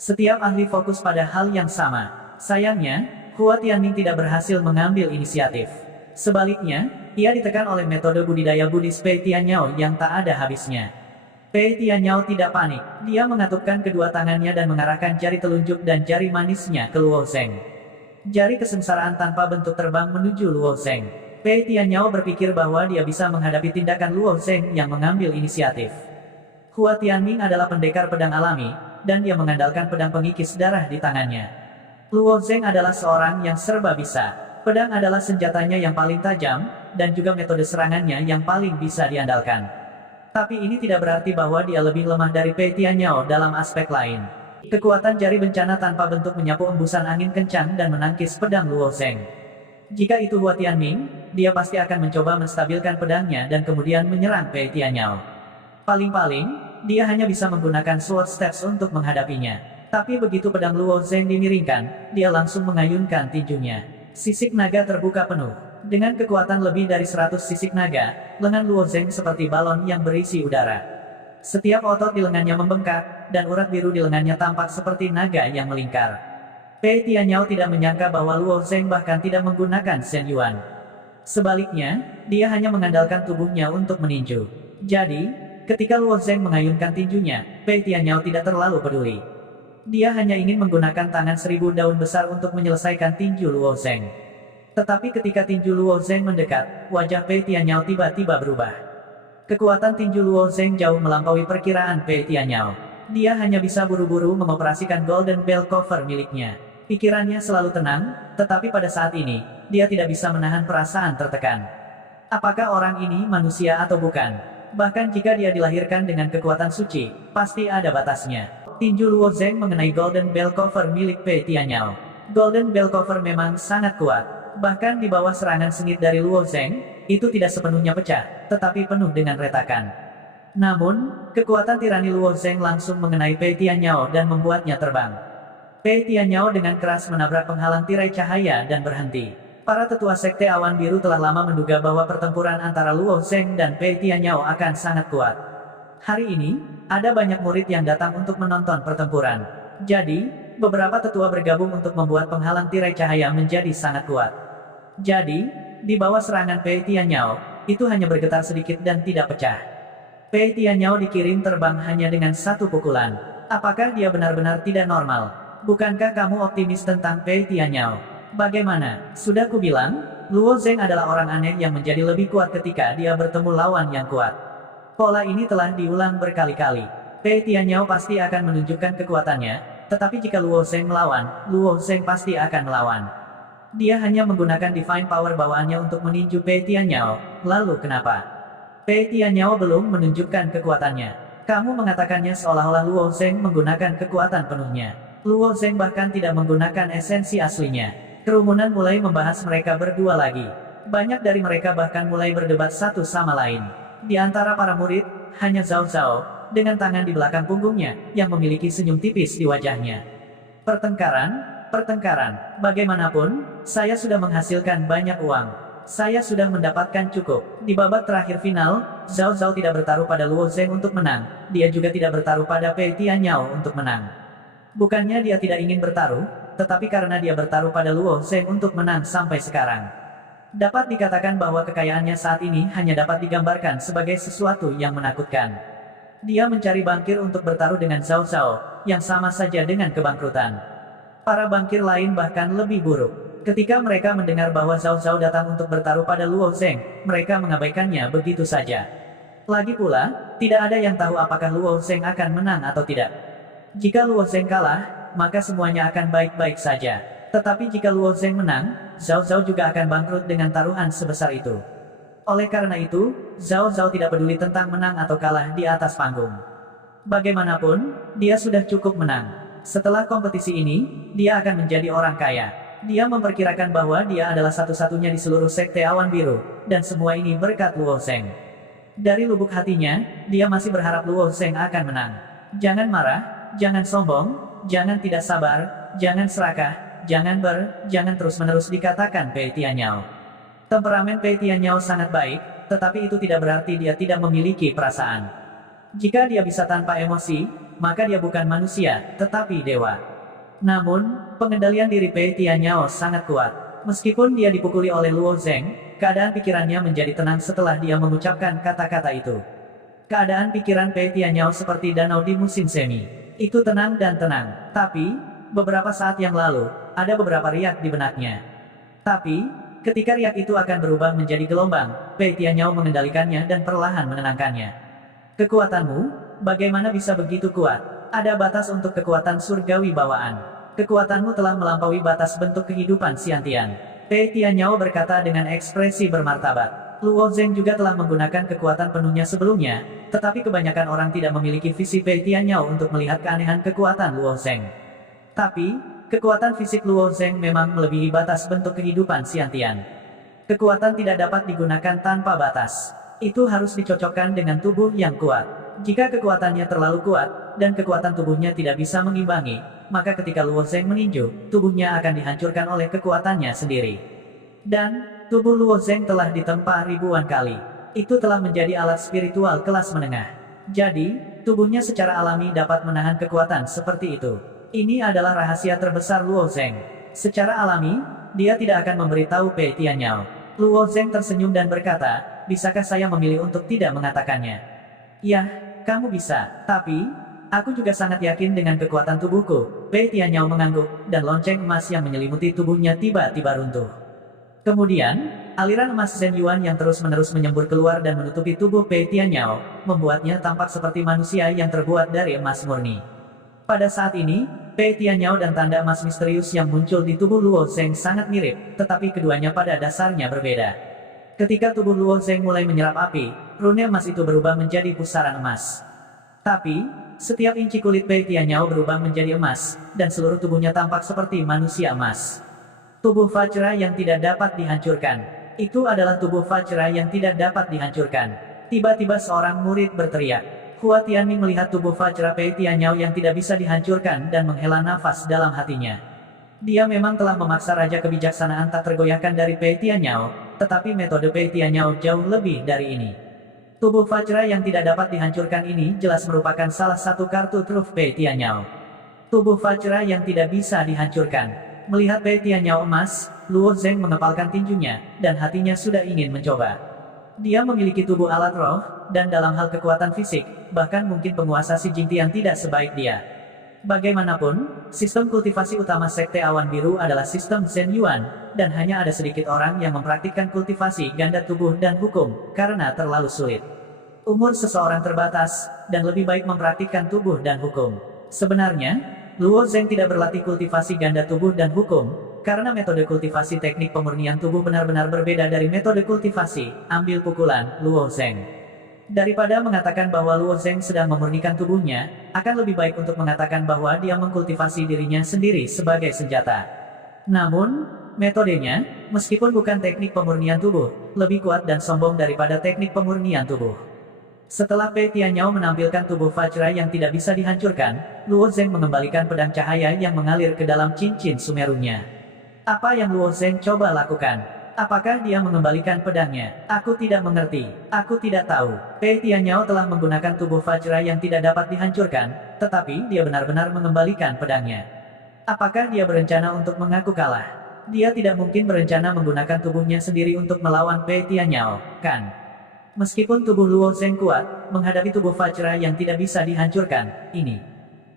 Setiap ahli fokus pada hal yang sama. Sayangnya, Hua Tianming tidak berhasil mengambil inisiatif. Sebaliknya, ia ditekan oleh metode budidaya Buddhis Pei Tianyao yang tak ada habisnya. Pei Tianyao tidak panik. Dia mengatupkan kedua tangannya dan mengarahkan jari telunjuk dan jari manisnya ke Luo Zheng. Jari kesengsaraan tanpa bentuk terbang menuju Luo Zheng. Pei Tianyao berpikir bahwa dia bisa menghadapi tindakan Luo Zheng yang mengambil inisiatif. Hua Tianming adalah pendekar pedang alami, dan dia mengandalkan pedang pengikis darah di tangannya. Luo Zheng adalah seorang yang serba bisa. Pedang adalah senjatanya yang paling tajam, dan juga metode serangannya yang paling bisa diandalkan. Tapi ini tidak berarti bahwa dia lebih lemah dari Pei Tianyao dalam aspek lain. Kekuatan jari bencana tanpa bentuk menyapu embusan angin kencang dan menangkis pedang Luo Zheng. Jika itu Hua Tianming, dia pasti akan mencoba menstabilkan pedangnya dan kemudian menyerang Pei Tianyao. Paling-paling, dia hanya bisa menggunakan sword steps untuk menghadapinya. Tapi begitu pedang Luo Zheng dimiringkan, dia langsung mengayunkan tinjunya. Sisik naga terbuka penuh. Dengan kekuatan lebih dari 100 sisik naga, lengan Luo Zheng seperti balon yang berisi udara. Setiap otot di lengannya membengkak, dan urat biru di lengannya tampak seperti naga yang melingkar. Pei Tianyao tidak menyangka bahwa Luo Zheng bahkan tidak menggunakan Shen Yuan. Sebaliknya, dia hanya mengandalkan tubuhnya untuk meninju. Jadi, ketika Luo Zheng mengayunkan tinjunya, Pei Tianyao tidak terlalu peduli. Dia hanya ingin menggunakan tangan 1000 daun besar untuk menyelesaikan tinju Luo Zheng. Tetapi ketika tinju Luo Zheng mendekat, wajah Pei Tianyao tiba-tiba berubah. Kekuatan tinju Luo Zheng jauh melampaui perkiraan Pei Tianyao. Dia hanya bisa buru-buru mengoperasikan Golden Bell Cover miliknya. Pikirannya selalu tenang, tetapi pada saat ini, dia tidak bisa menahan perasaan tertekan. Apakah orang ini manusia atau bukan? Bahkan jika dia dilahirkan dengan kekuatan suci, pasti ada batasnya. Tinju Luo Zheng mengenai Golden Bell Cover milik Pei Tianyao. Golden Bell Cover memang sangat kuat. Bahkan di bawah serangan sengit dari Luo Zheng, itu tidak sepenuhnya pecah, tetapi penuh dengan retakan. Namun, kekuatan tirani Luo Zheng langsung mengenai Pei Tianyao dan membuatnya terbang. Pei Tianyao dengan keras menabrak penghalang tirai cahaya dan berhenti. Para tetua sekte awan biru telah lama menduga bahwa pertempuran antara Luo Zheng dan Pei Tianyao akan sangat kuat. Hari ini, ada banyak murid yang datang untuk menonton pertempuran. Jadi, beberapa tetua bergabung untuk membuat penghalang tirai cahaya menjadi sangat kuat. Jadi, di bawah serangan Pei Tianyao, itu hanya bergetar sedikit dan tidak pecah. Pei Tianyao dikirim terbang hanya dengan satu pukulan. Apakah dia benar-benar tidak normal? Bukankah kamu optimis tentang Pei Tianyao? Bagaimana? Sudah kubilang, Luo Zheng adalah orang aneh yang menjadi lebih kuat ketika dia bertemu lawan yang kuat. Pola ini telah diulang berkali-kali. Pei Tianyao pasti akan menunjukkan kekuatannya, tetapi jika Luo Zheng melawan, Luo Zheng pasti akan melawan. Dia hanya menggunakan divine power bawaannya untuk meninju Pei Tianyao. Lalu kenapa? Pei Tianyao belum menunjukkan kekuatannya. Kamu mengatakannya seolah-olah Luo Zheng menggunakan kekuatan penuhnya. Luo Zheng bahkan tidak menggunakan esensi aslinya. Kerumunan mulai membahas mereka berdua lagi. Banyak dari mereka bahkan mulai berdebat satu sama lain. Di antara para murid, hanya Zhao Zhao, dengan tangan di belakang punggungnya, yang memiliki senyum tipis di wajahnya. Pertengkaran, bagaimanapun, saya sudah menghasilkan banyak uang. Saya sudah mendapatkan cukup. Di babak terakhir final, Zhao Zhao tidak bertaruh pada Luo Zheng untuk menang. Dia juga tidak bertaruh pada Pei Tianyao untuk menang. Bukannya dia tidak ingin bertaruh, tetapi karena dia bertaruh pada Luo Zeng untuk menang sampai sekarang. Dapat dikatakan bahwa kekayaannya saat ini hanya dapat digambarkan sebagai sesuatu yang menakutkan. Dia mencari bankir untuk bertaruh dengan Zhao Zhao, yang sama saja dengan kebangkrutan. Para bankir lain bahkan lebih buruk. Ketika mereka mendengar bahwa Zhao Zhao datang untuk bertaruh pada Luo Zeng, mereka mengabaikannya begitu saja. Lagi pula, tidak ada yang tahu apakah Luo Zeng akan menang atau tidak. Jika Luo Zeng kalah, maka semuanya akan baik-baik saja. Tetapi jika Luo Zeng menang, Zhao Zhao juga akan bangkrut dengan taruhan sebesar itu. Oleh karena itu, Zhao Zhao tidak peduli tentang menang atau kalah di atas panggung. Bagaimanapun, dia sudah cukup menang. Setelah kompetisi ini, dia akan menjadi orang kaya. Dia memperkirakan bahwa dia adalah satu-satunya di seluruh sekte Awan Biru, dan semua ini berkat Luo Zeng. Dari lubuk hatinya, dia masih berharap Luo Zeng akan menang. Jangan marah, jangan sombong, jangan tidak sabar, jangan serakah, jangan terus-menerus dikatakan Pei Tianyao. Temperamen Pei Tianyao sangat baik, tetapi itu tidak berarti dia tidak memiliki perasaan. Jika dia bisa tanpa emosi, maka dia bukan manusia, tetapi dewa. Namun, pengendalian diri Pei Tianyao sangat kuat. Meskipun dia dipukuli oleh Luo Zeng, keadaan pikirannya menjadi tenang setelah dia mengucapkan kata-kata itu. Keadaan pikiran Pei Tianyao seperti danau di musim semi. Itu tenang dan tenang. Tapi, beberapa saat yang lalu, ada beberapa riak di benaknya. Tapi, ketika riak itu akan berubah menjadi gelombang, Pei Tianyao mengendalikannya dan perlahan menenangkannya. Kekuatanmu, bagaimana bisa begitu kuat? Ada batas untuk kekuatan surgawi bawaan. Kekuatanmu telah melampaui batas bentuk kehidupan Xiantian. Pei Tianyao berkata dengan ekspresi bermartabat. Luo Zeng juga telah menggunakan kekuatan penuhnya sebelumnya, tetapi kebanyakan orang tidak memiliki visi Pei Tianyao untuk melihat keanehan kekuatan Luo Zeng. Tapi, kekuatan fisik Luo Zeng memang melebihi batas bentuk kehidupan Xiantian. Kekuatan tidak dapat digunakan tanpa batas. Itu harus dicocokkan dengan tubuh yang kuat. Jika kekuatannya terlalu kuat, dan kekuatan tubuhnya tidak bisa mengimbangi, maka ketika Luo Zeng meninju, tubuhnya akan dihancurkan oleh kekuatannya sendiri. Dan, tubuh Luo Zeng telah ditempa ribuan kali. Itu telah menjadi alat spiritual kelas menengah. Jadi, tubuhnya secara alami dapat menahan kekuatan seperti itu. Ini adalah rahasia terbesar Luo Zeng. Secara alami, dia tidak akan memberitahu Pei Tianyao. Luo Zeng tersenyum dan berkata, bisakah saya memilih untuk tidak mengatakannya? Ya, kamu bisa, tapi, aku juga sangat yakin dengan kekuatan tubuhku. Pei Tianyao mengangguk, dan lonceng emas yang menyelimuti tubuhnya tiba-tiba runtuh. Kemudian, aliran emas Zhen Yuan yang terus-menerus menyembur keluar dan menutupi tubuh Pei Tianyao, membuatnya tampak seperti manusia yang terbuat dari emas murni. Pada saat ini, Pei Tianyao dan tanda emas misterius yang muncul di tubuh Luo Zeng sangat mirip, tetapi keduanya pada dasarnya berbeda. Ketika tubuh Luo Zeng mulai menyerap api, rune emas itu berubah menjadi pusaran emas. Tapi, setiap inci kulit Pei Tianyao berubah menjadi emas, dan seluruh tubuhnya tampak seperti manusia emas. Tubuh Vajra yang tidak dapat dihancurkan. Itu adalah tubuh Vajra yang tidak dapat dihancurkan. Tiba-tiba seorang murid berteriak. Hua Tianming melihat tubuh Vajra Pei Tianyao yang tidak bisa dihancurkan dan menghela nafas dalam hatinya. Dia memang telah memaksa raja kebijaksanaan tak tergoyahkan dari Pei Tianyao, tetapi metode Pei Tianyao jauh lebih dari ini. Tubuh Vajra yang tidak dapat dihancurkan ini jelas merupakan salah satu kartu truf Pei Tianyao. Tubuh Vajra yang tidak bisa dihancurkan. Melihat Pei Tianyao emas, Luo Zeng mengepalkan tinjunya, dan hatinya sudah ingin mencoba. Dia memiliki tubuh alat roh, dan dalam hal kekuatan fisik, bahkan mungkin penguasa Xi Jingtian tidak sebaik dia. Bagaimanapun, sistem kultivasi utama Sekte Awan Biru adalah sistem Zhen Yuan, dan hanya ada sedikit orang yang mempraktikkan kultivasi ganda tubuh dan hukum, karena terlalu sulit. Umur seseorang terbatas, dan lebih baik mempraktikkan tubuh dan hukum. Sebenarnya, Luo Zeng tidak berlatih kultivasi ganda tubuh dan hukum, karena metode kultivasi teknik pemurnian tubuh benar-benar berbeda dari metode kultivasi, ambil pukulan, Luo Zeng. Daripada mengatakan bahwa Luo Zeng sedang memurnikan tubuhnya, akan lebih baik untuk mengatakan bahwa dia mengkultivasi dirinya sendiri sebagai senjata. Namun, metodenya, meskipun bukan teknik pemurnian tubuh, lebih kuat dan sombong daripada teknik pemurnian tubuh. Setelah Pei Tianyao menampilkan tubuh Vajra yang tidak bisa dihancurkan, Luo Zeng mengembalikan pedang cahaya yang mengalir ke dalam cincin sumerunya. Apa yang Luo Zeng coba lakukan? Apakah dia mengembalikan pedangnya? Aku tidak mengerti. Aku tidak tahu. Pei Tianyao telah menggunakan tubuh Vajra yang tidak dapat dihancurkan, tetapi dia benar-benar mengembalikan pedangnya. Apakah dia berencana untuk mengaku kalah? Dia tidak mungkin berencana menggunakan tubuhnya sendiri untuk melawan Pei Tianyao, kan? Meskipun tubuh Luo Zeng kuat, menghadapi tubuh Fajra yang tidak bisa dihancurkan, ini.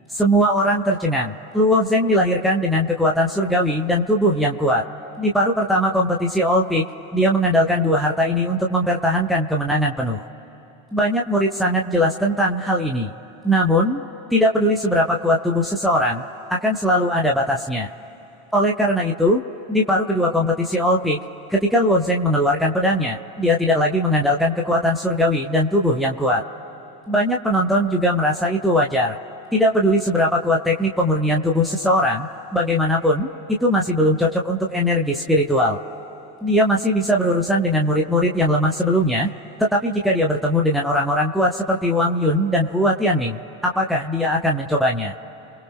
Semua orang tercengang. Luo Zeng dilahirkan dengan kekuatan surgawi dan tubuh yang kuat. Di paruh pertama kompetisi All Peak, dia mengandalkan dua harta ini untuk mempertahankan kemenangan penuh. Banyak murid sangat jelas tentang hal ini. Namun, tidak peduli seberapa kuat tubuh seseorang, akan selalu ada batasnya. Oleh karena itu, di paruh kedua kompetisi All Peak, ketika Luo Zeng mengeluarkan pedangnya, dia tidak lagi mengandalkan kekuatan surgawi dan tubuh yang kuat. Banyak penonton juga merasa itu wajar. Tidak peduli seberapa kuat teknik pemurnian tubuh seseorang, bagaimanapun, itu masih belum cocok untuk energi spiritual. Dia masih bisa berurusan dengan murid-murid yang lemah sebelumnya, tetapi jika dia bertemu dengan orang-orang kuat seperti Wang Yun dan Hua Tianming, apakah dia akan mencobanya?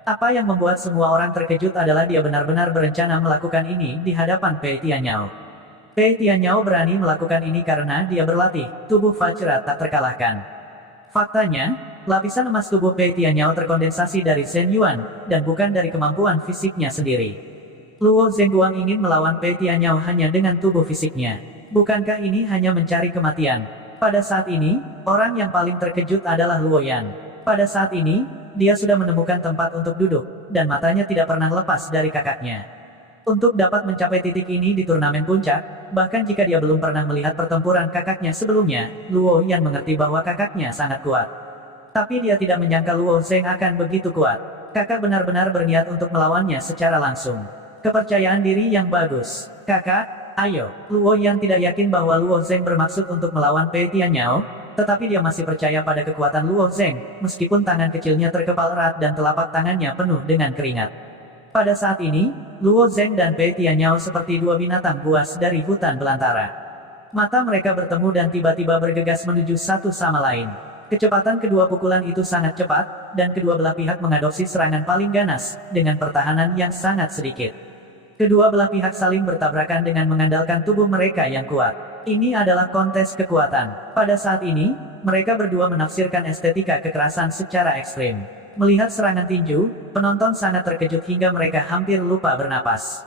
Apa yang membuat semua orang terkejut adalah dia benar-benar berencana melakukan ini di hadapan Pei Tianyao. Pei Tianyao berani melakukan ini karena dia berlatih, tubuh Fajra tak terkalahkan. Faktanya, lapisan emas tubuh Pei Tianyao terkondensasi dari Shen Yuan, dan bukan dari kemampuan fisiknya sendiri. Luo Zengguang ingin melawan Pei Tianyao hanya dengan tubuh fisiknya. Bukankah ini hanya mencari kematian? Pada saat ini, orang yang paling terkejut adalah Luo Yan. Pada saat ini, dia sudah menemukan tempat untuk duduk, dan matanya tidak pernah lepas dari kakaknya. Untuk dapat mencapai titik ini di turnamen puncak, bahkan jika dia belum pernah melihat pertempuran kakaknya sebelumnya, Luo Yan mengerti bahwa kakaknya sangat kuat. Tapi dia tidak menyangka Luo Zeng akan begitu kuat. Kakak benar-benar berniat untuk melawannya secara langsung. Kepercayaan diri yang bagus. Kakak, ayo. Luo Yan tidak yakin bahwa Luo Zeng bermaksud untuk melawan Pei Tianyao, tetapi dia masih percaya pada kekuatan Luo Zeng, meskipun tangan kecilnya terkepal erat dan telapak tangannya penuh dengan keringat. Pada saat ini, Luo Zeng dan Pei Tianyao seperti dua binatang buas dari hutan belantara. Mata mereka bertemu dan tiba-tiba bergegas menuju satu sama lain. Kecepatan kedua pukulan itu sangat cepat, dan kedua belah pihak mengadopsi serangan paling ganas, dengan pertahanan yang sangat sedikit. Kedua belah pihak saling bertabrakan dengan mengandalkan tubuh mereka yang kuat. Ini adalah kontes kekuatan. Pada saat ini, mereka berdua menafsirkan estetika kekerasan secara ekstrim. Melihat serangan tinju, penonton sangat terkejut hingga mereka hampir lupa bernapas.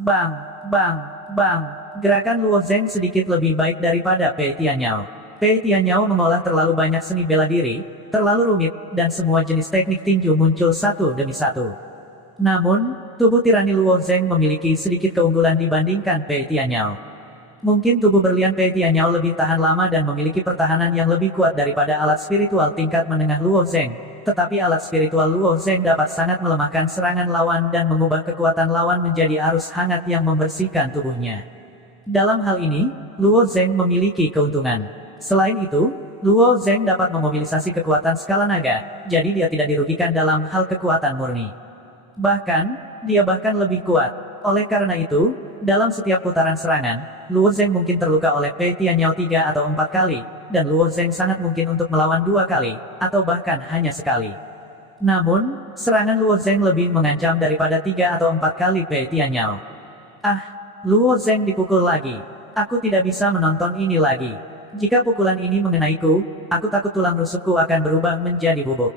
Bang, bang, bang. Gerakan Luo Zeng sedikit lebih baik daripada Pei Tianyao. Pei Tianyao mengolah terlalu banyak seni bela diri, terlalu rumit, dan semua jenis teknik tinju muncul satu demi satu. Namun, tubuh tirani Luo Zeng memiliki sedikit keunggulan dibandingkan Pei Tianyao. Mungkin tubuh berlian Pei Tianyao lebih tahan lama dan memiliki pertahanan yang lebih kuat daripada alat spiritual tingkat menengah Luo Zeng. Tetapi alat spiritual Luo Zeng dapat sangat melemahkan serangan lawan dan mengubah kekuatan lawan menjadi arus hangat yang membersihkan tubuhnya. Dalam hal ini, Luo Zeng memiliki keuntungan. Selain itu, Luo Zeng dapat memobilisasi kekuatan skala naga, jadi dia tidak dirugikan dalam hal kekuatan murni. Bahkan, dia bahkan lebih kuat. Oleh karena itu, dalam setiap putaran serangan, Luo Zeng mungkin terluka oleh Pei Tianyao 3 atau 4 kali, dan Luo Zeng sangat mungkin untuk melawan 2 kali, atau bahkan hanya sekali. Namun, serangan Luo Zeng lebih mengancam daripada 3 atau 4 kali Pei Tianyao. Ah, Luo Zeng dipukul lagi. Aku tidak bisa menonton ini lagi. Jika pukulan ini mengenaiku, aku takut tulang rusukku akan berubah menjadi bubuk.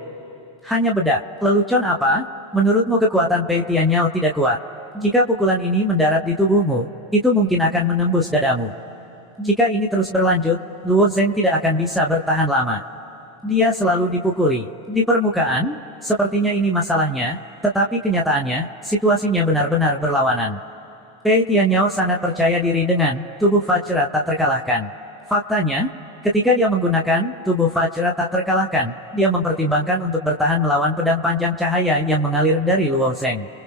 Hanya bedak. Lelucon apa? Menurutmu kekuatan Pei Tianyao tidak kuat? Jika pukulan ini mendarat di tubuhmu, itu mungkin akan menembus dadamu. Jika ini terus berlanjut, Luo Zeng tidak akan bisa bertahan lama. Dia selalu dipukuli. Di permukaan, sepertinya ini masalahnya, tetapi kenyataannya, situasinya benar-benar berlawanan. Pei Tianyao sangat percaya diri dengan tubuh Fajra tak terkalahkan. Faktanya, ketika dia menggunakan tubuh Fajra tak terkalahkan, dia mempertimbangkan untuk bertahan melawan pedang panjang cahaya yang mengalir dari Luo Zeng.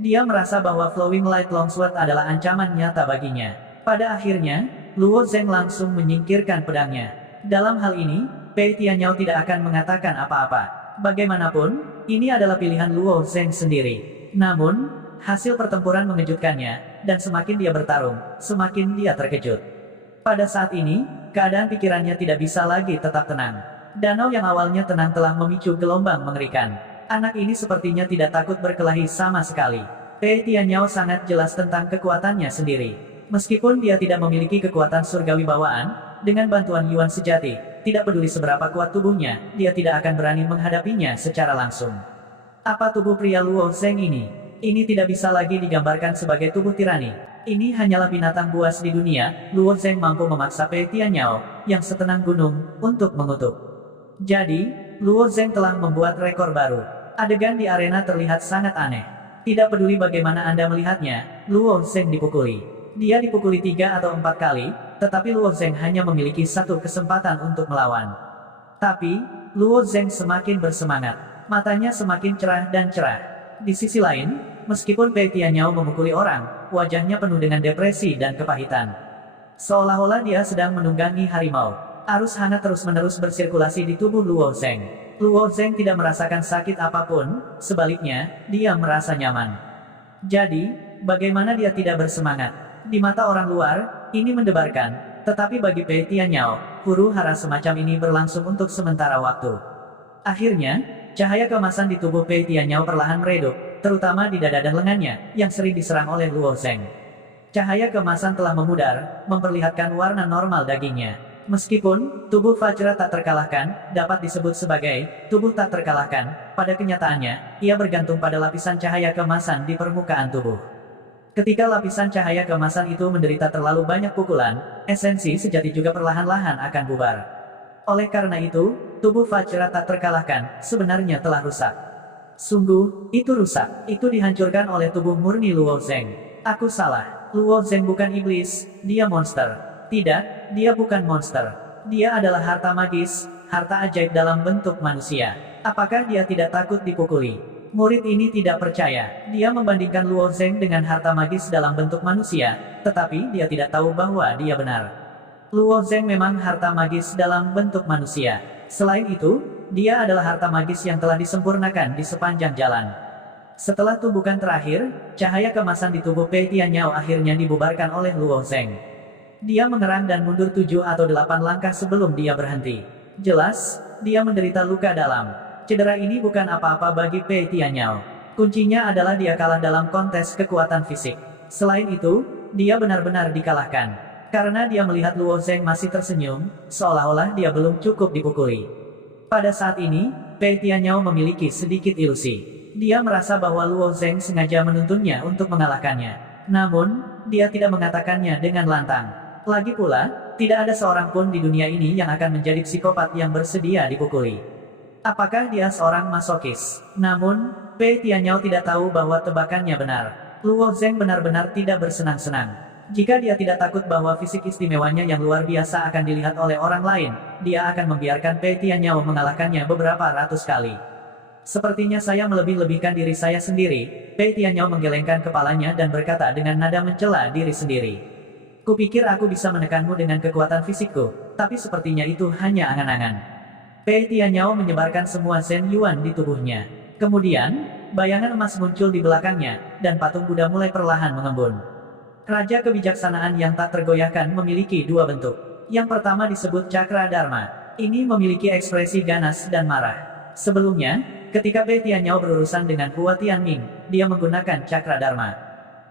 Dia merasa bahwa Flowing Light Longsword adalah ancaman nyata baginya. Pada akhirnya, Luo Zeng langsung menyingkirkan pedangnya. Dalam hal ini, Pei Tianyao tidak akan mengatakan apa-apa. Bagaimanapun, ini adalah pilihan Luo Zeng sendiri. Namun, hasil pertempuran mengejutkannya, dan semakin dia bertarung, semakin dia terkejut. Pada saat ini, keadaan pikirannya tidak bisa lagi tetap tenang. Danau yang awalnya tenang telah memicu gelombang mengerikan. Anak ini sepertinya tidak takut berkelahi sama sekali. Pei Tianyao sangat jelas tentang kekuatannya sendiri. Meskipun dia tidak memiliki kekuatan surgawi bawaan, dengan bantuan Yuan sejati, tidak peduli seberapa kuat tubuhnya, dia tidak akan berani menghadapinya secara langsung. Apa tubuh pria Luo Zeng ini? Ini tidak bisa lagi digambarkan sebagai tubuh tirani. Ini hanyalah binatang buas di dunia. Luo Zeng mampu memaksa Pei Tianyao, yang setenang gunung, untuk mengutuk. Jadi, Luo Zeng telah membuat rekor baru. Adegan di arena terlihat sangat aneh. Tidak peduli bagaimana Anda melihatnya, Luo Zeng dipukuli. Dia dipukuli 3 atau 4 kali, tetapi Luo Zeng hanya memiliki 1 kesempatan untuk melawan. Tapi, Luo Zeng semakin bersemangat. Matanya semakin cerah dan cerah. Di sisi lain, meskipun Pei Tianyao memukuli orang, wajahnya penuh dengan depresi dan kepahitan. Seolah-olah dia sedang menunggangi harimau. Arus hangat terus-menerus bersirkulasi di tubuh Luo Zeng. Luo Zeng tidak merasakan sakit apapun, sebaliknya, dia merasa nyaman. Jadi, bagaimana dia tidak bersemangat? Di mata orang luar, ini mendebarkan, tetapi bagi Pei Tianyao, huru-hara semacam ini berlangsung untuk sementara waktu. Akhirnya, cahaya keemasan di tubuh Pei Tianyao perlahan meredup, terutama di dada dan lengannya, yang sering diserang oleh Luo Zeng. Cahaya keemasan telah memudar, memperlihatkan warna normal dagingnya. Meskipun tubuh Vajra tak terkalahkan, dapat disebut sebagai tubuh tak terkalahkan, pada kenyataannya, ia bergantung pada lapisan cahaya keemasan di permukaan tubuh. Ketika lapisan cahaya keemasan itu menderita terlalu banyak pukulan, esensi sejati juga perlahan-lahan akan bubar. Oleh karena itu, tubuh Vajra tak terkalahkan, sebenarnya telah rusak. Sungguh, itu rusak. Itu dihancurkan oleh tubuh murni Luo Zeng. Aku salah. Luo Zeng bukan iblis, dia monster. Tidak, dia bukan monster. Dia adalah harta magis, harta ajaib dalam bentuk manusia. Apakah dia tidak takut dipukuli? Murid ini tidak percaya. Dia membandingkan Luo Zeng dengan harta magis dalam bentuk manusia, tetapi dia tidak tahu bahwa dia benar. Luo Zeng memang harta magis dalam bentuk manusia. Selain itu, dia adalah harta magis yang telah disempurnakan di sepanjang jalan. Setelah tumbukan terakhir, cahaya kemasan di tubuh Pei Tianyao akhirnya dibubarkan oleh Luo Zeng. Dia mengerang dan mundur 7 atau 8 langkah sebelum dia berhenti. Jelas, dia menderita luka dalam. Cedera ini bukan apa-apa bagi Pei Tianyao. Kuncinya adalah dia kalah dalam kontes kekuatan fisik. Selain itu, dia benar-benar dikalahkan. Karena dia melihat Luo Zeng masih tersenyum, seolah-olah dia belum cukup dipukuli. Pada saat ini, Pei Tianyao memiliki sedikit ilusi. Dia merasa bahwa Luo Zeng sengaja menuntunnya untuk mengalahkannya. Namun, dia tidak mengatakannya dengan lantang. Lagi pula, tidak ada seorang pun di dunia ini yang akan menjadi psikopat yang bersedia dipukuli. Apakah dia seorang masokis? Namun, Pei Tianyao tidak tahu bahwa tebakannya benar. Luo Zeng benar-benar tidak bersenang-senang. Jika dia tidak takut bahwa fisik istimewanya yang luar biasa akan dilihat oleh orang lain, dia akan membiarkan Pei Tianyao mengalahkannya beberapa ratus kali. Sepertinya saya melebih-lebihkan diri saya sendiri. Pei Tianyao menggelengkan kepalanya dan berkata dengan nada mencela diri sendiri. Kupikir aku bisa menekanmu dengan kekuatan fisikku, tapi sepertinya itu hanya angan-angan. Pei Tianyao menyebarkan semua Zen Yuan di tubuhnya. Kemudian, bayangan emas muncul di belakangnya, dan patung Buddha mulai perlahan mengembun. Raja kebijaksanaan yang tak tergoyahkan memiliki 2 bentuk. Yang pertama disebut Cakra Dharma. Ini memiliki ekspresi ganas dan marah. Sebelumnya, ketika Pei Tianyao berurusan dengan Hua Tianming, dia menggunakan Cakra Dharma.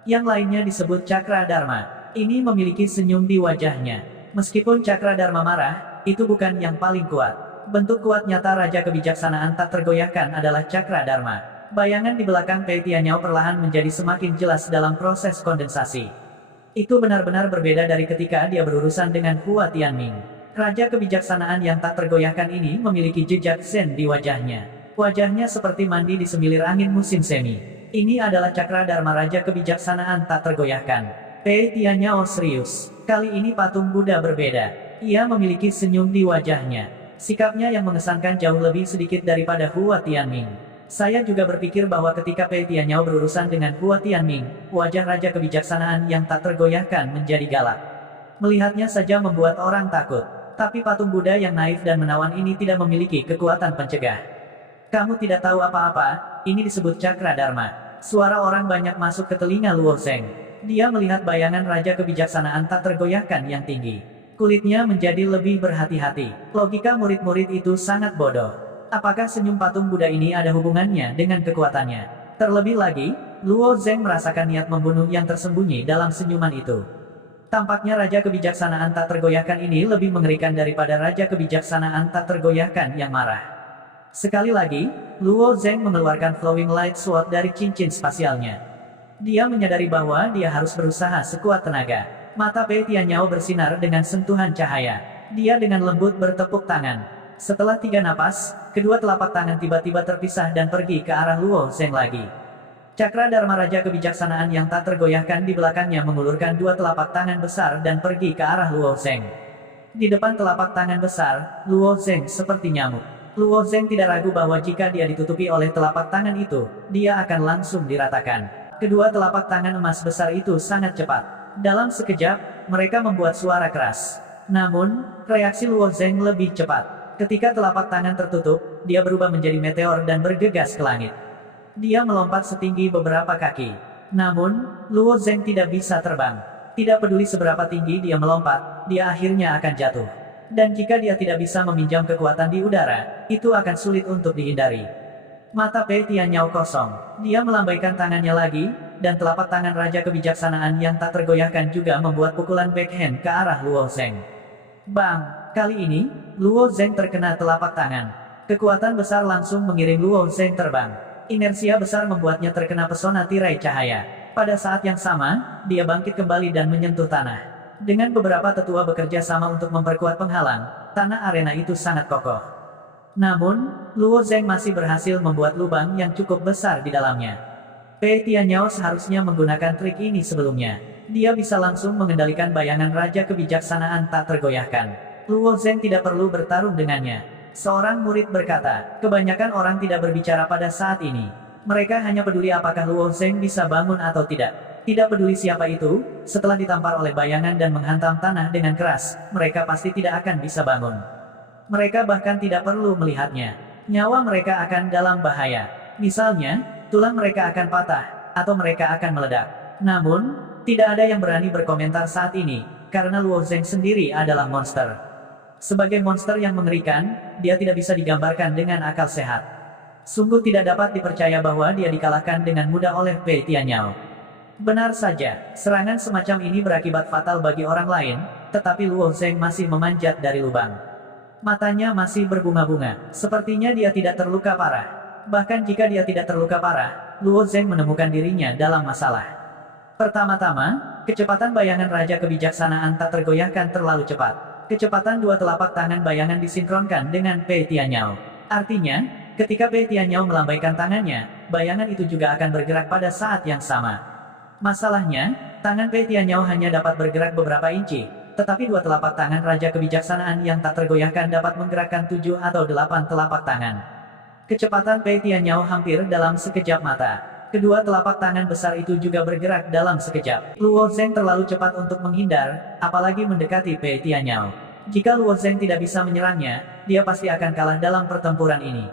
Yang lainnya disebut Cakra Dharma. Ini memiliki senyum di wajahnya. Meskipun Cakra Dharma marah, itu bukan yang paling kuat. Bentuk kuat nyata Raja Kebijaksanaan tak tergoyahkan adalah Cakra Dharma. Bayangan di belakang Pei Tianyao perlahan menjadi semakin jelas dalam proses kondensasi. Itu benar-benar berbeda dari ketika dia berurusan dengan Hua Tianming. Raja Kebijaksanaan yang tak tergoyahkan ini memiliki jejak Zen di wajahnya. Wajahnya seperti mandi di semilir angin musim semi. Ini adalah Cakra Dharma Raja Kebijaksanaan tak tergoyahkan. Pei Tianyao serius. Kali ini patung Buddha berbeda. Ia memiliki senyum di wajahnya. Sikapnya yang mengesankan jauh lebih sedikit daripada Hua Tianming. Saya juga berpikir bahwa ketika Pei Tianyao berurusan dengan Hua Tianming, wajah Raja Kebijaksanaan yang tak tergoyahkan menjadi galak. Melihatnya saja membuat orang takut. Tapi patung Buddha yang naif dan menawan ini tidak memiliki kekuatan pencegah. Kamu tidak tahu apa-apa, ini disebut Cakra Dharma. Suara orang banyak masuk ke telinga Luo Zeng. Dia melihat bayangan Raja Kebijaksanaan tak tergoyahkan yang tinggi. Kulitnya menjadi lebih berhati-hati. Logika murid-murid itu sangat bodoh. Apakah senyum patung Buddha ini ada hubungannya dengan kekuatannya? Terlebih lagi, Luo Zeng merasakan niat membunuh yang tersembunyi dalam senyuman itu. Tampaknya Raja Kebijaksanaan tak tergoyahkan ini lebih mengerikan daripada Raja Kebijaksanaan tak tergoyahkan yang marah. Sekali lagi, Luo Zheng mengeluarkan Flowing Light Sword dari cincin spasialnya. Dia menyadari bahwa dia harus berusaha sekuat tenaga. Mata Pei Tianyao bersinar dengan sentuhan cahaya. Dia dengan lembut bertepuk tangan. Setelah 3 napas, kedua telapak tangan tiba-tiba terpisah dan pergi ke arah Luo Zheng lagi. Cakra Dharma Raja Kebijaksanaan yang tak tergoyahkan di belakangnya mengulurkan 2 telapak tangan besar dan pergi ke arah Luo Zheng. Di depan telapak tangan besar, Luo Zheng seperti nyamuk. Luo Zheng tidak ragu bahwa jika dia ditutupi oleh telapak tangan itu, dia akan langsung diratakan. Kedua telapak tangan emas besar itu sangat cepat. Dalam sekejap, mereka membuat suara keras. Namun, reaksi Luo Zheng lebih cepat. Ketika telapak tangan tertutup, dia berubah menjadi meteor dan bergegas ke langit. Dia melompat setinggi beberapa kaki. Namun, Luo Zheng tidak bisa terbang. Tidak peduli seberapa tinggi dia melompat, dia akhirnya akan jatuh. Dan jika dia tidak bisa meminjam kekuatan di udara, itu akan sulit untuk dihindari. Mata Pei Tianyao kosong. Dia melambaikan tangannya lagi, dan telapak tangan Raja Kebijaksanaan yang tak tergoyahkan juga membuat pukulan backhand ke arah Luo Zheng. Bang! Kali ini, Luo Zheng terkena telapak tangan. Kekuatan besar langsung mengirim Luo Zheng terbang. Inersia besar membuatnya terkena pesona tirai cahaya. Pada saat yang sama, dia bangkit kembali dan menyentuh tanah. Dengan beberapa tetua bekerja sama untuk memperkuat penghalang, tanah arena itu sangat kokoh. Namun, Luo Zheng masih berhasil membuat lubang yang cukup besar di dalamnya. Pei Tianyao seharusnya menggunakan trik ini sebelumnya. Dia bisa langsung mengendalikan bayangan Raja Kebijaksanaan tak tergoyahkan. Luo Zheng tidak perlu bertarung dengannya. Seorang murid berkata, kebanyakan orang tidak berbicara pada saat ini. Mereka hanya peduli apakah Luo Zheng bisa bangun atau tidak. Tidak peduli siapa itu, setelah ditampar oleh bayangan dan menghantam tanah dengan keras, mereka pasti tidak akan bisa bangun. Mereka bahkan tidak perlu melihatnya. Nyawa mereka akan dalam bahaya. Misalnya, tulang mereka akan patah, atau mereka akan meledak. Namun, tidak ada yang berani berkomentar saat ini, karena Luo Zheng sendiri adalah monster. Sebagai monster yang mengerikan, dia tidak bisa digambarkan dengan akal sehat. Sungguh tidak dapat dipercaya bahwa dia dikalahkan dengan mudah oleh Pei Tianyao. Benar saja, serangan semacam ini berakibat fatal bagi orang lain, tetapi Luo Zheng masih memanjat dari lubang. Matanya masih berbunga-bunga, sepertinya dia tidak terluka parah. Bahkan jika dia tidak terluka parah, Luo Zheng menemukan dirinya dalam masalah. Pertama-tama, kecepatan bayangan Raja Kebijaksanaan tak tergoyahkan terlalu cepat. Kecepatan 2 telapak tangan bayangan disinkronkan dengan Pei Tianyao. Artinya, ketika Pei Tianyao melambaikan tangannya, bayangan itu juga akan bergerak pada saat yang sama. Masalahnya, tangan Pei Tianyao hanya dapat bergerak beberapa inci, tetapi 2 telapak tangan Raja Kebijaksanaan yang tak tergoyahkan dapat menggerakkan 7 atau 8 telapak tangan. Kecepatan Pei Tianyao hampir dalam sekejap mata. Kedua telapak tangan besar itu juga bergerak dalam sekejap. Luo Zheng terlalu cepat untuk menghindar, apalagi mendekati Pei Tianyao. Jika Luo Zheng tidak bisa menyerangnya, dia pasti akan kalah dalam pertempuran ini.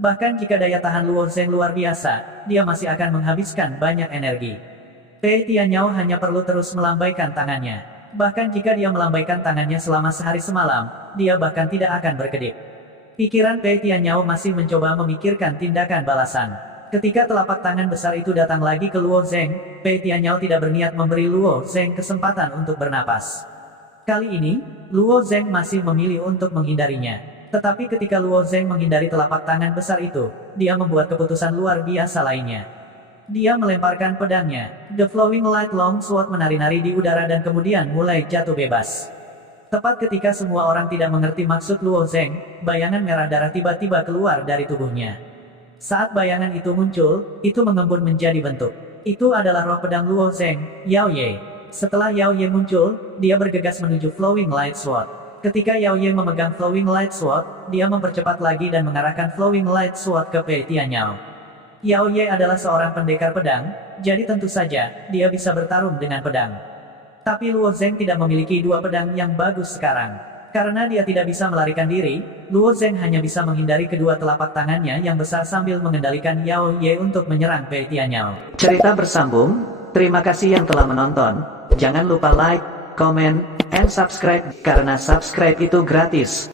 Bahkan jika daya tahan Luo Zheng luar biasa, dia masih akan menghabiskan banyak energi. Pei Tianyao hanya perlu terus melambaikan tangannya. Bahkan jika dia melambaikan tangannya selama sehari semalam, dia bahkan tidak akan berkedip. Pikiran Pei Tianyao masih mencoba memikirkan tindakan balasan. Ketika telapak tangan besar itu datang lagi ke Luo Zheng, Pei Tianyao tidak berniat memberi Luo Zheng kesempatan untuk bernapas. Kali ini, Luo Zheng masih memilih untuk menghindarinya. Tetapi ketika Luo Zheng menghindari telapak tangan besar itu, dia membuat keputusan luar biasa lainnya. Dia melemparkan pedangnya. The Flowing Light Long Sword menari-nari di udara dan kemudian mulai jatuh bebas. Tepat ketika semua orang tidak mengerti maksud Luo Zheng, bayangan merah darah tiba-tiba keluar dari tubuhnya. Saat bayangan itu muncul, itu mengembun menjadi bentuk. Itu adalah roh pedang Luo Zheng, Yao Ye. Setelah Yao Ye muncul, dia bergegas menuju Flowing Light Sword. Ketika Yao Ye memegang Flowing Light Sword, dia mempercepat lagi dan mengarahkan Flowing Light Sword ke Pei Tianyao. Yao Ye adalah seorang pendekar pedang, jadi tentu saja, dia bisa bertarung dengan pedang. Tapi Luo Zheng tidak memiliki 2 pedang yang bagus sekarang. Karena dia tidak bisa melarikan diri, Luo Zheng hanya bisa menghindari kedua telapak tangannya yang besar sambil mengendalikan Yao Ye untuk menyerang Pei Tianyao. Cerita bersambung, terima kasih yang telah menonton. Jangan lupa like, comment, and subscribe, karena subscribe itu gratis.